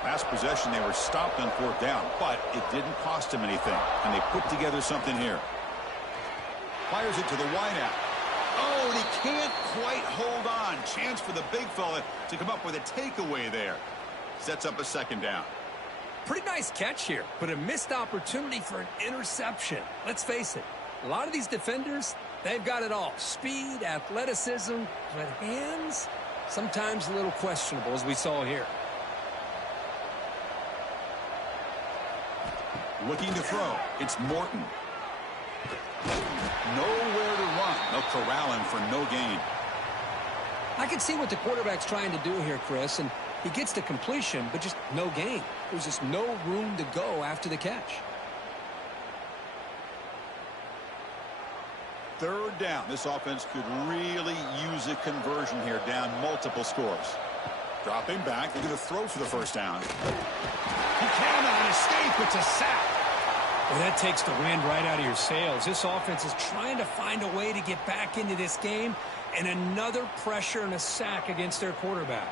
Last possession, they were stopped on fourth down, but it didn't cost them anything. And they put together something here. Fires it to the wideout. Oh, and he can't quite hold on. Chance for the big fella to come up with a takeaway there. Sets up a second down. Pretty nice catch here, but a missed opportunity for an interception. Let's face it, a lot of these defenders, they've got it all. Speed, athleticism, but hands, sometimes a little questionable, as we saw here. Looking to throw. It's Morton. Nowhere to run. They'll corral him for no gain. I can see what the quarterback's trying to do here, Chris, and he gets to completion, but just no gain. There's just no room to go after the catch. Third down. This offense could really use a conversion here, down multiple scores. Dropping back. They're going to throw for the first down. He cannot escape. It's a sack. Well, that takes the wind right out of your sails. This offense is trying to find a way to get back into this game, and another pressure and a sack against their quarterback.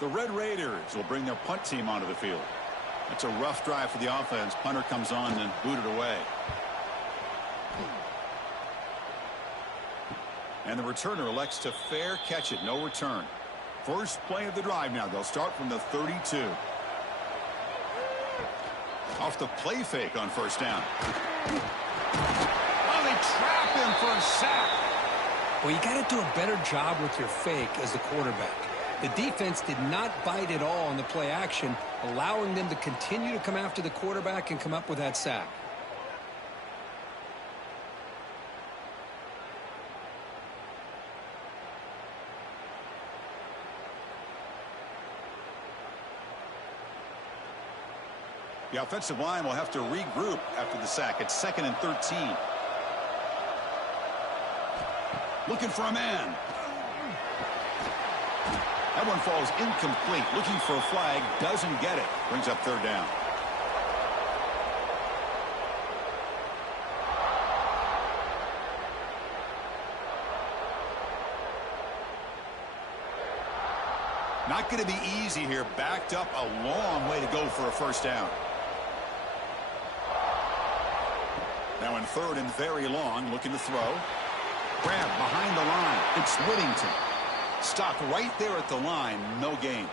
The Red Raiders will bring their punt team onto the field. It's a rough drive for the offense. Punter comes on and booted away. And the returner elects to fair catch it. No return. First play of the drive now. They'll start from the 32. Off the play fake on first down. Oh, they trap him for a sack. Well, you got to do a better job with your fake as the quarterback. The defense did not bite at all on the play action, allowing them to continue to come after the quarterback and come up with that sack. The offensive line will have to regroup after the sack. It's 2nd and 13. Looking for a man. That one falls incomplete. Looking for a flag. Doesn't get it. Brings up 3rd down. Not going to be easy here. Backed up a long way to go for a first down. Now in 3rd and very long. Looking to throw. Grab behind the line. It's Whittington. Stopped right there at the line. No gain.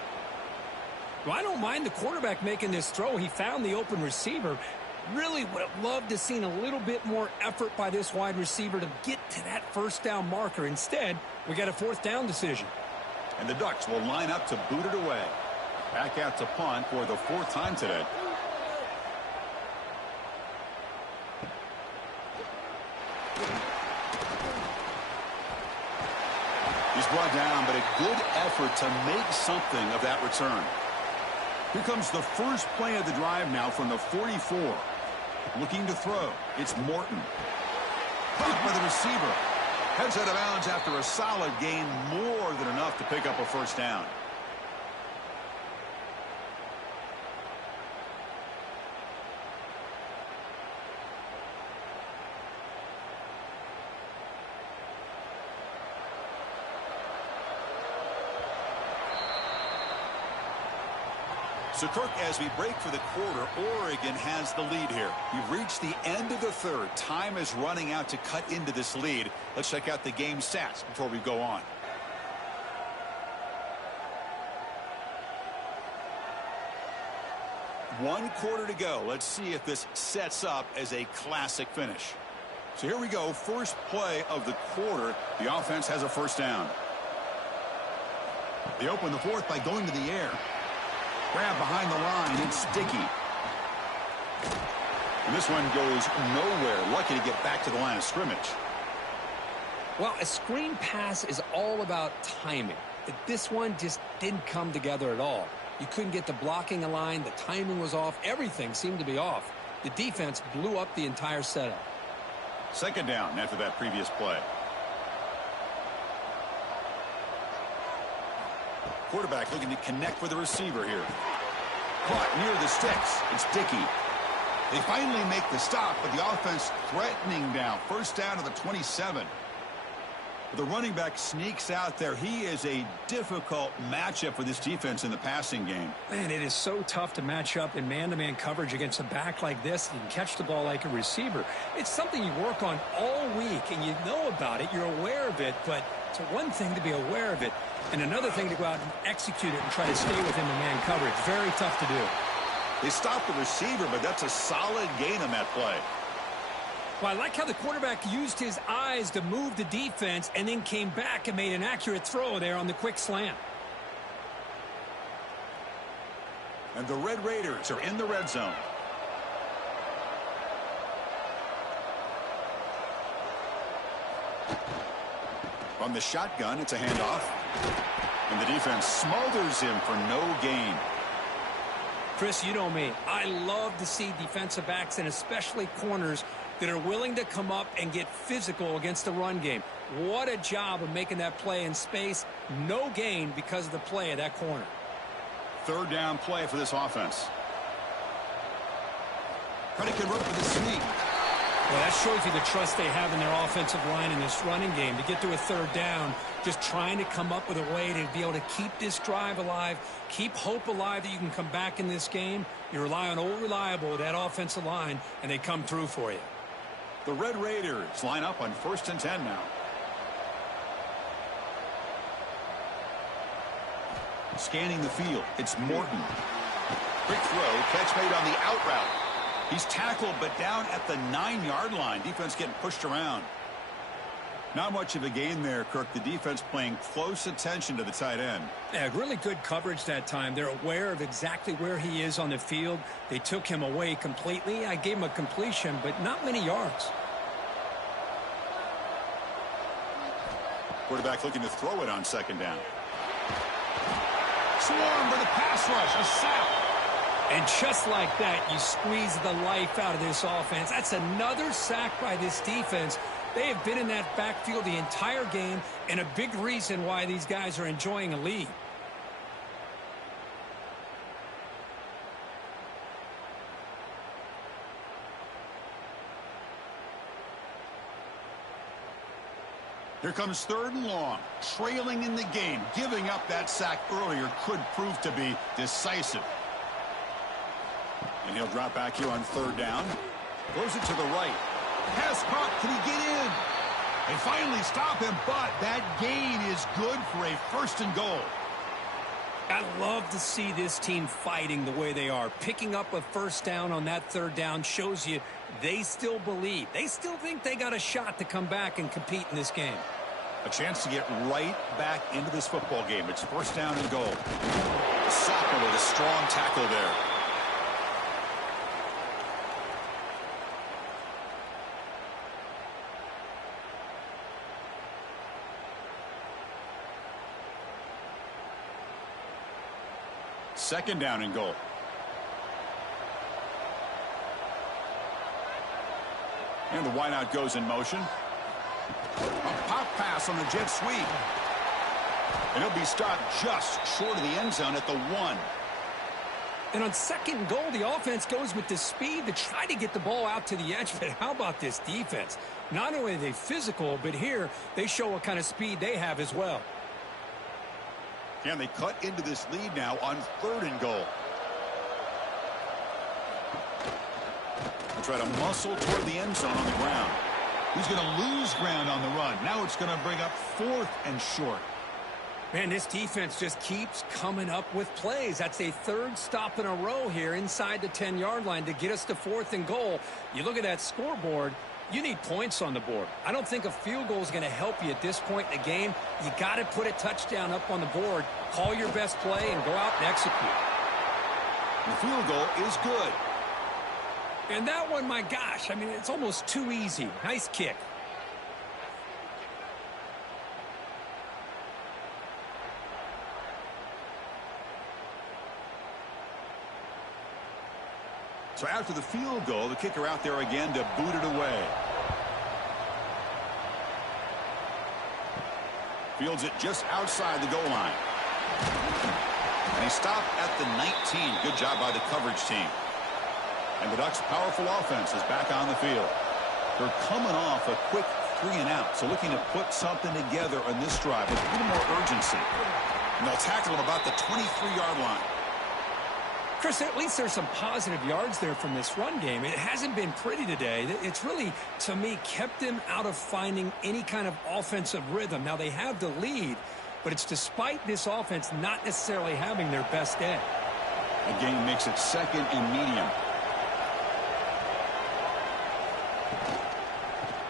Well, I don't mind the quarterback making this throw. He found the open receiver. Really would have loved to have seen a little bit more effort by this wide receiver to get to that first down marker. Instead, we got a 4th down decision. And the Ducks will line up to boot it away. Back out to punt for the 4th time today. He's brought down, but a good effort to make something of that return. Here comes the first play of the drive now from the 44. Looking to throw. It's Morton. Caught by the receiver. Heads out of bounds after a solid gain, more than enough to pick up a first down. So, Kirk, as we break for the quarter, Oregon has the lead here. We've reached the end of the 3rd. Time is running out to cut into this lead. Let's check out the game stats before we go on. One quarter to go. Let's see if this sets up as a classic finish. So here we go. First play of the quarter. The offense has a first down. They open the 4th by going to the air. Grab behind the line. It's Dickey. And this one goes nowhere. Lucky to get back to the line of scrimmage. Well, a screen pass is all about timing. But this one just didn't come together at all. You couldn't get the blocking aligned. The timing was off. Everything seemed to be off. The defense blew up the entire setup. 2nd down after that previous play. Quarterback looking to connect with the receiver here. Caught near the sticks. It's Dickey. They finally make the stop, but the offense threatening down. First down to the 27. The running back sneaks out there. He is a difficult matchup for this defense in the passing game. Man, it is so tough to match up in man-to-man coverage against a back like this. You can catch the ball like a receiver. It's something you work on all week, and you know about it. You're aware of it, but it's one thing to be aware of it, and another thing to go out and execute it and try to stay within the man coverage. Very tough to do. They stopped the receiver, but that's a solid gain on that play. Well, I like how the quarterback used his eyes to move the defense and then came back and made an accurate throw there on the quick slant. And the Red Raiders are in the red zone. From the shotgun, it's a handoff. And the defense smothers him for no gain. Chris, you know me. I love to see defensive backs and especially corners that are willing to come up and get physical against the run game. What a job of making that play in space. No gain because of the play of that corner. Third down play for this offense. Trying to convert with a sneak. Well, that shows you the trust they have in their offensive line in this running game. To get to a third down, just trying to come up with a way to be able to keep this drive alive, keep hope alive that you can come back in this game. You rely on old reliable, that offensive line, and they come through for you. The Red Raiders line up on 1st and 10 now. Scanning the field, it's Morton. Quick throw, catch made on the out route. He's tackled, but down at the 9-yard line. Defense getting pushed around. Not much of a gain there, Kirk. The defense playing close attention to the tight end. Yeah, really good coverage that time. They're aware of exactly where he is on the field. They took him away completely. I gave him a completion, but not many yards. Quarterback looking to throw it on 2nd down. Swarm for the pass rush. A sack. And just like that, you squeeze the life out of this offense. That's another sack by this defense. They have been in that backfield the entire game, and a big reason why these guys are enjoying a lead. Here comes 3rd and long. Trailing in the game. Giving up that sack earlier could prove to be decisive. And he'll drop back here on 3rd down. Throws it to the right. Pass caught. Can he get in? They finally stop him, but that gain is good for a 1st and goal. I love to see this team fighting the way they are. Picking up a 1st down on that 3rd down shows you they still believe. They still think they got a shot to come back and compete in this game. A chance to get right back into this football game. It's 1st down and goal. Soccer with a strong tackle there. Second down and goal. And the wideout goes in motion. A pop pass on the jet sweep. And he'll be stopped just short of the end zone at the 1. And on 2nd and goal, the offense goes with the speed to try to get the ball out to the edge. But how about this defense? Not only are they physical, but here they show what kind of speed they have as well. Can they cut into this lead now on 3rd and goal? They'll try to muscle toward the end zone on the ground. He's going to lose ground on the run. Now it's going to bring up 4th and short. Man, this defense just keeps coming up with plays. That's a 3rd stop in a row here inside the 10-yard line to get us to 4th and goal. You look at that scoreboard, you need points on the board. I don't think a field goal is going to help you at this point in the game. You got to put a touchdown up on the board, call your best play, and go out and execute. The field goal is good. And that one, my gosh, I mean, it's almost too easy. Nice kick. So after the field goal, the kicker out there again to boot it away. Fields it just outside the goal line. And he stopped at the 19. Good job by the coverage team. And the Ducks' powerful offense is back on the field. They're coming off a quick 3 and out, so looking to put something together on this drive with a little more urgency. And they'll tackle him about the 23-yard line. Chris, at least there's some positive yards there from this run game. It hasn't been pretty today. It's really, to me, kept them out of finding any kind of offensive rhythm. Now, they have the lead, but it's despite this offense not necessarily having their best day. The game makes it 2nd and medium.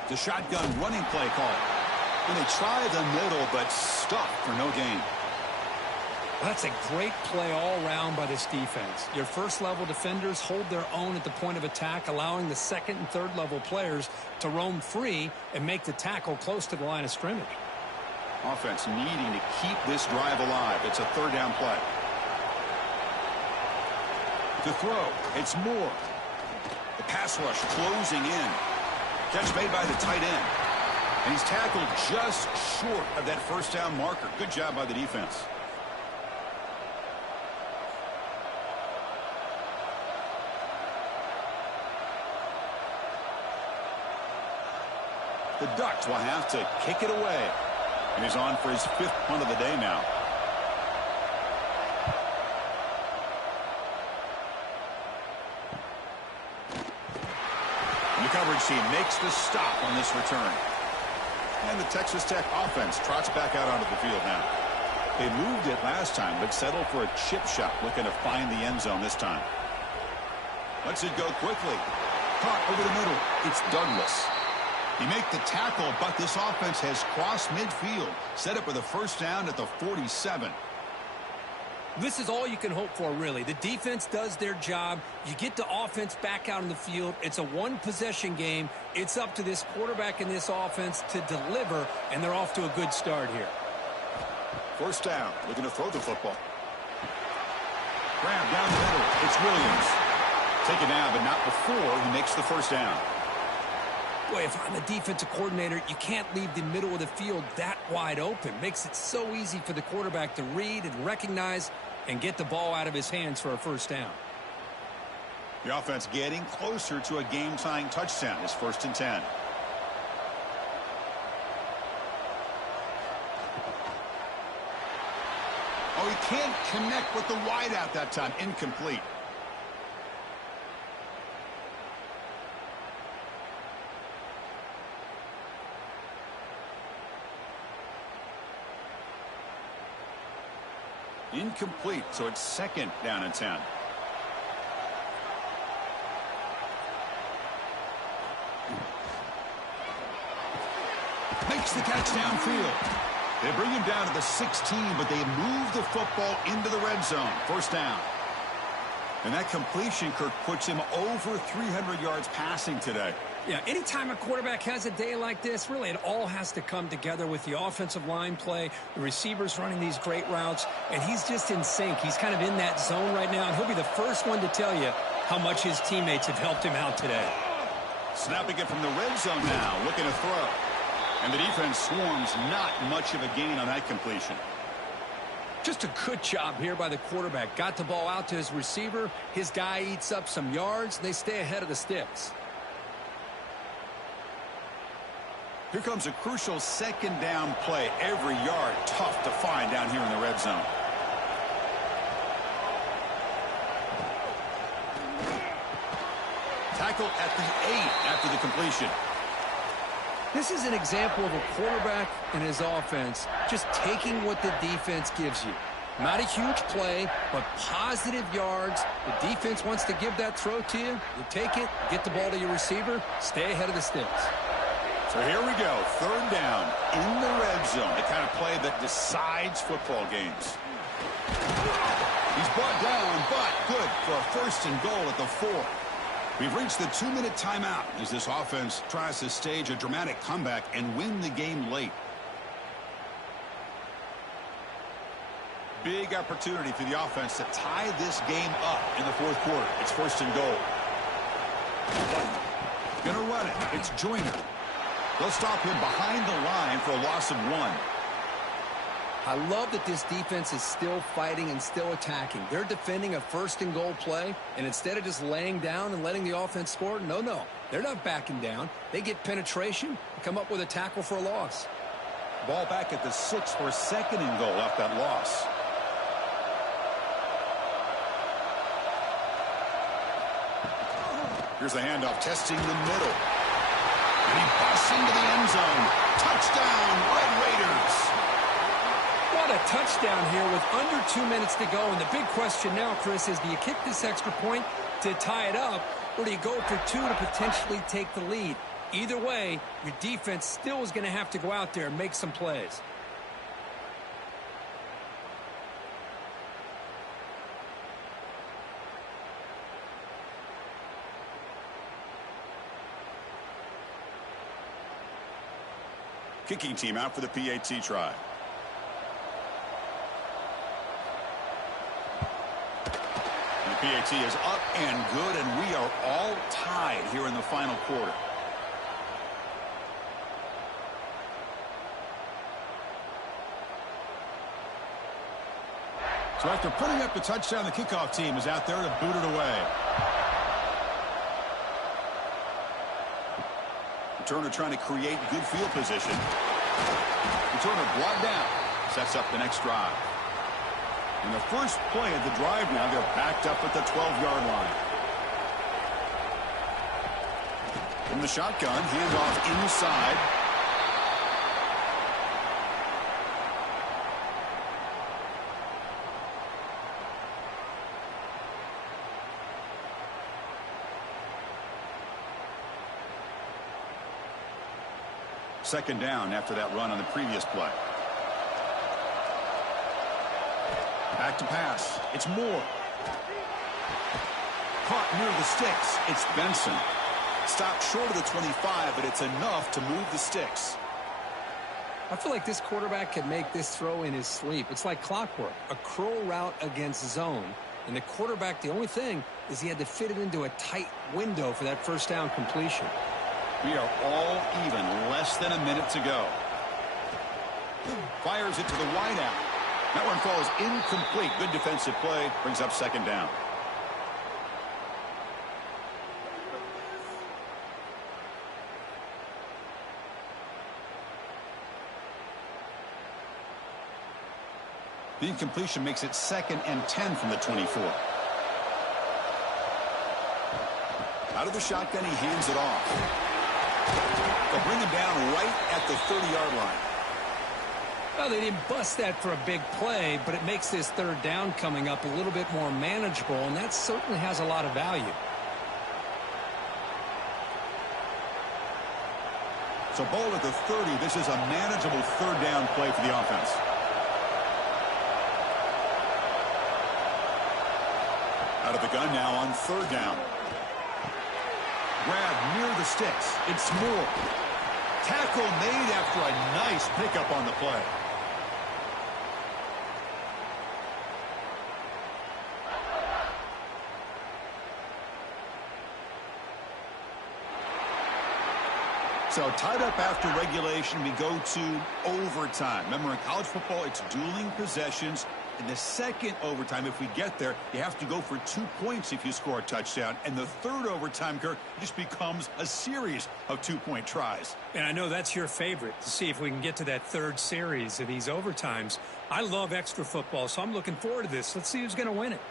The shotgun running play call. And they try the middle, but stuffed for no gain. That's a great play all around by this defense. Your first-level defenders hold their own at the point of attack, allowing the 2nd and 3rd-level players to roam free and make the tackle close to the line of scrimmage. Offense needing to keep this drive alive. It's a 3rd down play. To throw, it's Moore. The pass rush closing in. Catch made by the tight end. And he's tackled just short of that first down marker. Good job by the defense. The Ducks will have to kick it away. And he's on for his 5th punt of the day now. And the coverage team makes the stop on this return. And the Texas Tech offense trots back out onto the field now. They moved it last time, but settled for a chip shot, looking to find the end zone this time. Lets it go quickly. Caught over the middle. It's Douglas. He make the tackle, but this offense has crossed midfield. Set up with a first down at the 47. This is all you can hope for, really. The defense does their job. You get the offense back out on the field. It's a one-possession game. It's up to this quarterback and this offense to deliver, and they're off to a good start here. First down, looking to throw the football. Grab down the middle. It's Williams. Take it now, but not before he makes the first down. Boy, if I'm a defensive coordinator, you can't leave the middle of the field that wide open. Makes it so easy for the quarterback to read and recognize and get the ball out of his hands for a first down. The offense getting closer to a game-tying touchdown. It's 1st and 10. Oh, he can't connect with the wideout that time. Incomplete. Incomplete, so it's 2nd down and 10. Makes the catch downfield. They bring him down to the 16, but they move the football into the red zone. First down. And that completion, Kirk, puts him over 300 yards passing today. Yeah, anytime a quarterback has a day like this, really it all has to come together with the offensive line play, the receivers running these great routes, and he's just in sync. He's kind of in that zone right now, and he'll be the first one to tell you how much his teammates have helped him out today. Snapping it from the red zone now, looking to throw. And the defense swarms, not much of a gain on that completion. Just a good job here by the quarterback. Got the ball out to his receiver. His guy eats up some yards, and they stay ahead of the sticks. Here comes a crucial 2nd down play. Every yard tough to find down here in the red zone. Tackle at the 8 after the completion. This is an example of a quarterback and his offense just taking what the defense gives you. Not a huge play, but positive yards. The defense wants to give that throw to you. You take it, get the ball to your receiver, stay ahead of the sticks. So here we go, 3rd down in the red zone. The kind of play that decides football games. He's brought down, but good for a 1st and goal at the 4. We've reached the 2-minute timeout as this offense tries to stage a dramatic comeback and win the game late. Big opportunity for the offense to tie this game up in the 4th quarter. It's 1st and goal. Gonna run it. It's Joyner. They'll stop him behind the line for a loss of 1. I love that this defense is still fighting and still attacking. They're defending a 1st and goal play, and instead of just laying down and letting the offense score, no. They're not backing down. They get penetration and come up with a tackle for a loss. Ball back at the 6 for 2nd and goal off that loss. Here's the handoff, testing the middle. And he busts into the end zone. Touchdown, Red Raiders. What a touchdown here with under 2 minutes to go. And the big question now, Chris, is do you kick this extra point to tie it up, or do you go for 2 to potentially take the lead? Either way, your defense still is going to have to go out there and make some plays. Kicking team out for the PAT try. And the PAT is up and good, and we are all tied here in the final quarter. So after putting up the touchdown, the kickoff team is out there to boot it away. Returner trying to create good field position. Returner brought down. Sets up the next drive. In the first play of the drive now, they're backed up at the 12-yard line. From the shotgun, handoff inside. Second down after that run on the previous play. Back to pass. It's Moore. Caught near the sticks. It's Benson. Stopped short of the 25, but it's enough to move the sticks. I feel like this quarterback can make this throw in his sleep. It's like clockwork. A curl route against zone. And the quarterback, the only thing is he had to fit it into a tight window for that first down completion. We are all even. Less than a minute to go. Fires it to the wideout. That one falls incomplete. Good defensive play. Brings up second down. The incompletion makes it 2nd and 10 from the 24. Out of the shotgun, he hands it off. They'll bring him down right at the 30-yard line. Well, they didn't bust that for a big play, but it makes this third down coming up a little bit more manageable, and that certainly has a lot of value. So ball at the 30. This is a manageable third down play for the offense. Out of the gun now on third down. Grab near the sticks. It's Moore. Tackle made after a nice pickup on the play. So tied up after regulation, we go to overtime. Remember, in college football, it's dueling possessions. In the second overtime, if we get there, you have to go for 2 points if you score a touchdown. And the third overtime, Kirk, just becomes a series of 2-point tries. And I know that's your favorite, to see if we can get to that third series of these overtimes. I love extra football, so I'm looking forward to this. Let's see who's going to win it.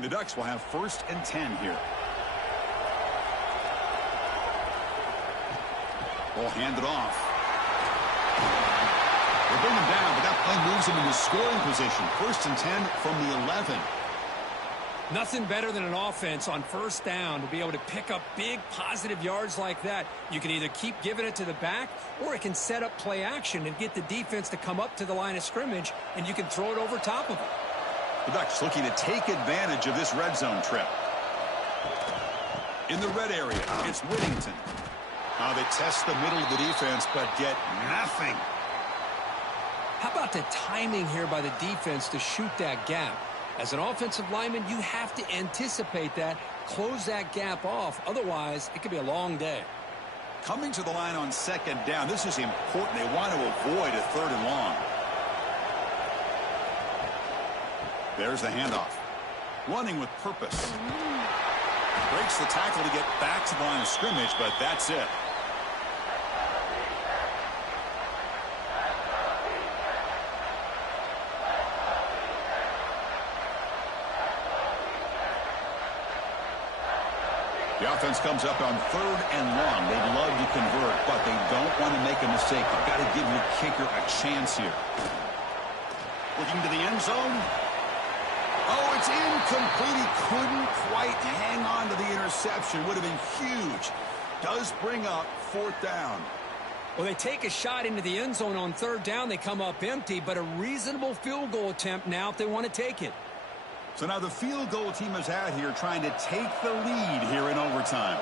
The Ducks will have 1st and 10 here. Ball handed off. They bring him down, but that play moves him into scoring position. 1st and 10 from the 11. Nothing better than an offense on first down to be able to pick up big positive yards like that. You can either keep giving it to the back, or it can set up play action and get the defense to come up to the line of scrimmage, and you can throw it over top of it. The Ducks looking to take advantage of this red zone trip. In the red area, it's Whittington. Now they test the middle of the defense, but get nothing. How about the timing here by the defense to shoot that gap? As an offensive lineman, you have to anticipate that, close that gap off. Otherwise, it could be a long day. Coming to the line on second down, this is important. They want to avoid a 3rd and long. There's the handoff. Running with purpose. Breaks the tackle to get back to the line of scrimmage, but that's it. The offense comes up on 3rd and long. They'd love to convert, but they don't want to make a mistake. They've got to give your kicker a chance here. Looking to the end zone. Oh, it's incomplete. He couldn't quite hang on to the interception. Would have been huge. Does bring up 4th down. Well, they take a shot into the end zone on 3rd down. They come up empty, but a reasonable field goal attempt now if they want to take it. So now the field goal team is out here trying to take the lead here in overtime.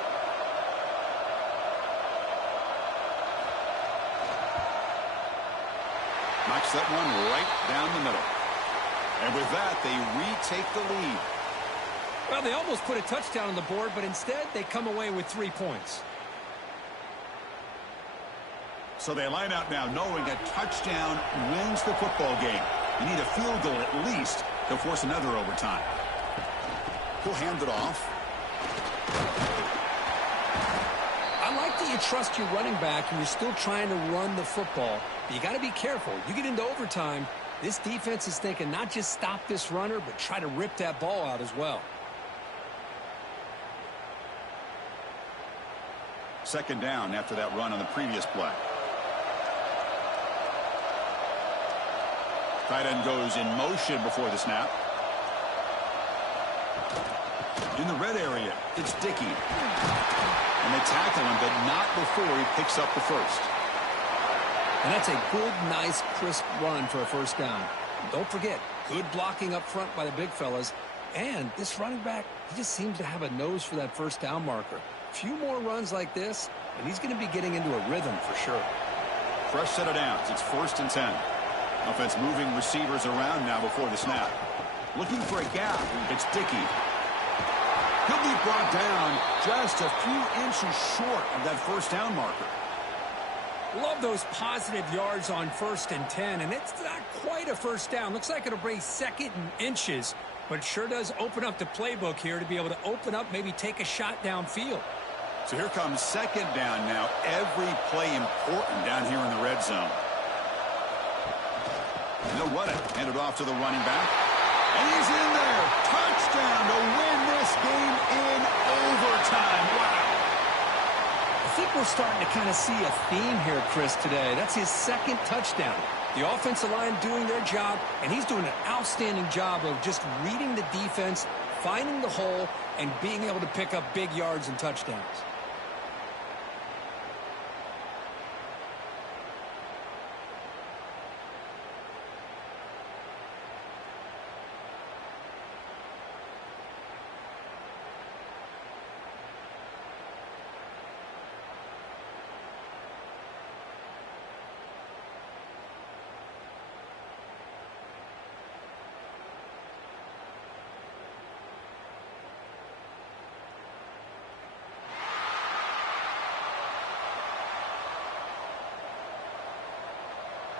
Knocks that one right down the middle. And with that, they retake the lead. Well, they almost put a touchdown on the board, but instead they come away with 3 points. So they line out now knowing a touchdown wins the football game. You need a field goal at least to force another overtime. He'll hand it off. I like that you trust your running back and you're still trying to run the football. But you got to be careful. You get into overtime, this defense is thinking not just stop this runner, but try to rip that ball out as well. Second down after that run on the previous play. Tight end goes in motion before the snap. In the red area, it's Dickey. And they tackle him, but not before he picks up the first. And that's a good, nice, crisp run for a first down. Don't forget, good blocking up front by the big fellas. And this running back, he just seems to have a nose for that first down marker. A few more runs like this, and he's going to be getting into a rhythm for sure. Fresh set of downs. It's 1st and 10. Offense moving receivers around now before the snap. Looking for a gap. It's Dickey. He'll be brought down just a few inches short of that first down marker. Love those positive yards on 1st and 10, and it's not quite a first down. Looks like it'll bring 2nd and inches, but it sure does open up the playbook here to be able to open up, maybe take a shot downfield. So here comes 2nd down now. Every play important down here in the red zone. They'll run it. Hand it off to the running back. And he's in there. Touchdown to win this game in overtime. Wow. I think we're starting to kind of see a theme here, Chris, today. That's his 2nd touchdown. The offensive line doing their job, and he's doing an outstanding job of just reading the defense, finding the hole, and being able to pick up big yards and touchdowns.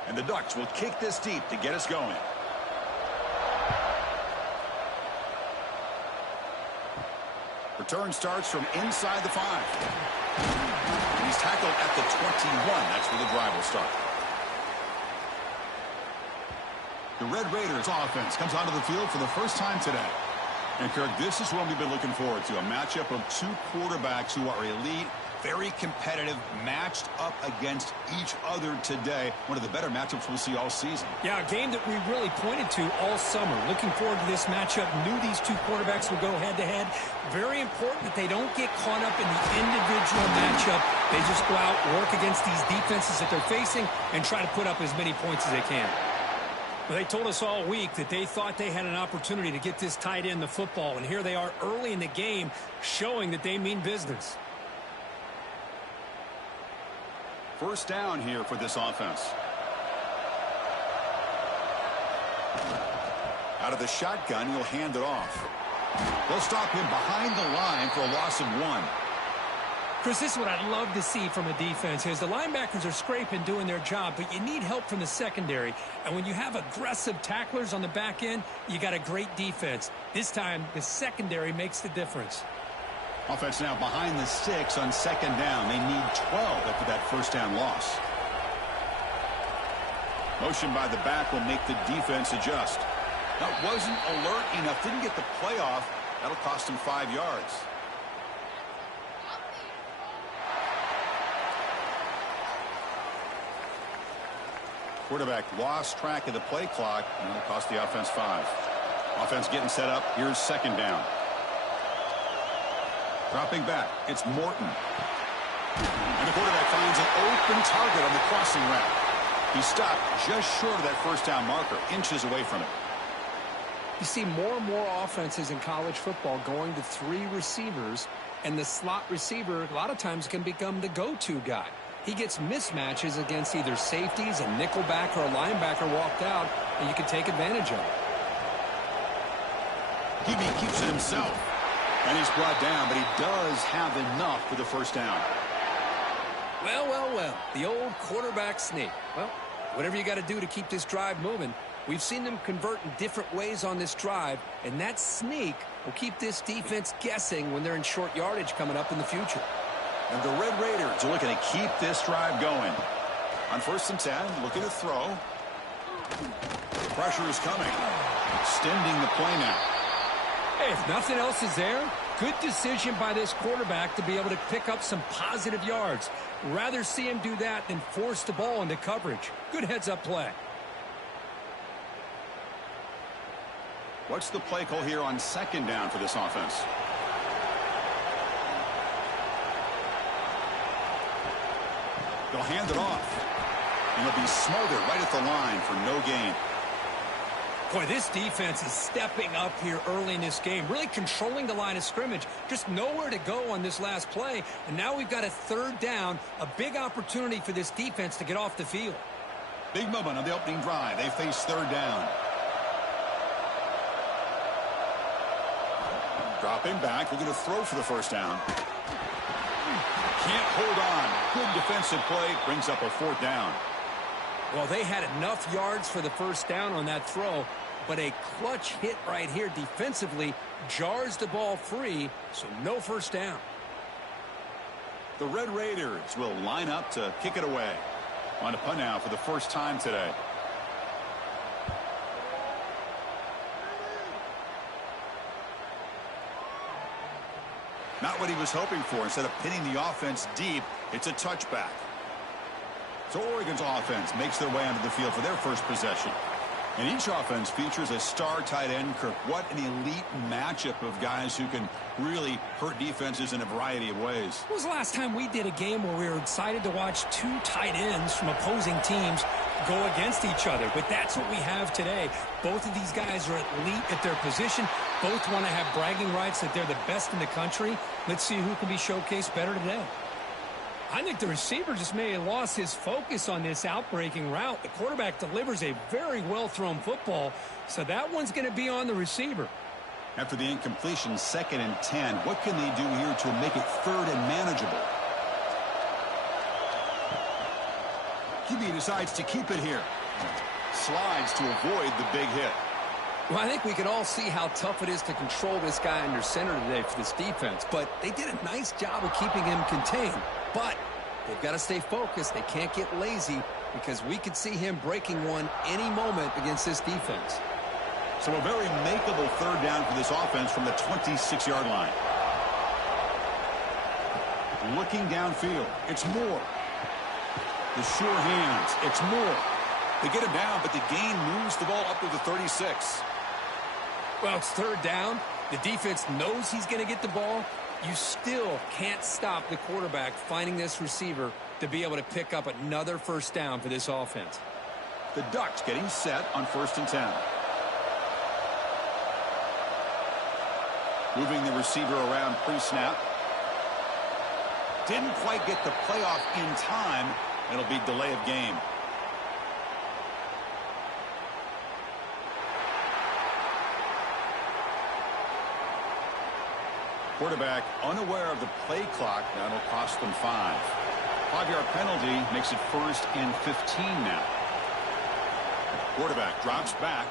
And the Ducks will kick this deep to get us going. Return starts from inside the 5. And he's tackled at the 21. That's where the drive will start. The Red Raiders offense comes onto the field for the first time today. And, Kirk, this is what we've been looking forward to, a matchup of two quarterbacks who are elite, very competitive, matched up against each other today. One of the better matchups we'll see all season. Yeah, a game that we really pointed to all summer. Looking forward to this matchup. Knew these two quarterbacks would go head-to-head. Very important that they don't get caught up in the individual matchup. They just go out, work against these defenses that they're facing, and try to put up as many points as they can. Well, they told us all week that they thought they had an opportunity to get this tight end the football, and here they are early in the game showing that they mean business. First down here for this offense. Out of the shotgun, he'll hand it off. They'll stop him behind the line for a loss of 1. Chris, this is what I'd love to see from a defense is the linebackers are scraping, doing their job, but you need help from the secondary. And when you have aggressive tacklers on the back end, you got a great defense. This time, the secondary makes the difference. Offense now behind the 6 on second down. They need 12 after that first down loss. Motion by the back will make the defense adjust. That wasn't alert enough. Didn't get the play off. That'll cost him 5 yards. Quarterback lost track of the play clock, and it'll cost the offense 5. Offense getting set up. Here's second down. Dropping back, it's Morton. And the quarterback finds an open target on the crossing route. He stopped just short of that first down marker, inches away from it. You see more and more offenses in college football going to 3 receivers, and the slot receiver a lot of times can become the go-to guy. he gets mismatches against either safeties, a nickelback, or a linebacker walked out, and you can take advantage of it. He keeps it himself. And he's brought down, but he does have enough for the first down. Well, well, well, the old quarterback sneak. Well, whatever you got to do to keep this drive moving. We've seen them convert in different ways on this drive, and that sneak will keep this defense guessing when they're in short yardage coming up in the future. And the Red Raiders are looking to keep this drive going. On 1st and 10, looking to throw. The pressure is coming. Extending the play now. Hey, if nothing else is there, good decision by this quarterback to be able to pick up some positive yards. Rather see him do that than force the ball into coverage. Good heads-up play. What's the play call here on 2nd down for this offense? They'll hand it off. And they'll be smothered right at the line for no gain. Boy, this defense is stepping up here early in this game, really controlling the line of scrimmage. Just nowhere to go on this last play. And now we've got a 3rd down, a big opportunity for this defense to get off the field. Big moment on the opening drive. They face 3rd down. Dropping back. We're going to throw for the first down. Can't hold on. Good defensive play. Brings up a 4th down. Well, they had enough yards for the first down on that throw, but a clutch hit right here defensively jars the ball free, so no first down. The Red Raiders will line up to kick it away. On to punt now for the first time today. Not what he was hoping for. Instead of pinning the offense deep, it's a touchback. So Oregon's offense makes their way onto the field for their first possession. And each offense features a star tight end, Kirk. What an elite matchup of guys who can really hurt defenses in a variety of ways. When was the last time we did a game where we were excited to watch 2 tight ends from opposing teams go against each other? But that's what we have today. Both of these guys are elite at their position. Both want to have bragging rights that they're the best in the country. Let's see who can be showcased better today. I think the receiver just may have lost his focus on this outbreaking route. The quarterback delivers a very well-thrown football, so that one's going to be on the receiver. After the incompletion, 2nd and 10, what can they do here to make it 3rd and manageable? QB decides to keep it here. Slides to avoid the big hit. Well, I think we can all see how tough it is to control this guy under center today for this defense, but they did a nice job of keeping him contained. But they've got to stay focused. They can't get lazy because we could see him breaking one any moment against this defense. So a very makeable 3rd down for this offense from the 26-yard line. Looking downfield. It's Moore. The sure hands. It's Moore. They get him down, but the gain moves the ball up to the 36. Well, it's 3rd down. The defense knows he's going to get the ball. You still can't stop the quarterback finding this receiver to be able to pick up another first down for this offense. The Ducks getting set on 1st and 10. Moving the receiver around pre-snap. Didn't quite get the playoff in time. It'll be delay of game. Quarterback unaware of the play clock. That'll cost them 5. 5-yard penalty makes it 1st and 15 now. Quarterback drops back.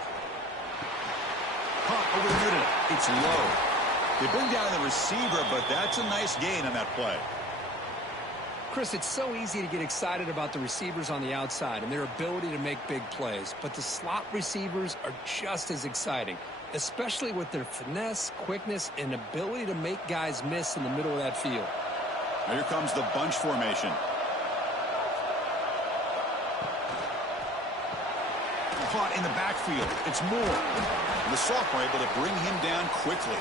Caught over the middle. It's low. They bring down the receiver, but that's a nice gain on that play. Chris, it's so easy to get excited about the receivers on the outside and their ability to make big plays, but the slot receivers are just as exciting, especially with their finesse, quickness, and ability to make guys miss in the middle of that field. Now here comes the bunch formation. Caught in the backfield. It's Moore. And the sophomore able to bring him down quickly.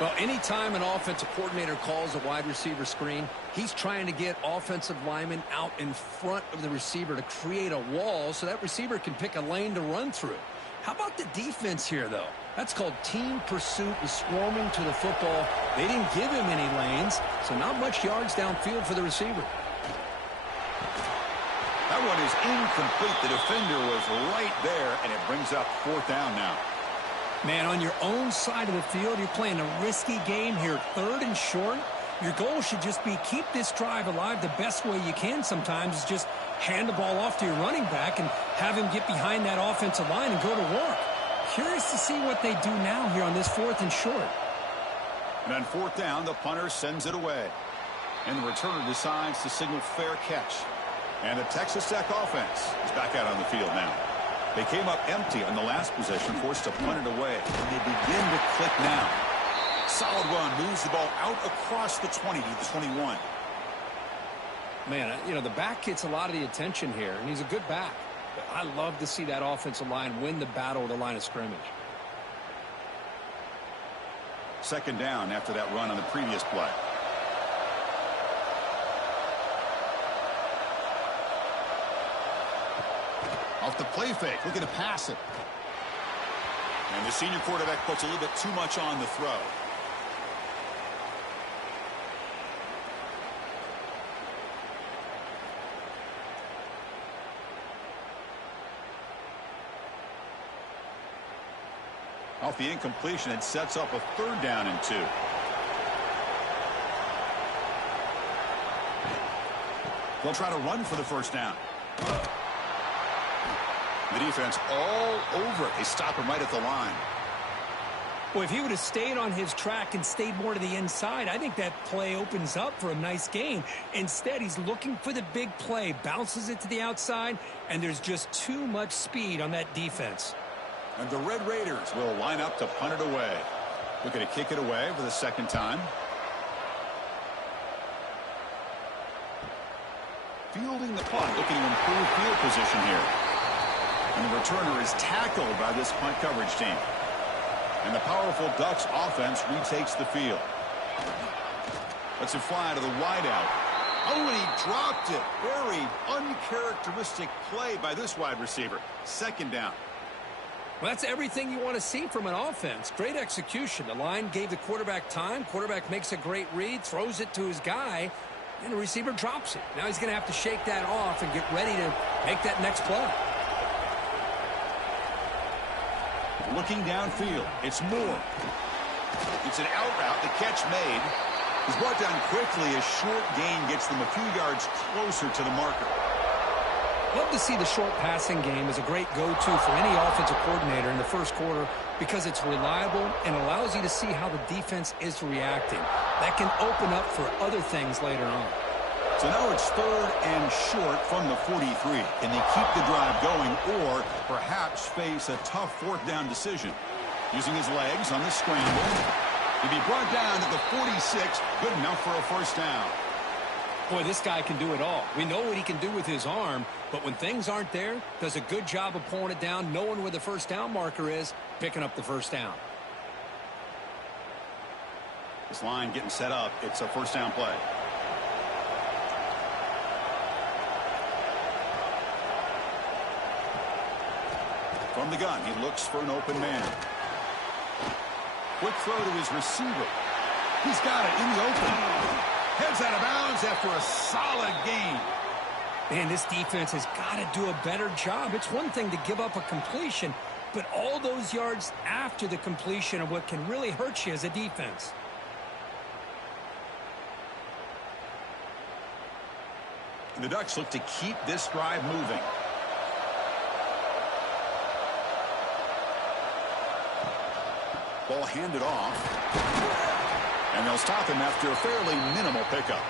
Well, anytime an offensive coordinator calls a wide receiver screen, he's trying to get offensive linemen out in front of the receiver to create a wall so that receiver can pick a lane to run through. How about the defense here, though? That's called team pursuit and swarming to the football. They didn't give him any lanes, so not much yards downfield for the receiver. one is incomplete. The defender was right there, and it brings up 4th down now. Man, on your own side of the field, you're playing a risky game here. 3rd and short. Your goal should just be keep this drive alive the best way you can sometimes is just hand the ball off to your running back and have him get behind that offensive line and go to work. Curious to see what they do now here on this 4th and short. And on 4th down, the punter sends it away. And the returner decides to signal fair catch. And the Texas Tech offense is back out on the field now. They came up empty on the last possession, forced to punt it away. And they begin to click now. Solid run, moves the ball out across the 20 to the 21. Man, you know, the back gets a lot of the attention here, and he's a good back. But I love to see that offensive line win the battle at the line of scrimmage. 2nd down after that run on the previous play. Off the play fake, looking to pass it. And the senior quarterback puts a little bit too much on the throw. Off the incompletion, it sets up a 3rd down and 2. They'll try to run for the 1st down. The defense all over it. They stop him right at the line. Well, if he would have stayed on his track and stayed more to the inside, I think that play opens up for a nice gain. Instead, he's looking for the big play, bounces it to the outside, and there's just too much speed on that defense. And the Red Raiders will line up to punt it away. Looking to kick it away for the 2nd time. Fielding the punt, looking to improve field position here. And the returner is tackled by this punt coverage team. And the powerful Ducks offense retakes the field. Lets it fly to the wideout. Oh, and he dropped it. Very uncharacteristic play by this wide receiver. 2nd down. Well, that's everything you want to see from an offense. Great execution. The line gave the quarterback time. Quarterback makes a great read, throws it to his guy, and the receiver drops it. Now he's going to have to shake that off and get ready to make that next play. Looking downfield, it's Moore. It's an out route, the catch made. He's brought down quickly. A short gain gets them a few yards closer to the marker. Love to see the short passing game as a great go-to for any offensive coordinator in the 1st quarter because it's reliable and allows you to see how the defense is reacting. That can open up for other things later on. So now it's 3rd and short from the 43. Can they keep the drive going or perhaps face a tough 4th down decision? Using his legs on the scramble. He'll be brought down to the 46. Good enough for a 1st down. Boy, this guy can do it all. We know what he can do with his arm, but when things aren't there, does a good job of pulling it down, knowing where the 1st down marker is, picking up the 1st down. This line getting set up. It's a 1st down play. From the gun, he looks for an open man. Quick throw to his receiver. He's got it in the open. Heads out of bounds after a solid gain. Man, this defense has got to do a better job. It's one thing to give up a completion, but all those yards after the completion are what can really hurt you as a defense. The Ducks look to keep this drive moving. Ball handed off. And they'll stop him after a fairly minimal pickup.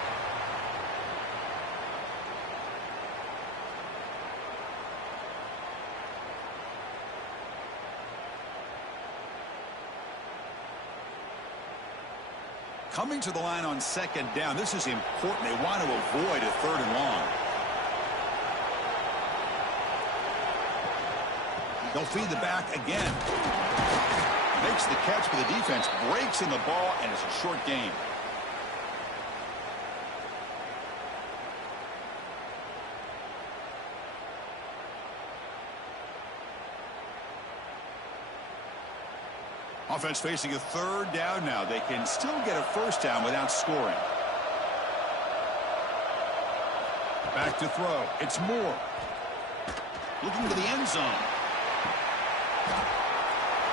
Coming to the line on 2nd down. This is important. They want to avoid a 3rd and long. They'll feed the back again. Makes the catch, but the defense breaks in the ball, and it's a short gain. Offense facing a 3rd down now. They can still get a 1st down without scoring. Back to throw. It's Moore. Looking to the end zone.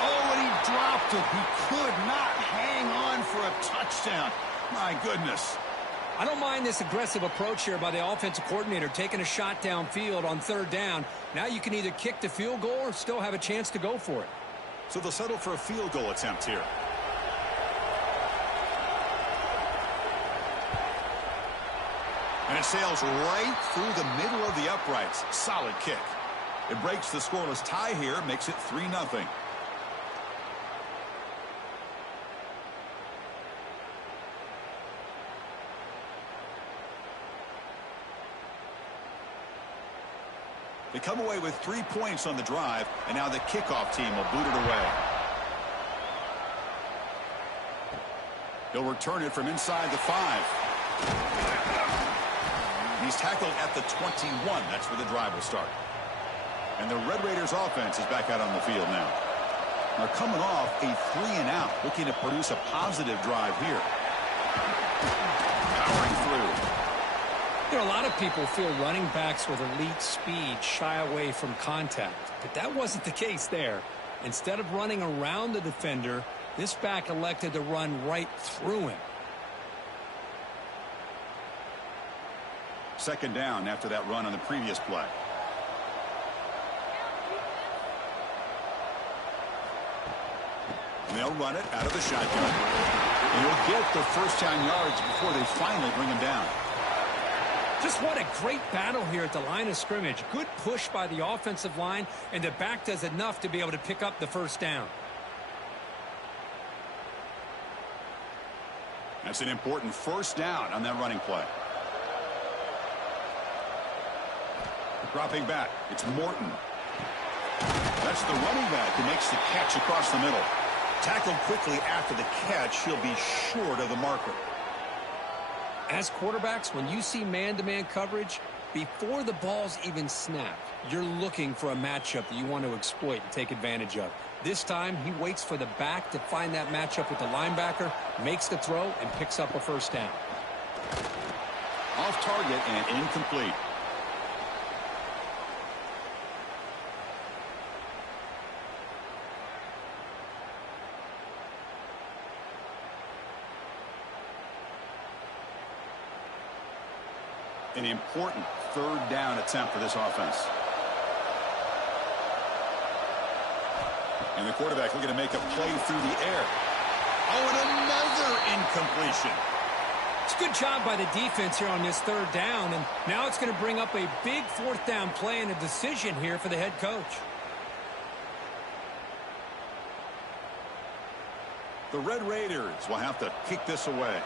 Oh, and he dropped it. He could not hang on for a touchdown. My goodness. I don't mind this aggressive approach here by the offensive coordinator, taking a shot downfield on third down. Now you can either kick the field goal or still have a chance to go for it. So they'll settle for a field goal attempt here. And it sails right through the middle of the uprights. Solid kick. It breaks the scoreless tie here, makes it 3-0. They come away with 3 points on the drive, and now the kickoff team will boot it away. He'll return it from inside the 5. He's tackled at the 21. That's where the drive will start. And the Red Raiders offense is back out on the field now. They're coming off a 3-and-out, looking to produce a positive drive here. Powering through. You know, a lot of people feel running backs with elite speed shy away from contact, but that wasn't the case there. Instead of running around the defender, this back elected to run right through him. Second down after that run on the previous play. And they'll run it out of the shotgun. And he'll get the first down yards before they finally bring him down. Just what a great battle here at the line of scrimmage. Good push by the offensive line, and the back does enough to be able to pick up the first down. That's an important first down on that running play. Dropping back, it's Morton. That's the running back who makes the catch across the middle. Tackled quickly after the catch, he'll be short of the marker. As quarterbacks, when you see man-to-man coverage, before the ball's even snapped, you're looking for a matchup that you want to exploit and take advantage of. This time, he waits for the back to find that matchup with the linebacker, makes the throw, and picks up a first down. Off target and incomplete. An important third down attempt for this offense. And the quarterback looking to make a play through the air. Oh, and another incompletion. It's a good job by the defense here on this third down, and now it's going to bring up a big fourth down play and a decision here for the head coach. The Red Raiders will have to kick this away.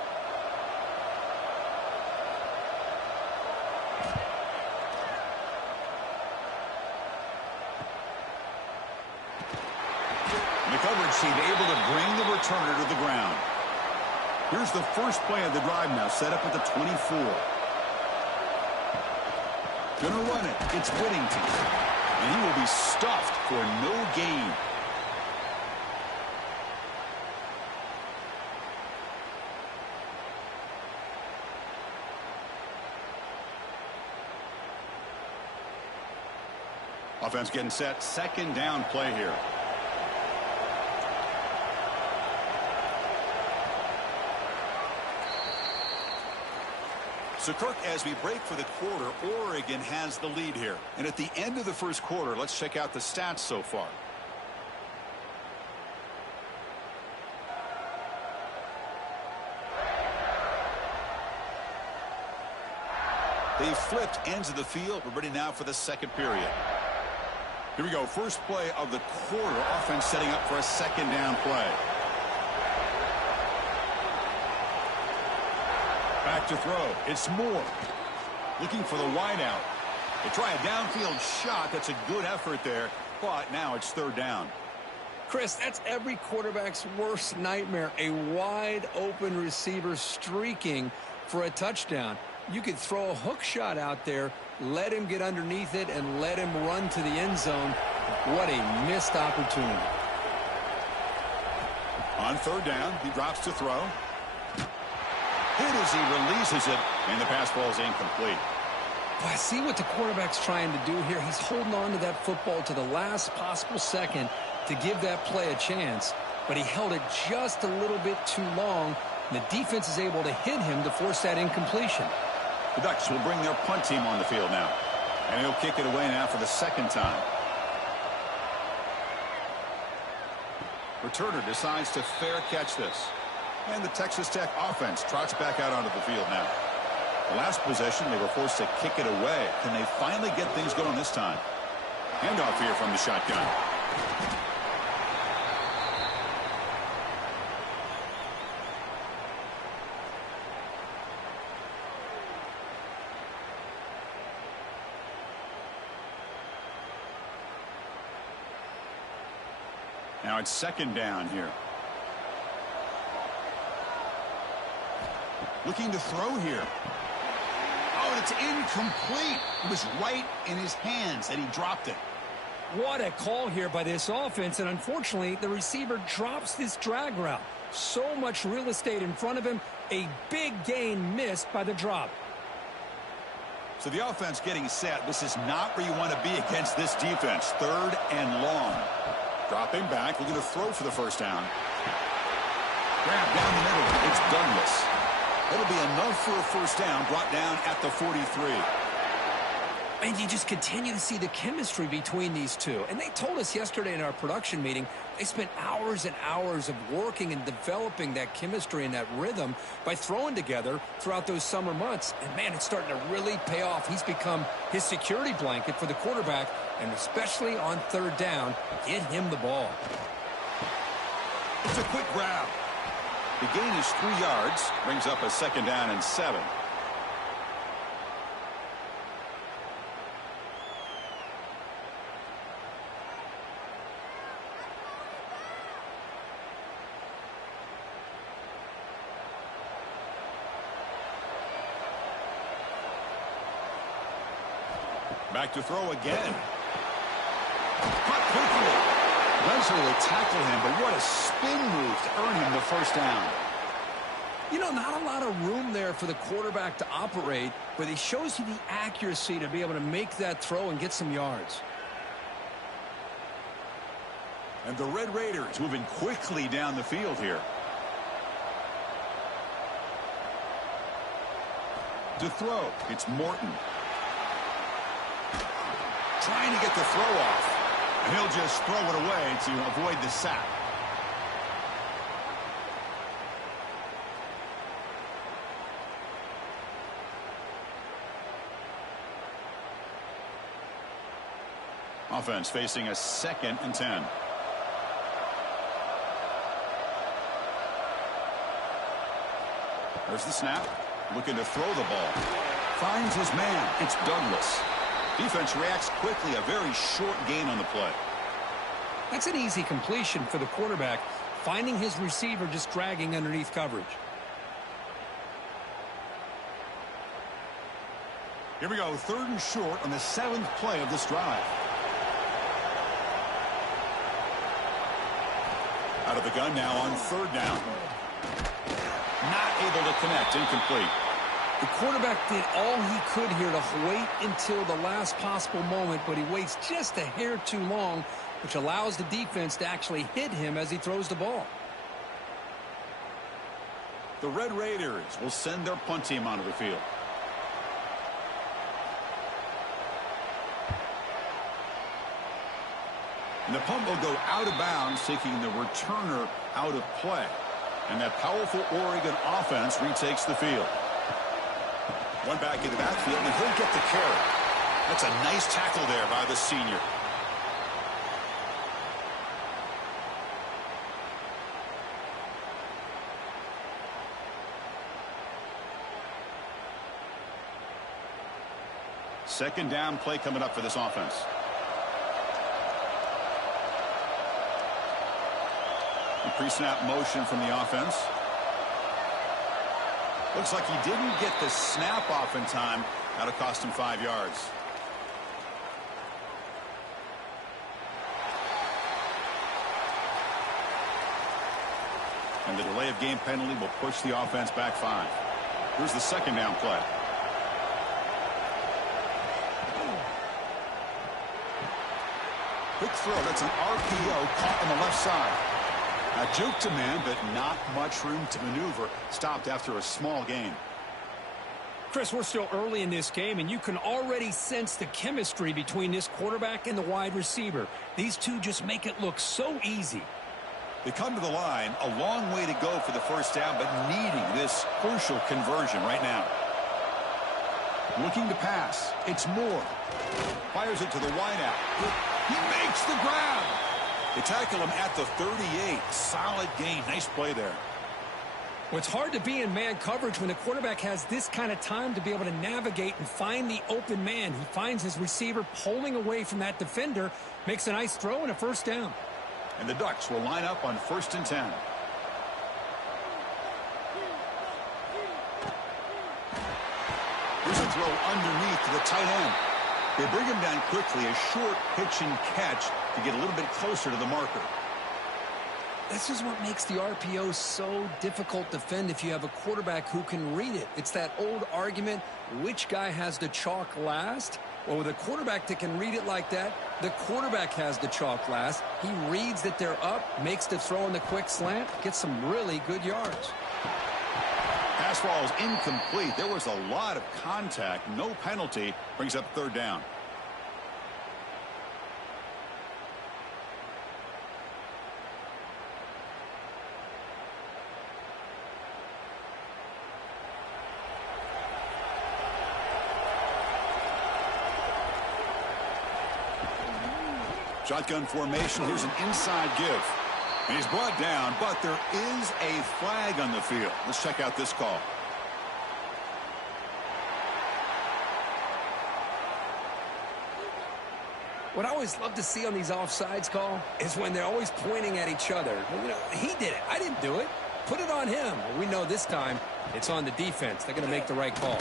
The coverage team able to bring the returner to the ground. Here's the first play of the drive now, set up at the 24. Gonna run it. It's Whittington. And he will be stuffed for no gain. Offense getting set. Second down play here. So, Kirk, as we break for the quarter, Oregon has the lead here. And at the end of the first quarter, let's check out the stats so far. They've flipped ends of the field. We're ready now for the second period. Here we go. First play of the quarter. Offense setting up for a second down play. Back to throw. It's Moore. Looking for the wideout. They try a downfield shot. That's a good effort there. But now it's third down. Chris, that's every quarterback's worst nightmare. A wide open receiver streaking for a touchdown. You could throw a hook shot out there, let him get underneath it, and let him run to the end zone. What a missed opportunity. On third down, he drops to throw. Hit as he releases it, and the pass ball is incomplete. Well, I see what the quarterback's trying to do here. He's holding on to that football to the last possible second to give that play a chance, but he held it just a little bit too long, and the defense is able to hit him to force that incompletion. The Ducks will bring their punt team on the field now, and he'll kick it away now for the second time. Returner decides to fair catch this, and the Texas Tech offense trots back out onto the field now. The last possession, they were forced to kick it away. Can they finally get things going this time? Handoff here from the shotgun. Now it's second down here. Looking to throw here. Oh, it's incomplete. It was right in his hands, and he dropped it. What a call here by this offense, and unfortunately, the receiver drops this drag route. So much real estate in front of him, a big gain missed by the drop. So the offense getting set. This is not where you want to be against this defense. Third and long. Dropping back, looking to throw for the first down. Grab down the middle. It's Douglas. It'll be enough for a first down, brought down at the 43. And you just continue to see the chemistry between these two. And they told us yesterday in our production meeting, they spent hours and hours of working and developing that chemistry and that rhythm by throwing together throughout those summer months. And, man, it's starting to really pay off. He's become his security blanket for the quarterback, and especially on third down, get him the ball. It's a quick grab. The gain is 3 yards, brings up a second down and 7. Back to throw again. Caught quickly. Leslie will tackle him, but what a spin move to earn him the first down. You know, not a lot of room there for the quarterback to operate, but he shows you the accuracy to be able to make that throw and get some yards. And the Red Raiders moving quickly down the field here. To throw, it's Morton. Trying to get the throw off. And he'll just throw it away to avoid the sack. Offense facing a 2nd and 10. There's the snap. Looking to throw the ball. Finds his man. It's Douglas. Defense reacts quickly. A very short gain on the play. That's an easy completion for the quarterback, finding his receiver just dragging underneath coverage. Here we go. 3rd and short on the 7th play of this drive. Out of the gun now on 3rd down. Not able to connect. Incomplete. The quarterback did all he could here to wait until the last possible moment, but he waits just a hair too long, which allows the defense to actually hit him as he throws the ball. The Red Raiders will send their punt team onto the field. And the punt will go out of bounds, taking the returner out of play. And that powerful Oregon offense retakes the field. One back in the backfield, and he'll get the carry. That's a nice tackle there by the senior. Second down play coming up for this offense. The pre-snap motion from the offense. Looks like he didn't get the snap off in time. That'll cost him 5 yards. And the delay of game penalty will push the offense back 5. Here's the second down play. Quick throw. That's an RPO caught on the left side. A juke to man, but not much room to maneuver. Stopped after a small gain. Chris, we're still early in this game, and you can already sense the chemistry between this quarterback and the wide receiver. These two just make it look so easy. They come to the line, a long way to go for the first down, but needing this crucial conversion right now. Looking to pass. It's Moore. Fires it to the wideout. He makes the grab. They tackle him at the 38. Solid gain. Nice play there. Well, it's hard to be in man coverage when the quarterback has this kind of time to be able to navigate and find the open man. He finds his receiver pulling away from that defender, makes a nice throw and a first down. And the Ducks will line up on 1st and 10. Here's a throw underneath to the tight end. They bring him down quickly, a short pitch and catch to get a little bit closer to the marker. This is what makes the RPO so difficult to defend if you have a quarterback who can read it. It's that old argument, which guy has the chalk last? Well, with a quarterback that can read it like that, the quarterback has the chalk last. He reads that they're up, makes the throw in the quick slant, gets some really good yards. Pass ball is incomplete. There was a lot of contact. No penalty. Brings up 3rd down. Shotgun formation. Here's an inside give. And he's brought down, but there is a flag on the field. Let's check out this call. What I always love to see on these offsides call is when they're always pointing at each other. You know, he did it. I didn't do it. Put it on him. Well, we know this time it's on the defense. They're going to make the right call.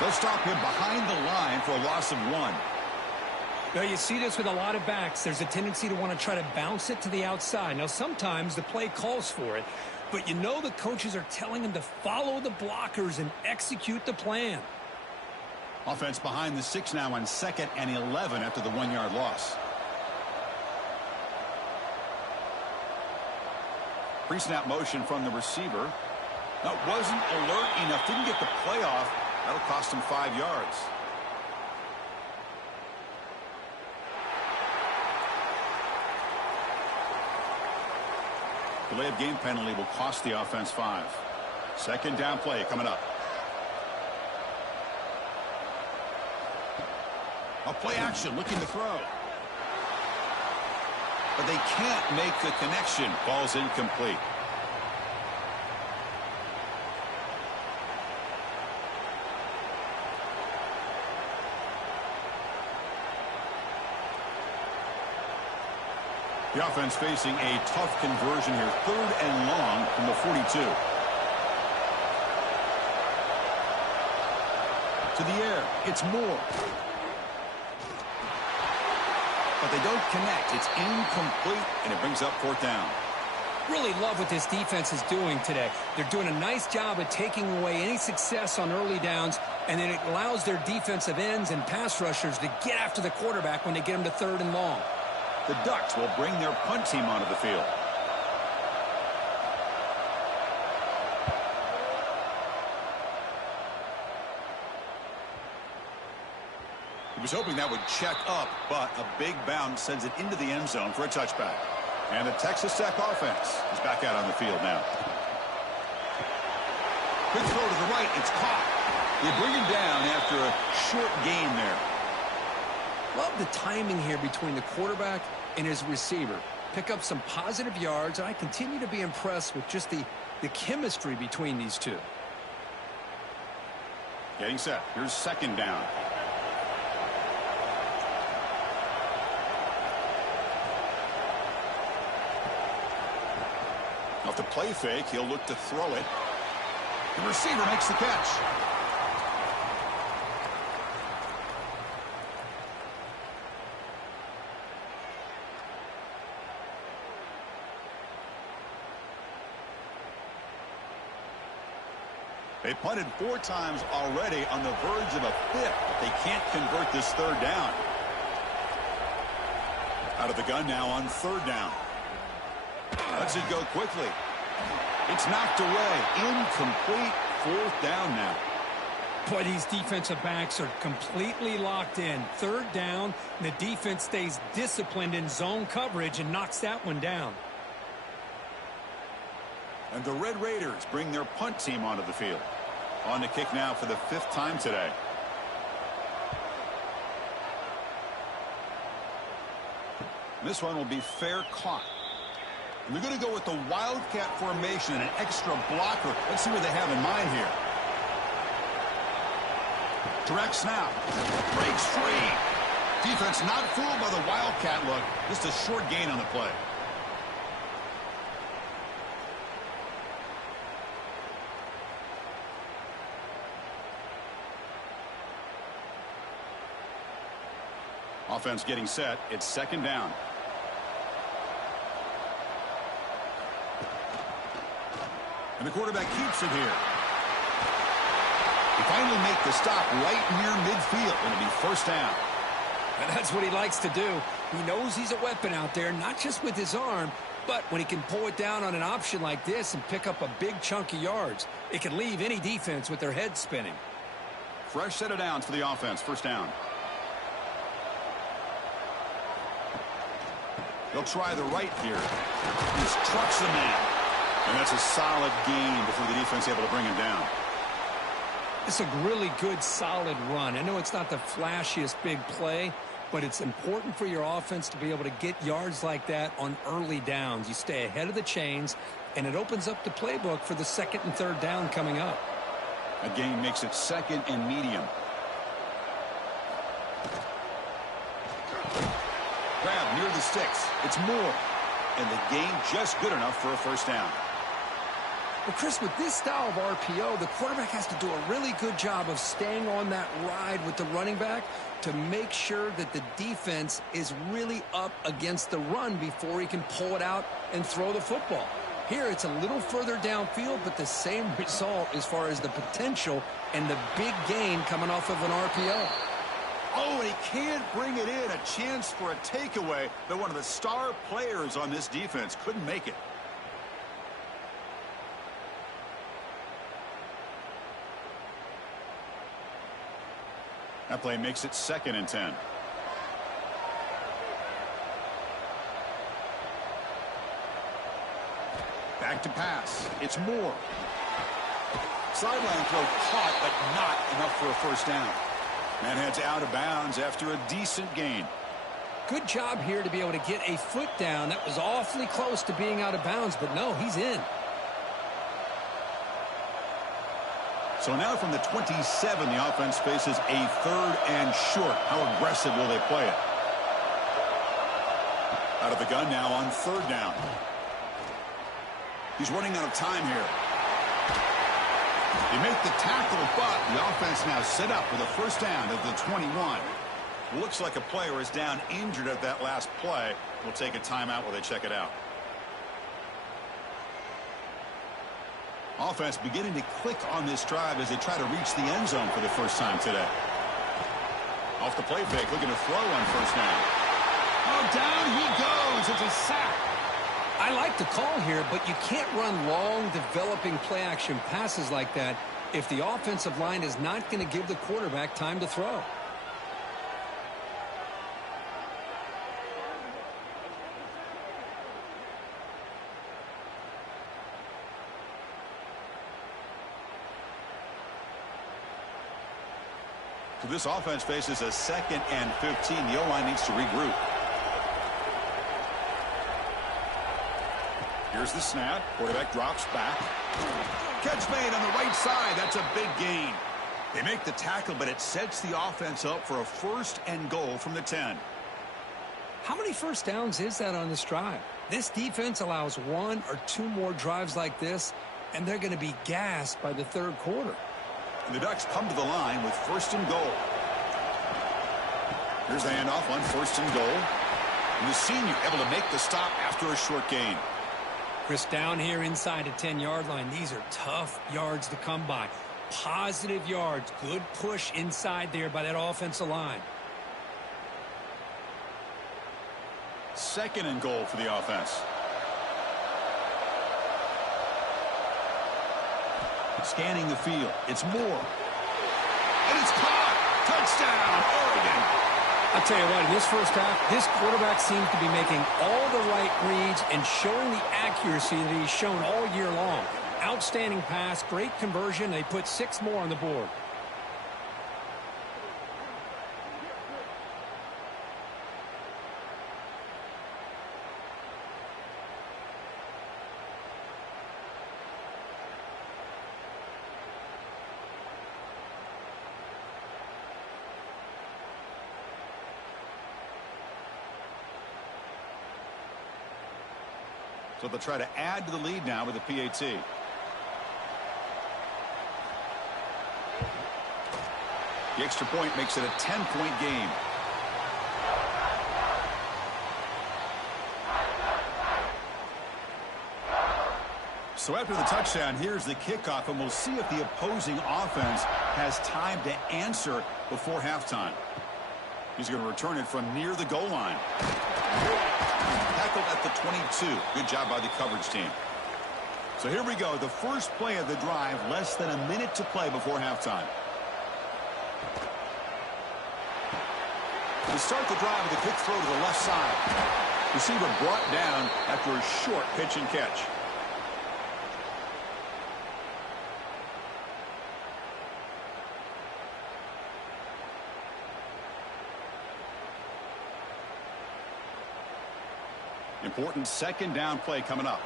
They'll stop him behind the line for a loss of 1. Now, you see this with a lot of backs. There's a tendency to want to try to bounce it to the outside. Now, sometimes the play calls for it, but you know the coaches are telling them to follow the blockers and execute the plan. Offense behind the 6 now on 2nd and 11 after the 1-yard loss. Pre-snap motion from the receiver. That wasn't alert enough. Didn't get the play off. That'll cost him 5 yards. Delay of game penalty will cost the offense 5. 2nd down play coming up. A play action looking to throw. But they can't make the connection. Ball's incomplete. The offense facing a tough conversion here. 3rd and long from the 42. To the air. It's Moore. But they don't connect. It's incomplete, and it brings up 4th down. Really love what this defense is doing today. They're doing a nice job of taking away any success on early downs, and then it allows their defensive ends and pass rushers to get after the quarterback when they get them to 3rd and long. The Ducks will bring their punt team onto the field. He was hoping that would check up, but a big bounce sends it into the end zone for a touchback. And the Texas Tech offense is back out on the field now. Good throw to the right. It's caught. They bring him down after a short gain there. Love the timing here between the quarterback and his receiver. Pick up some positive yards, and I continue to be impressed with just the chemistry between these two. Getting set. Here's 2nd down. Off the play fake, he'll look to throw it. The receiver makes the catch. They punted 4 times already, on the verge of a 5th, but they can't convert this 3rd down. Out of the gun now on 3rd down. Lets it go quickly. It's knocked away. Incomplete. 4th down now. Boy, these defensive backs are completely locked in. 3rd down, and the defense stays disciplined in zone coverage and knocks that one down. And the Red Raiders bring their punt team onto the field. On to kick now for the 5th time today. This one will be fair caught. And they're going to go with the Wildcat formation and an extra blocker. Let's see what they have in mind here. Direct snap. Breaks free. Defense not fooled by the Wildcat look. Just a short gain on the play. Offense getting set. It's 2nd down. And the quarterback keeps it here. They finally make the stop right near midfield. It'll be 1st down. And that's what he likes to do. He knows he's a weapon out there, not just with his arm, but when he can pull it down on an option like this and pick up a big chunk of yards, it can leave any defense with their head spinning. Fresh set of downs for the offense. 1st down. They'll try the right here. He trucks the man. And that's a solid gain before the defense able to bring him down. It's a really good, solid run. I know it's not the flashiest big play, but it's important for your offense to be able to get yards like that on early downs. You stay ahead of the chains, and it opens up the playbook for the 2nd and 3rd down coming up. A gain makes it 2nd and medium. Grab near the sticks. It's Moore. And the gain just good enough for a 1st down. Well, Chris, with this style of RPO, the quarterback has to do a really good job of staying on that ride with the running back to make sure that the defense is really up against the run before he can pull it out and throw the football. Here, it's a little further downfield, but the same result as far as the potential and the big gain coming off of an RPO. Oh, and he can't bring it in. A chance for a takeaway, but one of the star players on this defense couldn't make it. That play makes it 2nd and 10. Back to pass. It's Moore. Sideline throw caught, but not enough for a 1st down. Man heads out of bounds after a decent gain. Good job here to be able to get a foot down. That was awfully close to being out of bounds, but no, he's in. So now from the 27, the offense faces a 3rd and short. How aggressive will they play it? Out of the gun now on 3rd down. He's running out of time here. They make the tackle, but the offense now set up with a 1st down at the 21. Looks like a player is down injured at that last play. We'll take a timeout while they check it out. Offense beginning to click on this drive as they try to reach the end zone for the 1st time today. Off the play fake, looking to throw on 1st down. Oh, down he goes. It's a sack. I like the call here, but you can't run long, developing play-action passes like that if the offensive line is not going to give the quarterback time to throw. So this offense faces a 2nd and 15. The O-line needs to regroup. Here's the snap. Quarterback drops back. Catch made on the right side. That's a big gain. They make the tackle, but it sets the offense up for a 1st and goal from the 10. How many 1st downs is that on this drive? This defense allows 1 or 2 more drives like this, and they're going to be gassed by the 3rd quarter. And the Ducks come to the line with 1st and goal. Here's the handoff on 1st and goal. And the senior able to make the stop after a short gain. Chris, down here inside the 10-yard line, these are tough yards to come by. Positive yards. Good push inside there by that offensive line. second and goal for the offense. Scanning the field. It's Moore. And it's caught. Touchdown, Oregon. I'll tell you what, in this first half, this quarterback seems to be making all the right reads and showing the accuracy that he's shown all year long. Outstanding pass, great conversion. They put 6 more on the board. So they'll try to add to the lead now with the PAT. The extra point makes it a 10-point game. So after the touchdown, here's the kickoff, and we'll see if the opposing offense has time to answer before halftime. He's going to return it from near the goal line. Tackled at the 22. Good job by the coverage team. So here we go. The first play of the drive, less than a minute to play before halftime. To start the drive with a quick throw to the left side. Receiver brought down after a short pitch and catch. Important second down play coming up.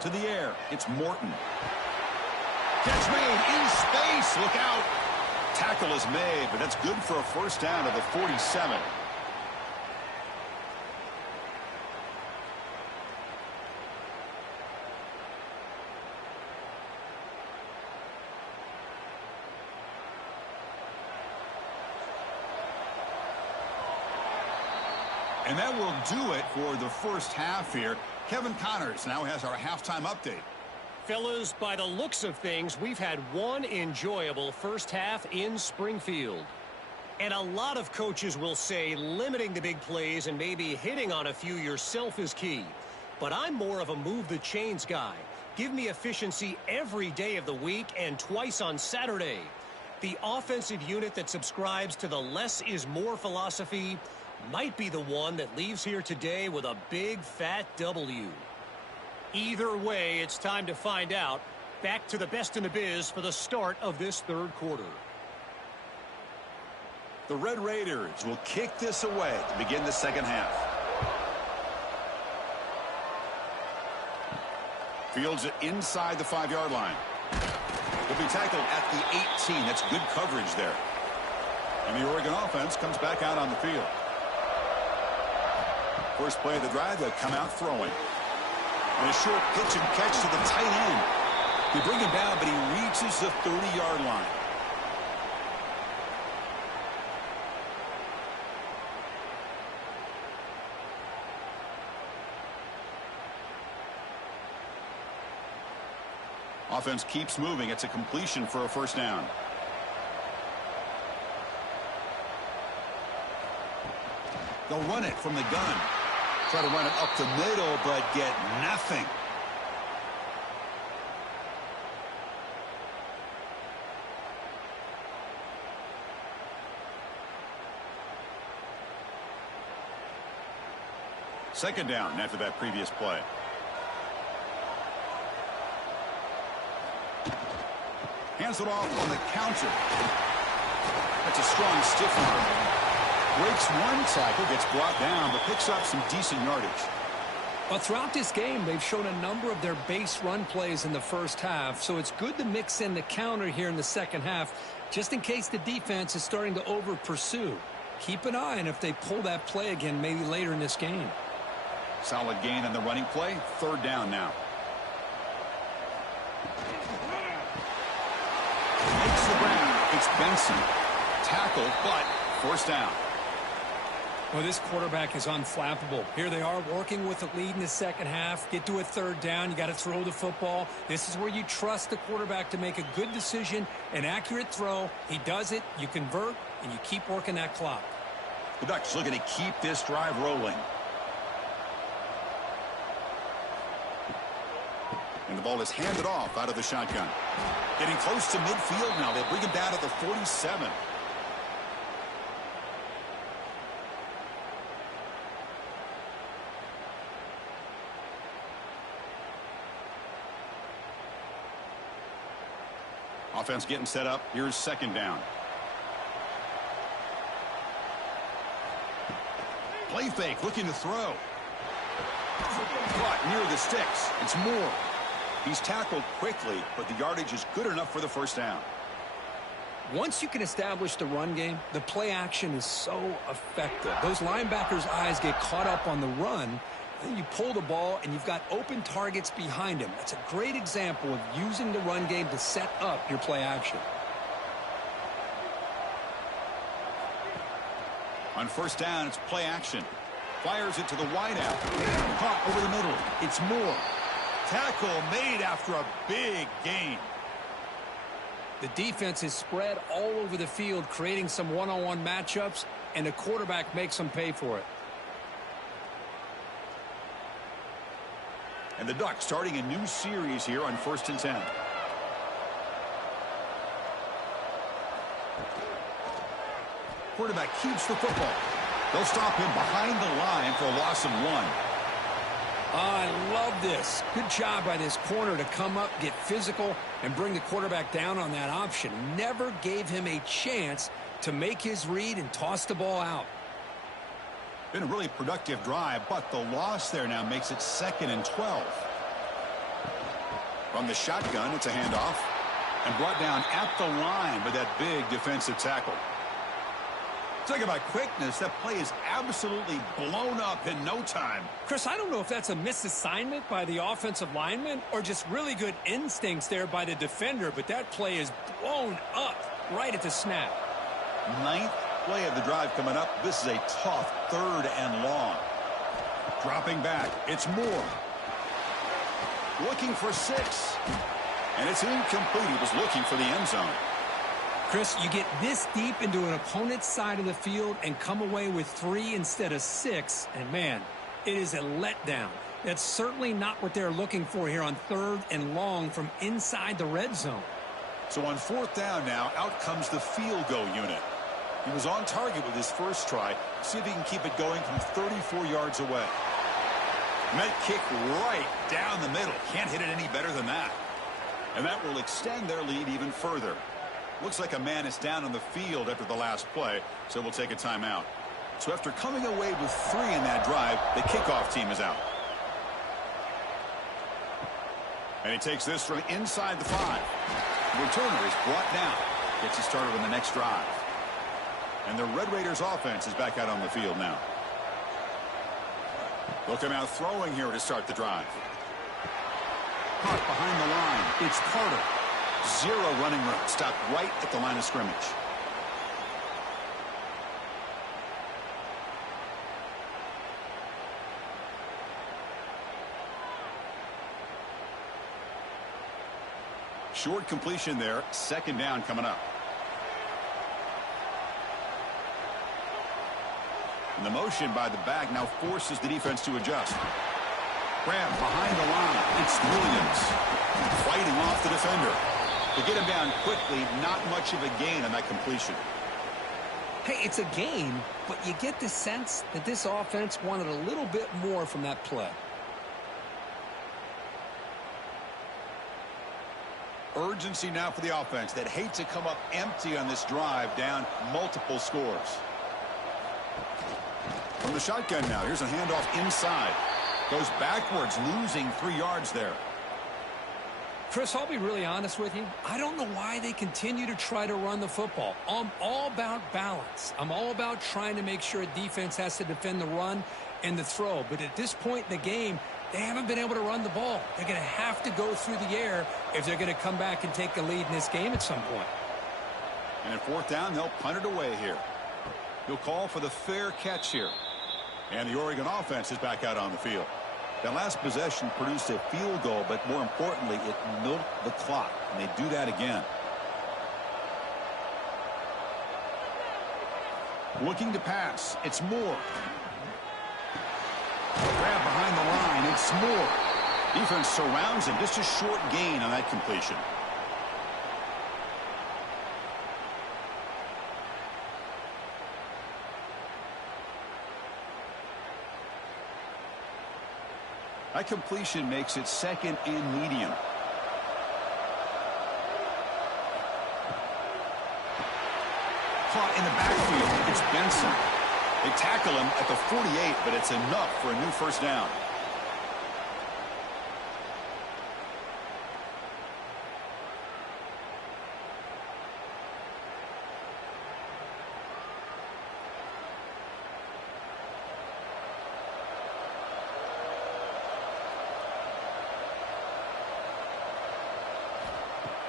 To the air, it's Morton. Catch made in space. Look out. Tackle is made, but that's good for a first down to the 47. And that will do it for the first half here. Kevin Connors now has our halftime update. Fellas, by the looks of things, we've had one enjoyable first half in Springfield. And a lot of coaches will say limiting the big plays and maybe hitting on a few yourself is key. But I'm more of a move the chains guy. Give me efficiency every day of the week and twice on Saturday. The offensive unit that subscribes to the less is more philosophy might be the one that leaves here today with a big fat W. Either way, it's time to find out. Back to the best in the biz for the start of this third quarter. The Red Raiders will kick this away to begin the second half. Fields it inside the 5-yard line. He'll be tackled at the 18. That's good coverage there. And the Oregon offense comes back out on the field. First play of the drive, they'll come out throwing. And a short pitch and catch to the tight end. They bring him down, but he reaches the 30-yard line. Offense keeps moving. It's a completion for a first down. They'll run it from the gun. Try to run it up the middle, but get nothing. Second down after that previous play. Hands it off on the counter. That's a strong stiff arm. Breaks one tackle, gets brought down, but picks up some decent yardage. Well, throughout this game, they've shown a number of their base run plays in the first half, so it's good to mix in the counter here in the second half, just in case the defense is starting to over-pursue. Keep an eye on if they pull that play again maybe later in this game. Solid gain on the running play. Third down now. Makes the ground. It's Benson. Tackle, but first down. Well, this quarterback is unflappable. Here they are working with a lead in the second half. Get to a third down. You got to throw the football. This is where you trust the quarterback to make a good decision, an accurate throw. He does it. You convert, and you keep working that clock. The Ducks looking to keep this drive rolling. And the ball is handed off out of the shotgun. Getting close to midfield now. They bring him down to the 47. Offense getting set up. Here's second down. Play fake, looking to throw. Caught near the sticks. It's Moore. He's tackled quickly, but the yardage is good enough for the first down. Once you can establish the run game, the play action is so effective. Those linebackers' eyes get caught up on the run. Then you pull the ball, and you've got open targets behind him. That's a great example of using the run game to set up your play action. On first down, it's play action. Fires it to the wideout. Caught over the middle. It's Moore. Tackle made after a big gain. The defense is spread all over the field, creating some one-on-one matchups, and the quarterback makes them pay for it. And the Ducks starting a new series here on 1st and 10. Quarterback keeps the football. They'll stop him behind the line for a loss of 1. I love this. Good job by this corner to come up, get physical, and bring the quarterback down on that option. Never gave him a chance to make his read and toss the ball out. Been a really productive drive, but the loss there now makes it 2nd and 12. From the shotgun, it's a handoff. And brought down at the line with that big defensive tackle. Talk about quickness. That play is absolutely blown up in no time. Chris, I don't know if that's a misassignment by the offensive lineman or just really good instincts there by the defender, but that play is blown up right at the snap. 9th play of the drive coming up. This is a tough 3rd and long. Dropping back. It's Moore. Looking for 6. And it's incomplete. He was looking for the end zone. Chris, you get this deep into an opponent's side of the field and come away with 3 instead of 6, and man, it is a letdown. That's certainly not what they're looking for here on 3rd and long from inside the red zone. So on 4th down now, out comes the field goal unit. He was on target with his first try. See if he can keep it going from 34 yards away. Met kick right down the middle. Can't hit it any better than that. And that will extend their lead even further. Looks like a man is down on the field after the last play, so we'll take a timeout. So after coming away with 3 in that drive, the kickoff team is out. And he takes this from inside the 5. The returner is brought down. Gets it started on the next drive. And the Red Raiders offense is back out on the field now. They'll come out throwing here to start the drive. Caught behind the line. It's Carter. 0 running room. Stopped right at the line of scrimmage. Short completion there. 2nd down coming up. And the motion by the back now forces the defense to adjust. Grab behind the line. It's Williams fighting off the defender. To get him down quickly, not much of a gain on that completion. Hey, it's a gain, but you get the sense that this offense wanted a little bit more from that play. Urgency now for the offense that hate to come up empty on this drive, down multiple scores. From the shotgun now, here's a handoff inside. Goes backwards, losing 3 yards there. Chris, I'll be really honest with you. I don't know why they continue to try to run the football. I'm all about balance. I'm all about trying to make sure a defense has to defend the run and the throw. But at this point in the game, they haven't been able to run the ball. They're going to have to go through the air if they're going to come back and take a lead in this game at some point. And at 4th down, they'll punt it away here. He'll call for the fair catch here. And the Oregon offense is back out on the field. That last possession produced a field goal, but more importantly, it milked the clock. And they do that again. Looking to pass. It's Moore. Grab behind the line. It's Moore. Defense surrounds him. Just a short gain on that completion. That completion makes it second and medium. Caught in the backfield. It's Benson. They tackle him at the 48, but it's enough for a new first down.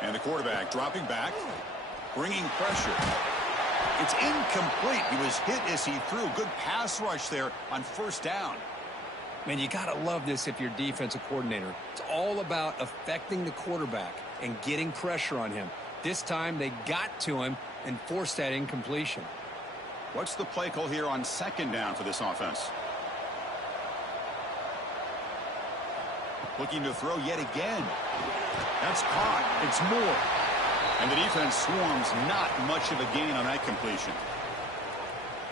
And the quarterback dropping back, bringing pressure. It's incomplete. He was hit as he threw. Good pass rush there on first down. Man, you got to love this if you're defensive coordinator. It's all about affecting the quarterback and getting pressure on him. This time they got to him and forced that incompletion. What's the play call here on second down for this offense? Looking to throw yet again. That's caught. It's Moore. And the defense swarms. Not much of a gain on that completion.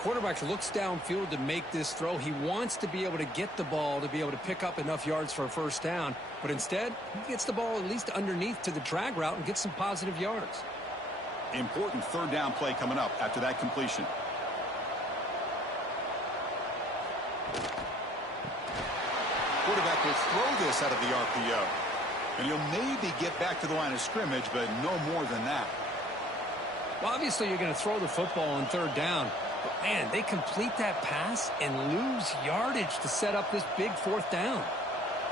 Quarterback looks downfield to make this throw. He wants to be able to get the ball to be able to pick up enough yards for a first down. But instead, he gets the ball at least underneath to the drag route and gets some positive yards. Important third down play coming up after that completion. Quarterback will throw this out of the RPO. And he'll maybe get back to the line of scrimmage, but no more than that. Well, obviously, you're going to throw the football on third down. But, man, they complete that pass and lose yardage to set up this big fourth down.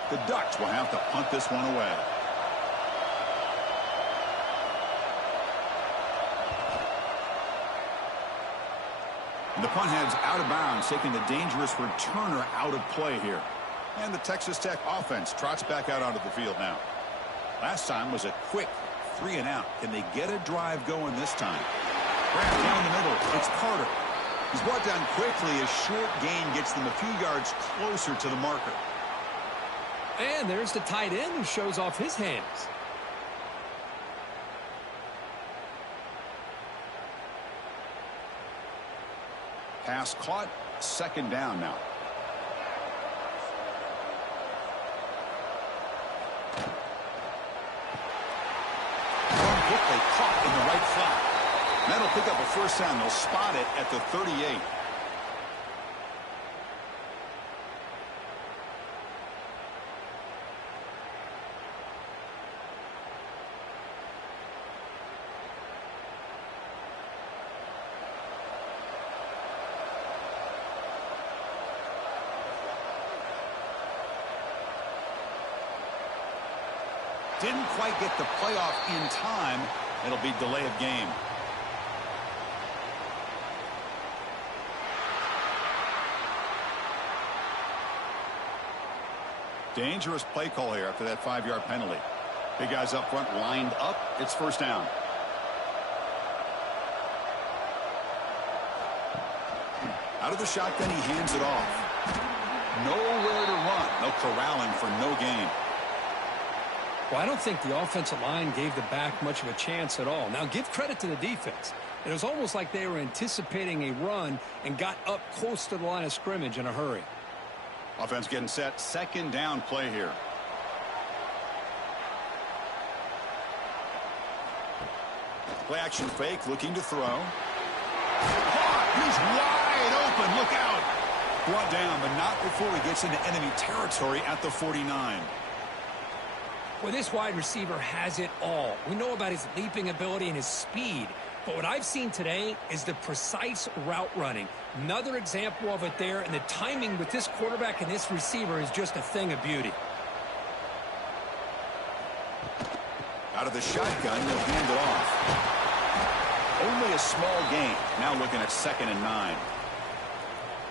The Ducks will have to punt this one away. And the punt heads out of bounds, taking the dangerous returner out of play here. And the Texas Tech offense trots back out onto the field now. Last time was a quick 3-and-out. Can they get a drive going this time? Grab down the middle. It's Carter. He's brought down quickly. A short gain gets them a few yards closer to the marker. And there's the tight end who shows off his hands. Pass caught. Second down now. They caught in the right flat. That'll pick up a first down. They'll spot it at the 38. Didn't quite get the playoff in time. It'll be delay of game. Dangerous play call here after that 5-yard penalty. Big guys up front lined up. It's first down. Out of the shotgun, he hands it off. Nowhere to run. No corralling for no gain. Well, I don't think the offensive line gave the back much of a chance at all. Now, give credit to the defense. It was almost like they were anticipating a run and got up close to the line of scrimmage in a hurry. Offense getting set. Second down play here. Play action fake, looking to throw. He's wide open. Look out. Brought down, but not before he gets into enemy territory at the 49. Well, this wide receiver has it all. We know about his leaping ability and his speed. But what I've seen today is the precise route running. Another example of it there, and the timing with this quarterback and this receiver is just a thing of beauty. Out of the shotgun, they'll hand it off. Only a small gain. Now looking at 2nd and 9.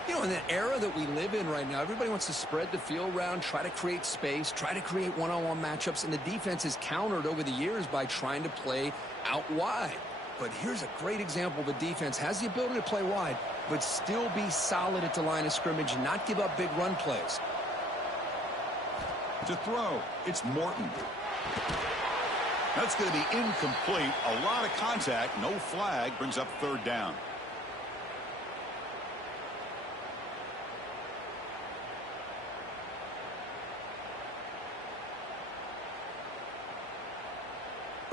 You know, in the era that we live in right now, everybody wants to spread the field around, try to create space, try to create one-on-one matchups, and the defense is countered over the years by trying to play out wide. But here's a great example of a defense has the ability to play wide, but still be solid at the line of scrimmage and not give up big run plays. To throw, it's Morton. That's going to be incomplete. A lot of contact, no flag, brings up 3rd down.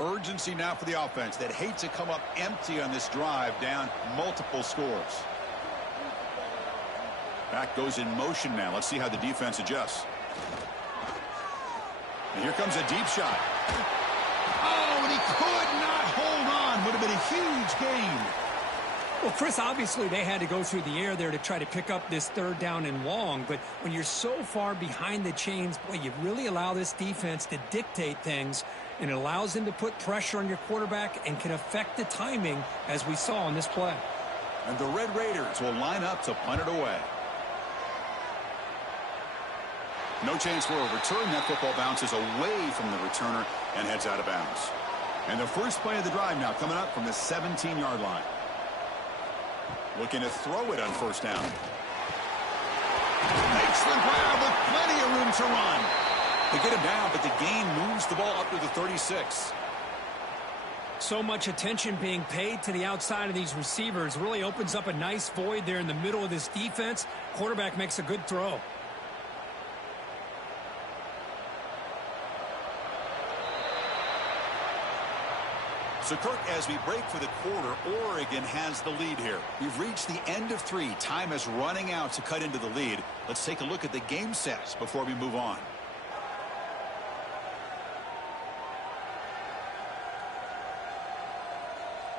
Urgency now for the offense that hate to come up empty on this drive, down multiple scores. Back goes in motion now. Let's see how the defense adjusts. And here comes a deep shot. Oh, and he could not hold on. Would have been a huge gain. Well, Chris, obviously they had to go through the air there to try to pick up this 3rd down and long. But when you're so far behind the chains, boy, you really allow this defense to dictate things. And it allows them to put pressure on your quarterback and can affect the timing, as we saw on this play. And the Red Raiders will line up to punt it away. No chance for a return. That football bounces away from the returner and heads out of bounds. And the first play of the drive now coming up from the 17-yard line. Looking to throw it on 1st down. Makes the grab with plenty of room to run. They get him down, but the gain moves the ball up to the 36. So much attention being paid to the outside of these receivers really opens up a nice void there in the middle of this defense. Quarterback makes a good throw. So, Kirk, as we break for the quarter, Oregon has the lead here. We've reached the end of 3. Time is running out to cut into the lead. Let's take a look at the game sets before we move on.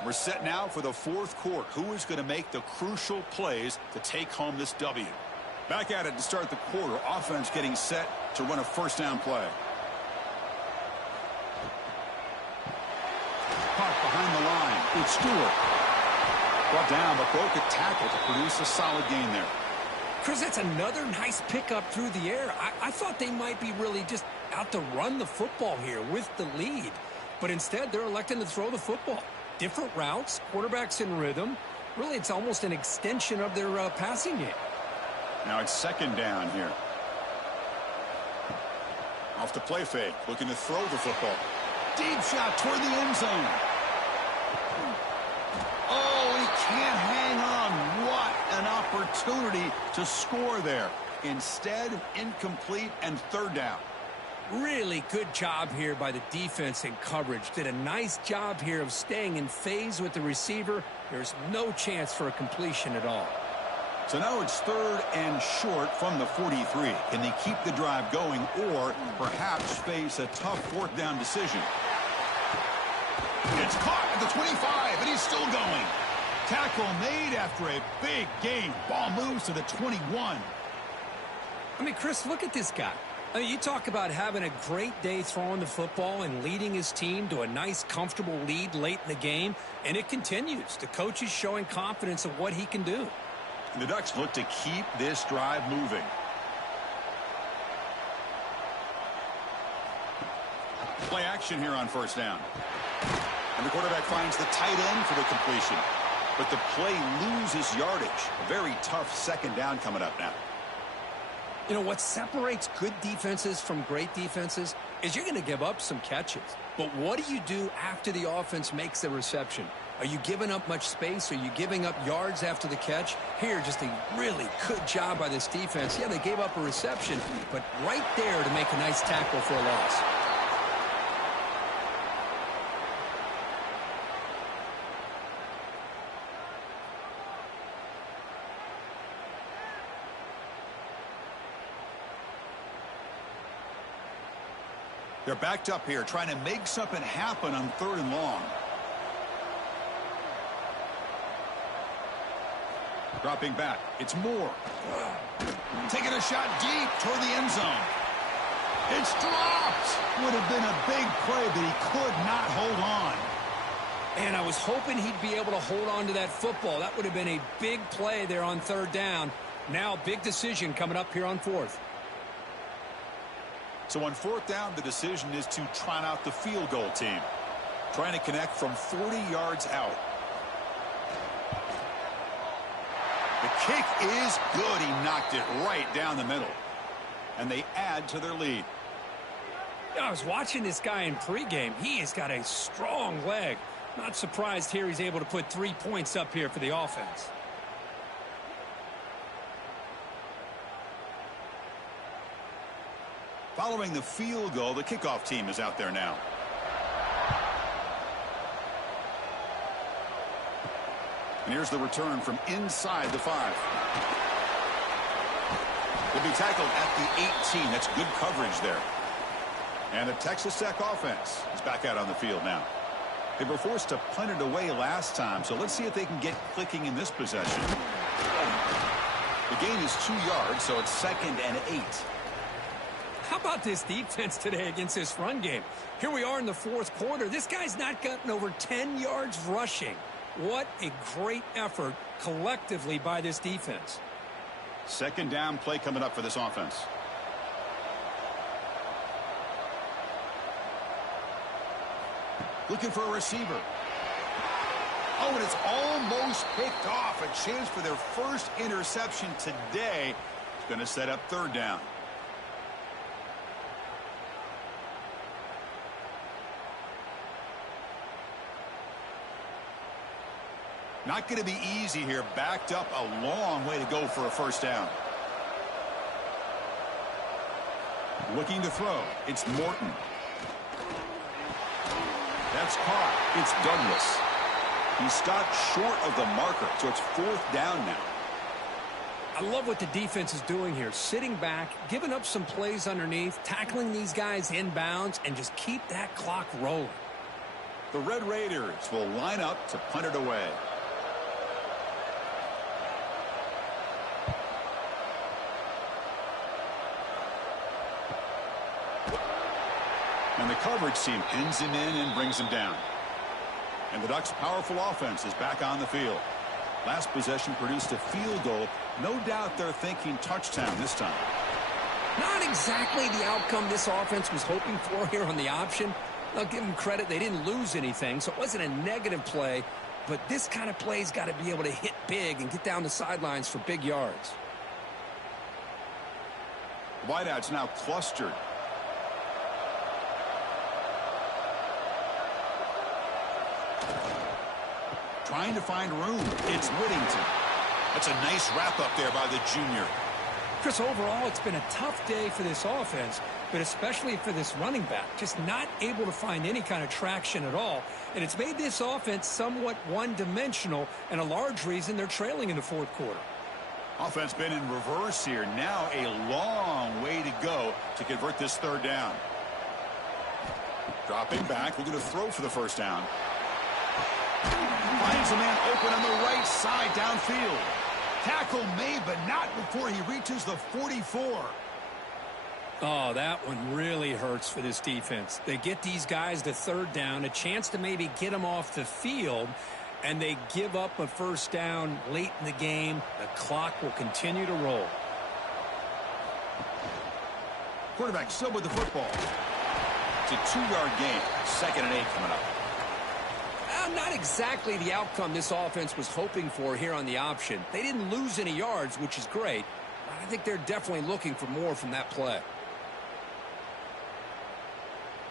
We're set now for the 4th quarter. Who is going to make the crucial plays to take home this W? Back at it to start the quarter. Offense getting set to run a 1st down play. Caught behind the line. It's Stewart. Brought down, but broke a tackle to produce a solid gain there. Chris, that's another nice pickup through the air. I thought they might be really just out to run the football here with the lead. But instead, they're electing to throw the football. Different routes, quarterbacks in rhythm. Really, it's almost an extension of their passing game. Now it's 2nd down here. Off the play fake, looking to throw the football. Deep shot toward the end zone. Oh, he can't hang on. What an opportunity to score there. Instead, incomplete and 3rd down. Really good job here by the defense in coverage. Did a nice job here of staying in phase with the receiver. There's no chance for a completion at all. So now it's 3rd and short from the 43. Can they keep the drive going or perhaps face a tough 4th down decision? It's caught at the 25, and he's still going. Tackle made after a big gain. Ball moves to the 21. I mean, Chris, look at this guy. I mean, you talk about having a great day throwing the football and leading his team to a nice, comfortable lead late in the game, and it continues. The coach is showing confidence of what he can do. The Ducks look to keep this drive moving. Play action here on 1st down. And the quarterback finds the tight end for the completion. But the play loses yardage. A very tough 2nd down coming up now. You know, what separates good defenses from great defenses is you're going to give up some catches. But what do you do after the offense makes the reception? Are you giving up much space? Are you giving up yards after the catch? Here, just a really good job by this defense. Yeah, they gave up a reception, but right there to make a nice tackle for a loss. They're backed up here, trying to make something happen on 3rd and long. Dropping back, it's Moore. Taking a shot deep toward the end zone. It's dropped. Would have been a big play, but he could not hold on. And I was hoping he'd be able to hold on to that football. That would have been a big play there on third down. Now, big decision coming up here on fourth. So on fourth down, the decision is to trot out the field goal team. Trying to connect from 40 yards out. The kick is good. He knocked it right down the middle. And they add to their lead. I was watching this guy in pregame. He has got a strong leg. Not surprised here he's able to put 3 points up here for the offense. Following the field goal, the kickoff team is out there now. And here's the return from inside the 5. Will be tackled at the 18. That's good coverage there. And the Texas Tech offense is back out on the field now. They were forced to punt it away last time, so let's see if they can get clicking in this possession. The gain is 2 yards, so it's 2nd and 8. How about this defense today against this run game? Here we are in the fourth quarter. This guy's not gotten over 10 yards rushing. What a great effort collectively by this defense. Second down play coming up for this offense. Looking for a receiver. Oh, and it's almost picked off. A chance for their first interception today. It's going to set up third down. Not going to be easy here. Backed up a long way to go for a first down. Looking to throw. It's Morton. That's caught. It's Douglas. He stopped short of the marker, so it's fourth down now. I love what the defense is doing here. Sitting back, giving up some plays underneath, tackling these guys inbounds, and just keep that clock rolling. The Red Raiders will line up to punt it away. And the coverage team pins him in and brings him down. And the Ducks' powerful offense is back on the field. Last possession produced a field goal. No doubt they're thinking touchdown this time. Not exactly the outcome this offense was hoping for here on the option. I'll give them credit. They didn't lose anything, so it wasn't a negative play. But this kind of play's got to be able to hit big and get down the sidelines for big yards. Wideouts now clustered. Trying to find room. It's Whittington. That's a nice wrap up there by the junior. Chris, overall, it's been a tough day for this offense, but especially for this running back. Just not able to find any kind of traction at all. And it's made this offense somewhat one-dimensional, and a large reason they're trailing in the fourth quarter. Offense been in reverse here. Now a long way to go to convert this third down. Dropping back, looking to throw for the first down. Finds a man open on the right side downfield. Tackle made, but not before he reaches the 44. Oh, that one really hurts for this defense. They get these guys to third down, a chance to maybe get them off the field, and they give up a first down late in the game. The clock will continue to roll. Quarterback still with the football. It's a 2-yard gain. 2nd and 8 coming up. Not exactly the outcome this offense was hoping for here on the option. They didn't lose any yards, which is great. But I think they're definitely looking for more from that play.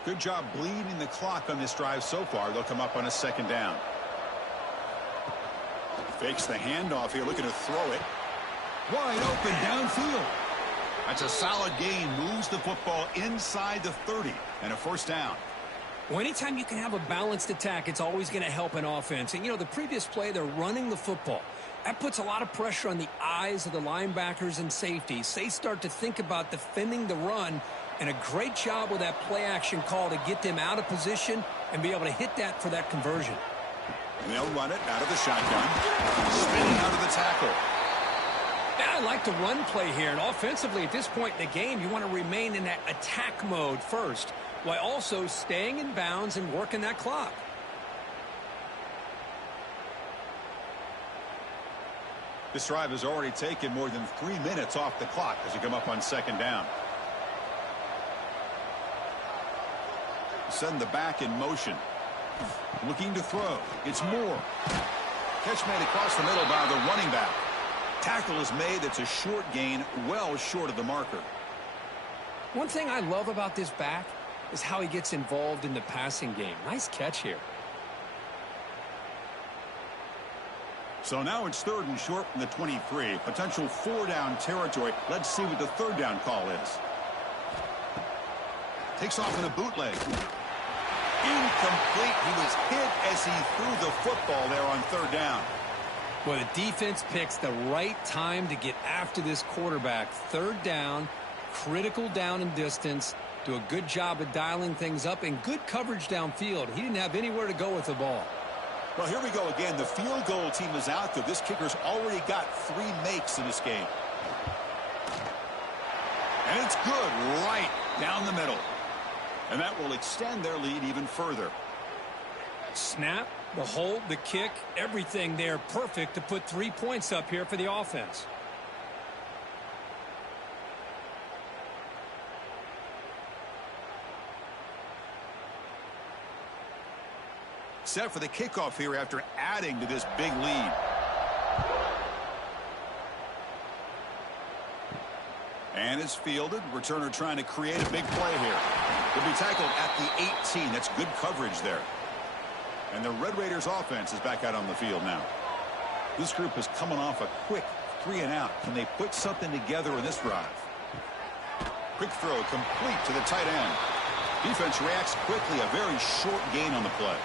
Good job bleeding the clock on this drive so far. They'll come up on a second down. Fakes the handoff here, looking to throw it. Wide open downfield. That's a solid gain. Moves the football inside the 30 and a first down. Well, anytime you can have a balanced attack, it's always going to help an offense. And, you know, the previous play, they're running the football. That puts a lot of pressure on the eyes of the linebackers and safeties. They start to think about defending the run, and a great job with that play-action call to get them out of position and be able to hit that for that conversion. And they'll run it out of the shotgun. Spinning out of the tackle. Yeah, I like the run play here. And offensively, at this point in the game, you want to remain in that attack mode first, while also staying in bounds and working that clock. This drive has already taken more than 3 minutes off the clock as you come up on second down. Send the back in motion. Looking to throw. It's Moore. Catch made across the middle by the running back. Tackle is made. It's a short gain, well short of the marker. One thing I love about this back is how he gets involved in the passing game. Nice catch here. So now it's 3rd and short from the 23. Potential 4-down territory. Let's see what the 3rd down call is. Takes off in a bootleg. Incomplete. He was hit as he threw the football there on 3rd down. Well, the defense picks the right time to get after this quarterback. 3rd down, critical down and distance. Do a good job of dialing things up and good coverage downfield. He didn't have anywhere to go with the ball. Well, here we go again. The field goal team is out there. This kicker's already got 3 makes in this game. And it's good right down the middle. And that will extend their lead even further. Snap, the hold, the kick, everything there perfect to put 3 points up here for the offense. Set for the kickoff here after adding to this big lead. And it's fielded. Returner trying to create a big play here. Will be tackled at the 18. That's good coverage there. And the Red Raiders offense is back out on the field now. This group is coming off a quick 3-and-out. Can they put something together in this drive? Quick throw complete to the tight end. Defense reacts quickly. A very short gain on the play.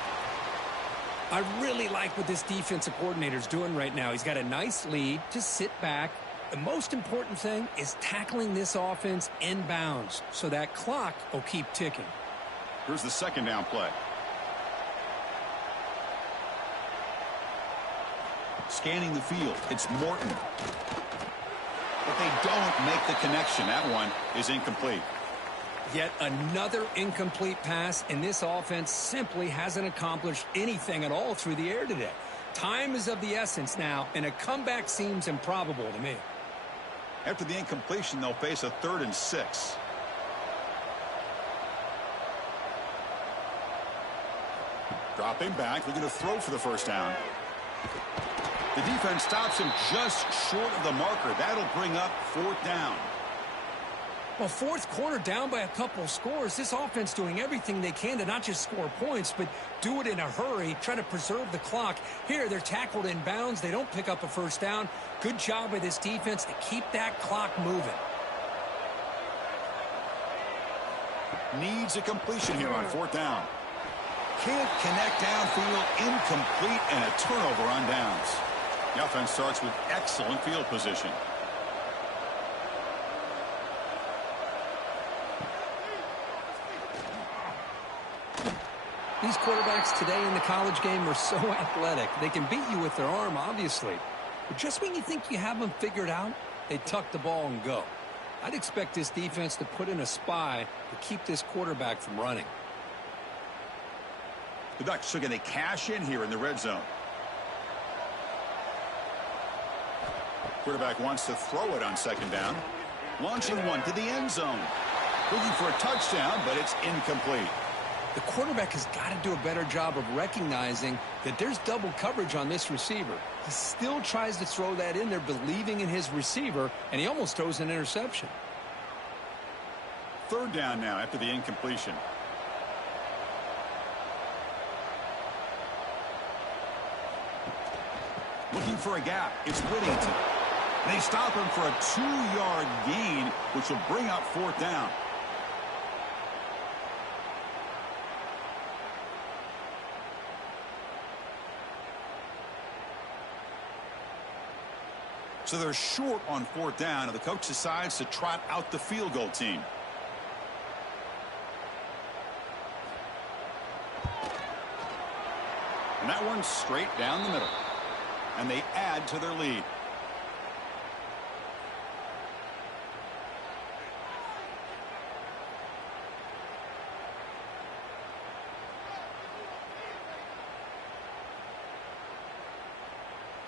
I really like what this defensive coordinator is doing right now. He's got a nice lead. Just sit back. The most important thing is tackling this offense inbounds so that clock will keep ticking. Here's the 2nd down play. Scanning the field. It's Morton. But they don't make the connection. That one is incomplete. Yet another incomplete pass, and this offense simply hasn't accomplished anything at all through the air today. Time is of the essence now, and a comeback seems improbable to me. After the incompletion, they'll face a 3rd and 6. Dropping back, looking to throw for the 1st down. The defense stops him just short of the marker. That'll bring up 4th down. Well, 4th quarter down by a couple scores. This offense doing everything they can to not just score points, but do it in a hurry, try to preserve the clock. Here, they're tackled in bounds. They don't pick up a 1st down. Good job by this defense to keep that clock moving. Needs a completion here on 4th down. Can't connect downfield, incomplete, and a turnover on downs. The offense starts with excellent field position. These quarterbacks today in the college game are so athletic. They can beat you with their arm, obviously. But just when you think you have them figured out, they tuck the ball and go. I'd expect this defense to put in a spy to keep this quarterback from running. The Ducks are going to cash in here in the red zone. Quarterback wants to throw it on 2nd down. Launching one to the end zone. Looking for a touchdown, but it's incomplete. The quarterback has got to do a better job of recognizing that there's double coverage on this receiver. He still tries to throw that in there, believing in his receiver, and he almost throws an interception. 3rd down now after the incompletion. Looking for a gap. It's Whittington. They stop him for a 2-yard gain, which will bring up 4th down. So they're short on 4th down, and the coach decides to trot out the field goal team. And that one's straight down the middle. And they add to their lead.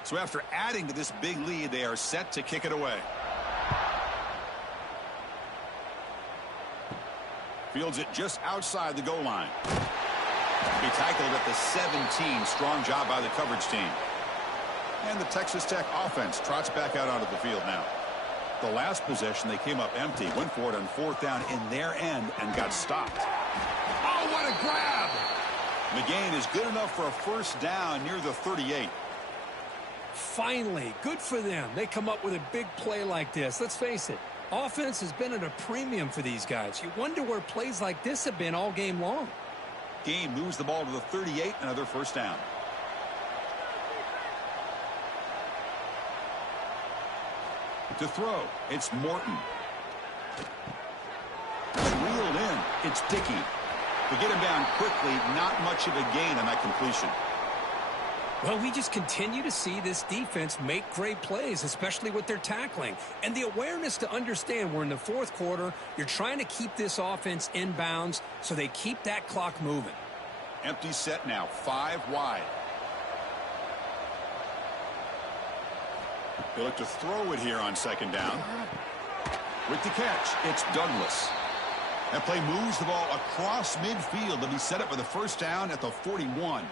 So after adding to this big lead, they are set to kick it away. Fields it just outside the goal line. He tackled at the 17. Strong job by the coverage team. And the Texas Tech offense trots back out onto the field now. The last possession, they came up empty, went for it on 4th down in their end and got stopped. Oh, what a grab! The gain is good enough for a 1st down near the 38. Finally, good for them. They come up with a big play like this. Let's face it, offense has been at a premium for these guys. You wonder where plays like this have been all game long. Gain moves the ball to the 38, another 1st down. To throw, it's Morton. It's reeled in. It's Dickey. To get him down quickly, not much of a gain on that completion. Well, we just continue to see this defense make great plays, especially with their tackling. And the awareness to understand we're in the 4th quarter, you're trying to keep this offense in bounds so they keep that clock moving. Empty set now, 5 wide. They look to throw it here on 2nd down. With the catch, it's Douglas. That play moves the ball across midfield to be set up with a 1st down at the 41.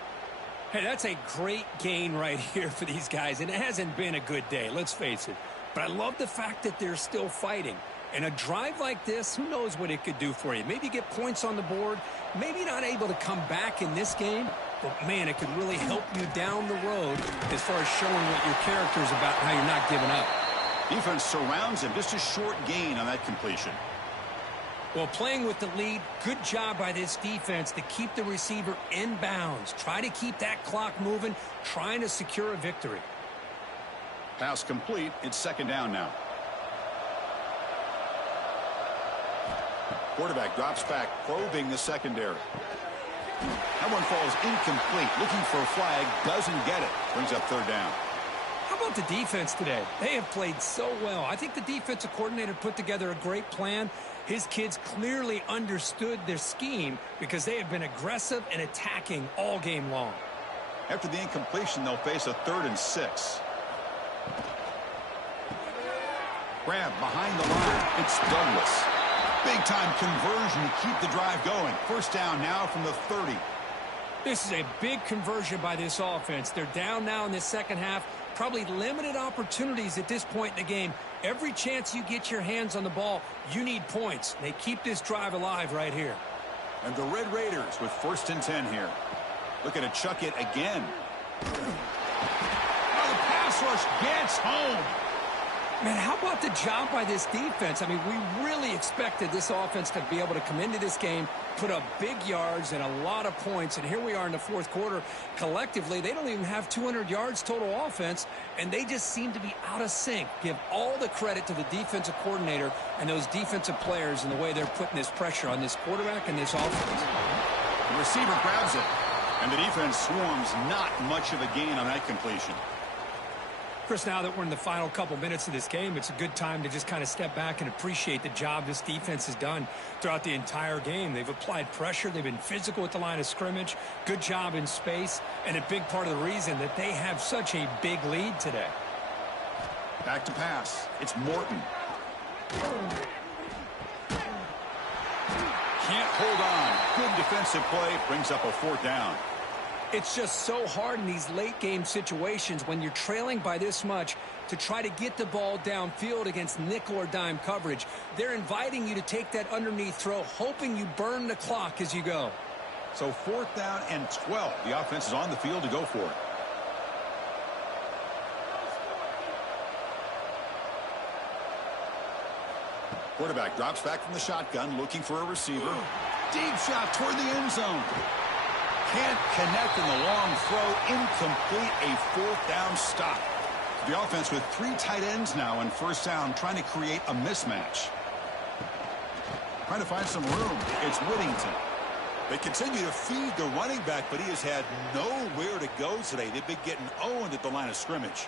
Hey, that's a great gain right here for these guys, and it hasn't been a good day, let's face it. But I love the fact that they're still fighting. And a drive like this, who knows what it could do for you. Maybe get points on the board, maybe not able to come back in this game, but, man, it could really help you down the road as far as showing what your character is about and how you're not giving up. Defense surrounds him, just a short gain on that completion. Well, playing with the lead, good job by this defense to keep the receiver in bounds. Try to keep that clock moving, trying to secure a victory. Pass complete. It's 2nd down now. Quarterback drops back, probing the secondary. That one falls incomplete. Looking for a flag, doesn't get it. Brings up 3rd down. How about the defense today? They have played so well. I think the defensive coordinator put together a great plan. His kids clearly understood their scheme because they have been aggressive and attacking all game long. After the incompletion, they'll face a 3rd and 6. Grab behind the line. It's Douglas. Big-time conversion to keep the drive going. 1st down now from the 30. This is a big conversion by this offense. They're down now in the 2nd half. Probably limited opportunities at this point in the game. Every chance you get your hands on the ball, you need points. They keep this drive alive right here. And the Red Raiders with 1st and 10 here. Looking to chuck it again. Oh, the pass rush gets home. Man, how about the job by this defense? I mean, we really expected this offense to be able to come into this game, put up big yards and a lot of points, and here we are in the 4th quarter. Collectively, they don't even have 200 yards total offense, and they just seem to be out of sync. Give all the credit to the defensive coordinator and those defensive players and the way they're putting this pressure on this quarterback and this offense. The receiver grabs it, and the defense swarms. Not much of a gain on that completion. Chris, now that we're in the final couple minutes of this game, it's a good time to just kind of step back and appreciate the job this defense has done throughout the entire game. They've applied pressure. They've been physical at the line of scrimmage. Good job in space, and a big part of the reason that they have such a big lead today. Back to pass. It's Morton. Can't hold on. Good defensive play. Brings up a 4th down. It's just so hard in these late-game situations when you're trailing by this much to try to get the ball downfield against nickel or dime coverage. They're inviting you to take that underneath throw, hoping you burn the clock as you go. So 4th down and 12. The offense is on the field to go for it. Quarterback drops back from the shotgun, looking for a receiver. Deep shot toward the end zone. Can't connect in the long throw. Incomplete. A 4th down stop. The offense with 3 tight ends now on 1st down, trying to create a mismatch. Trying to find some room. It's Whittington. They continue to feed the running back, but he has had nowhere to go today. They've been getting owned at the line of scrimmage.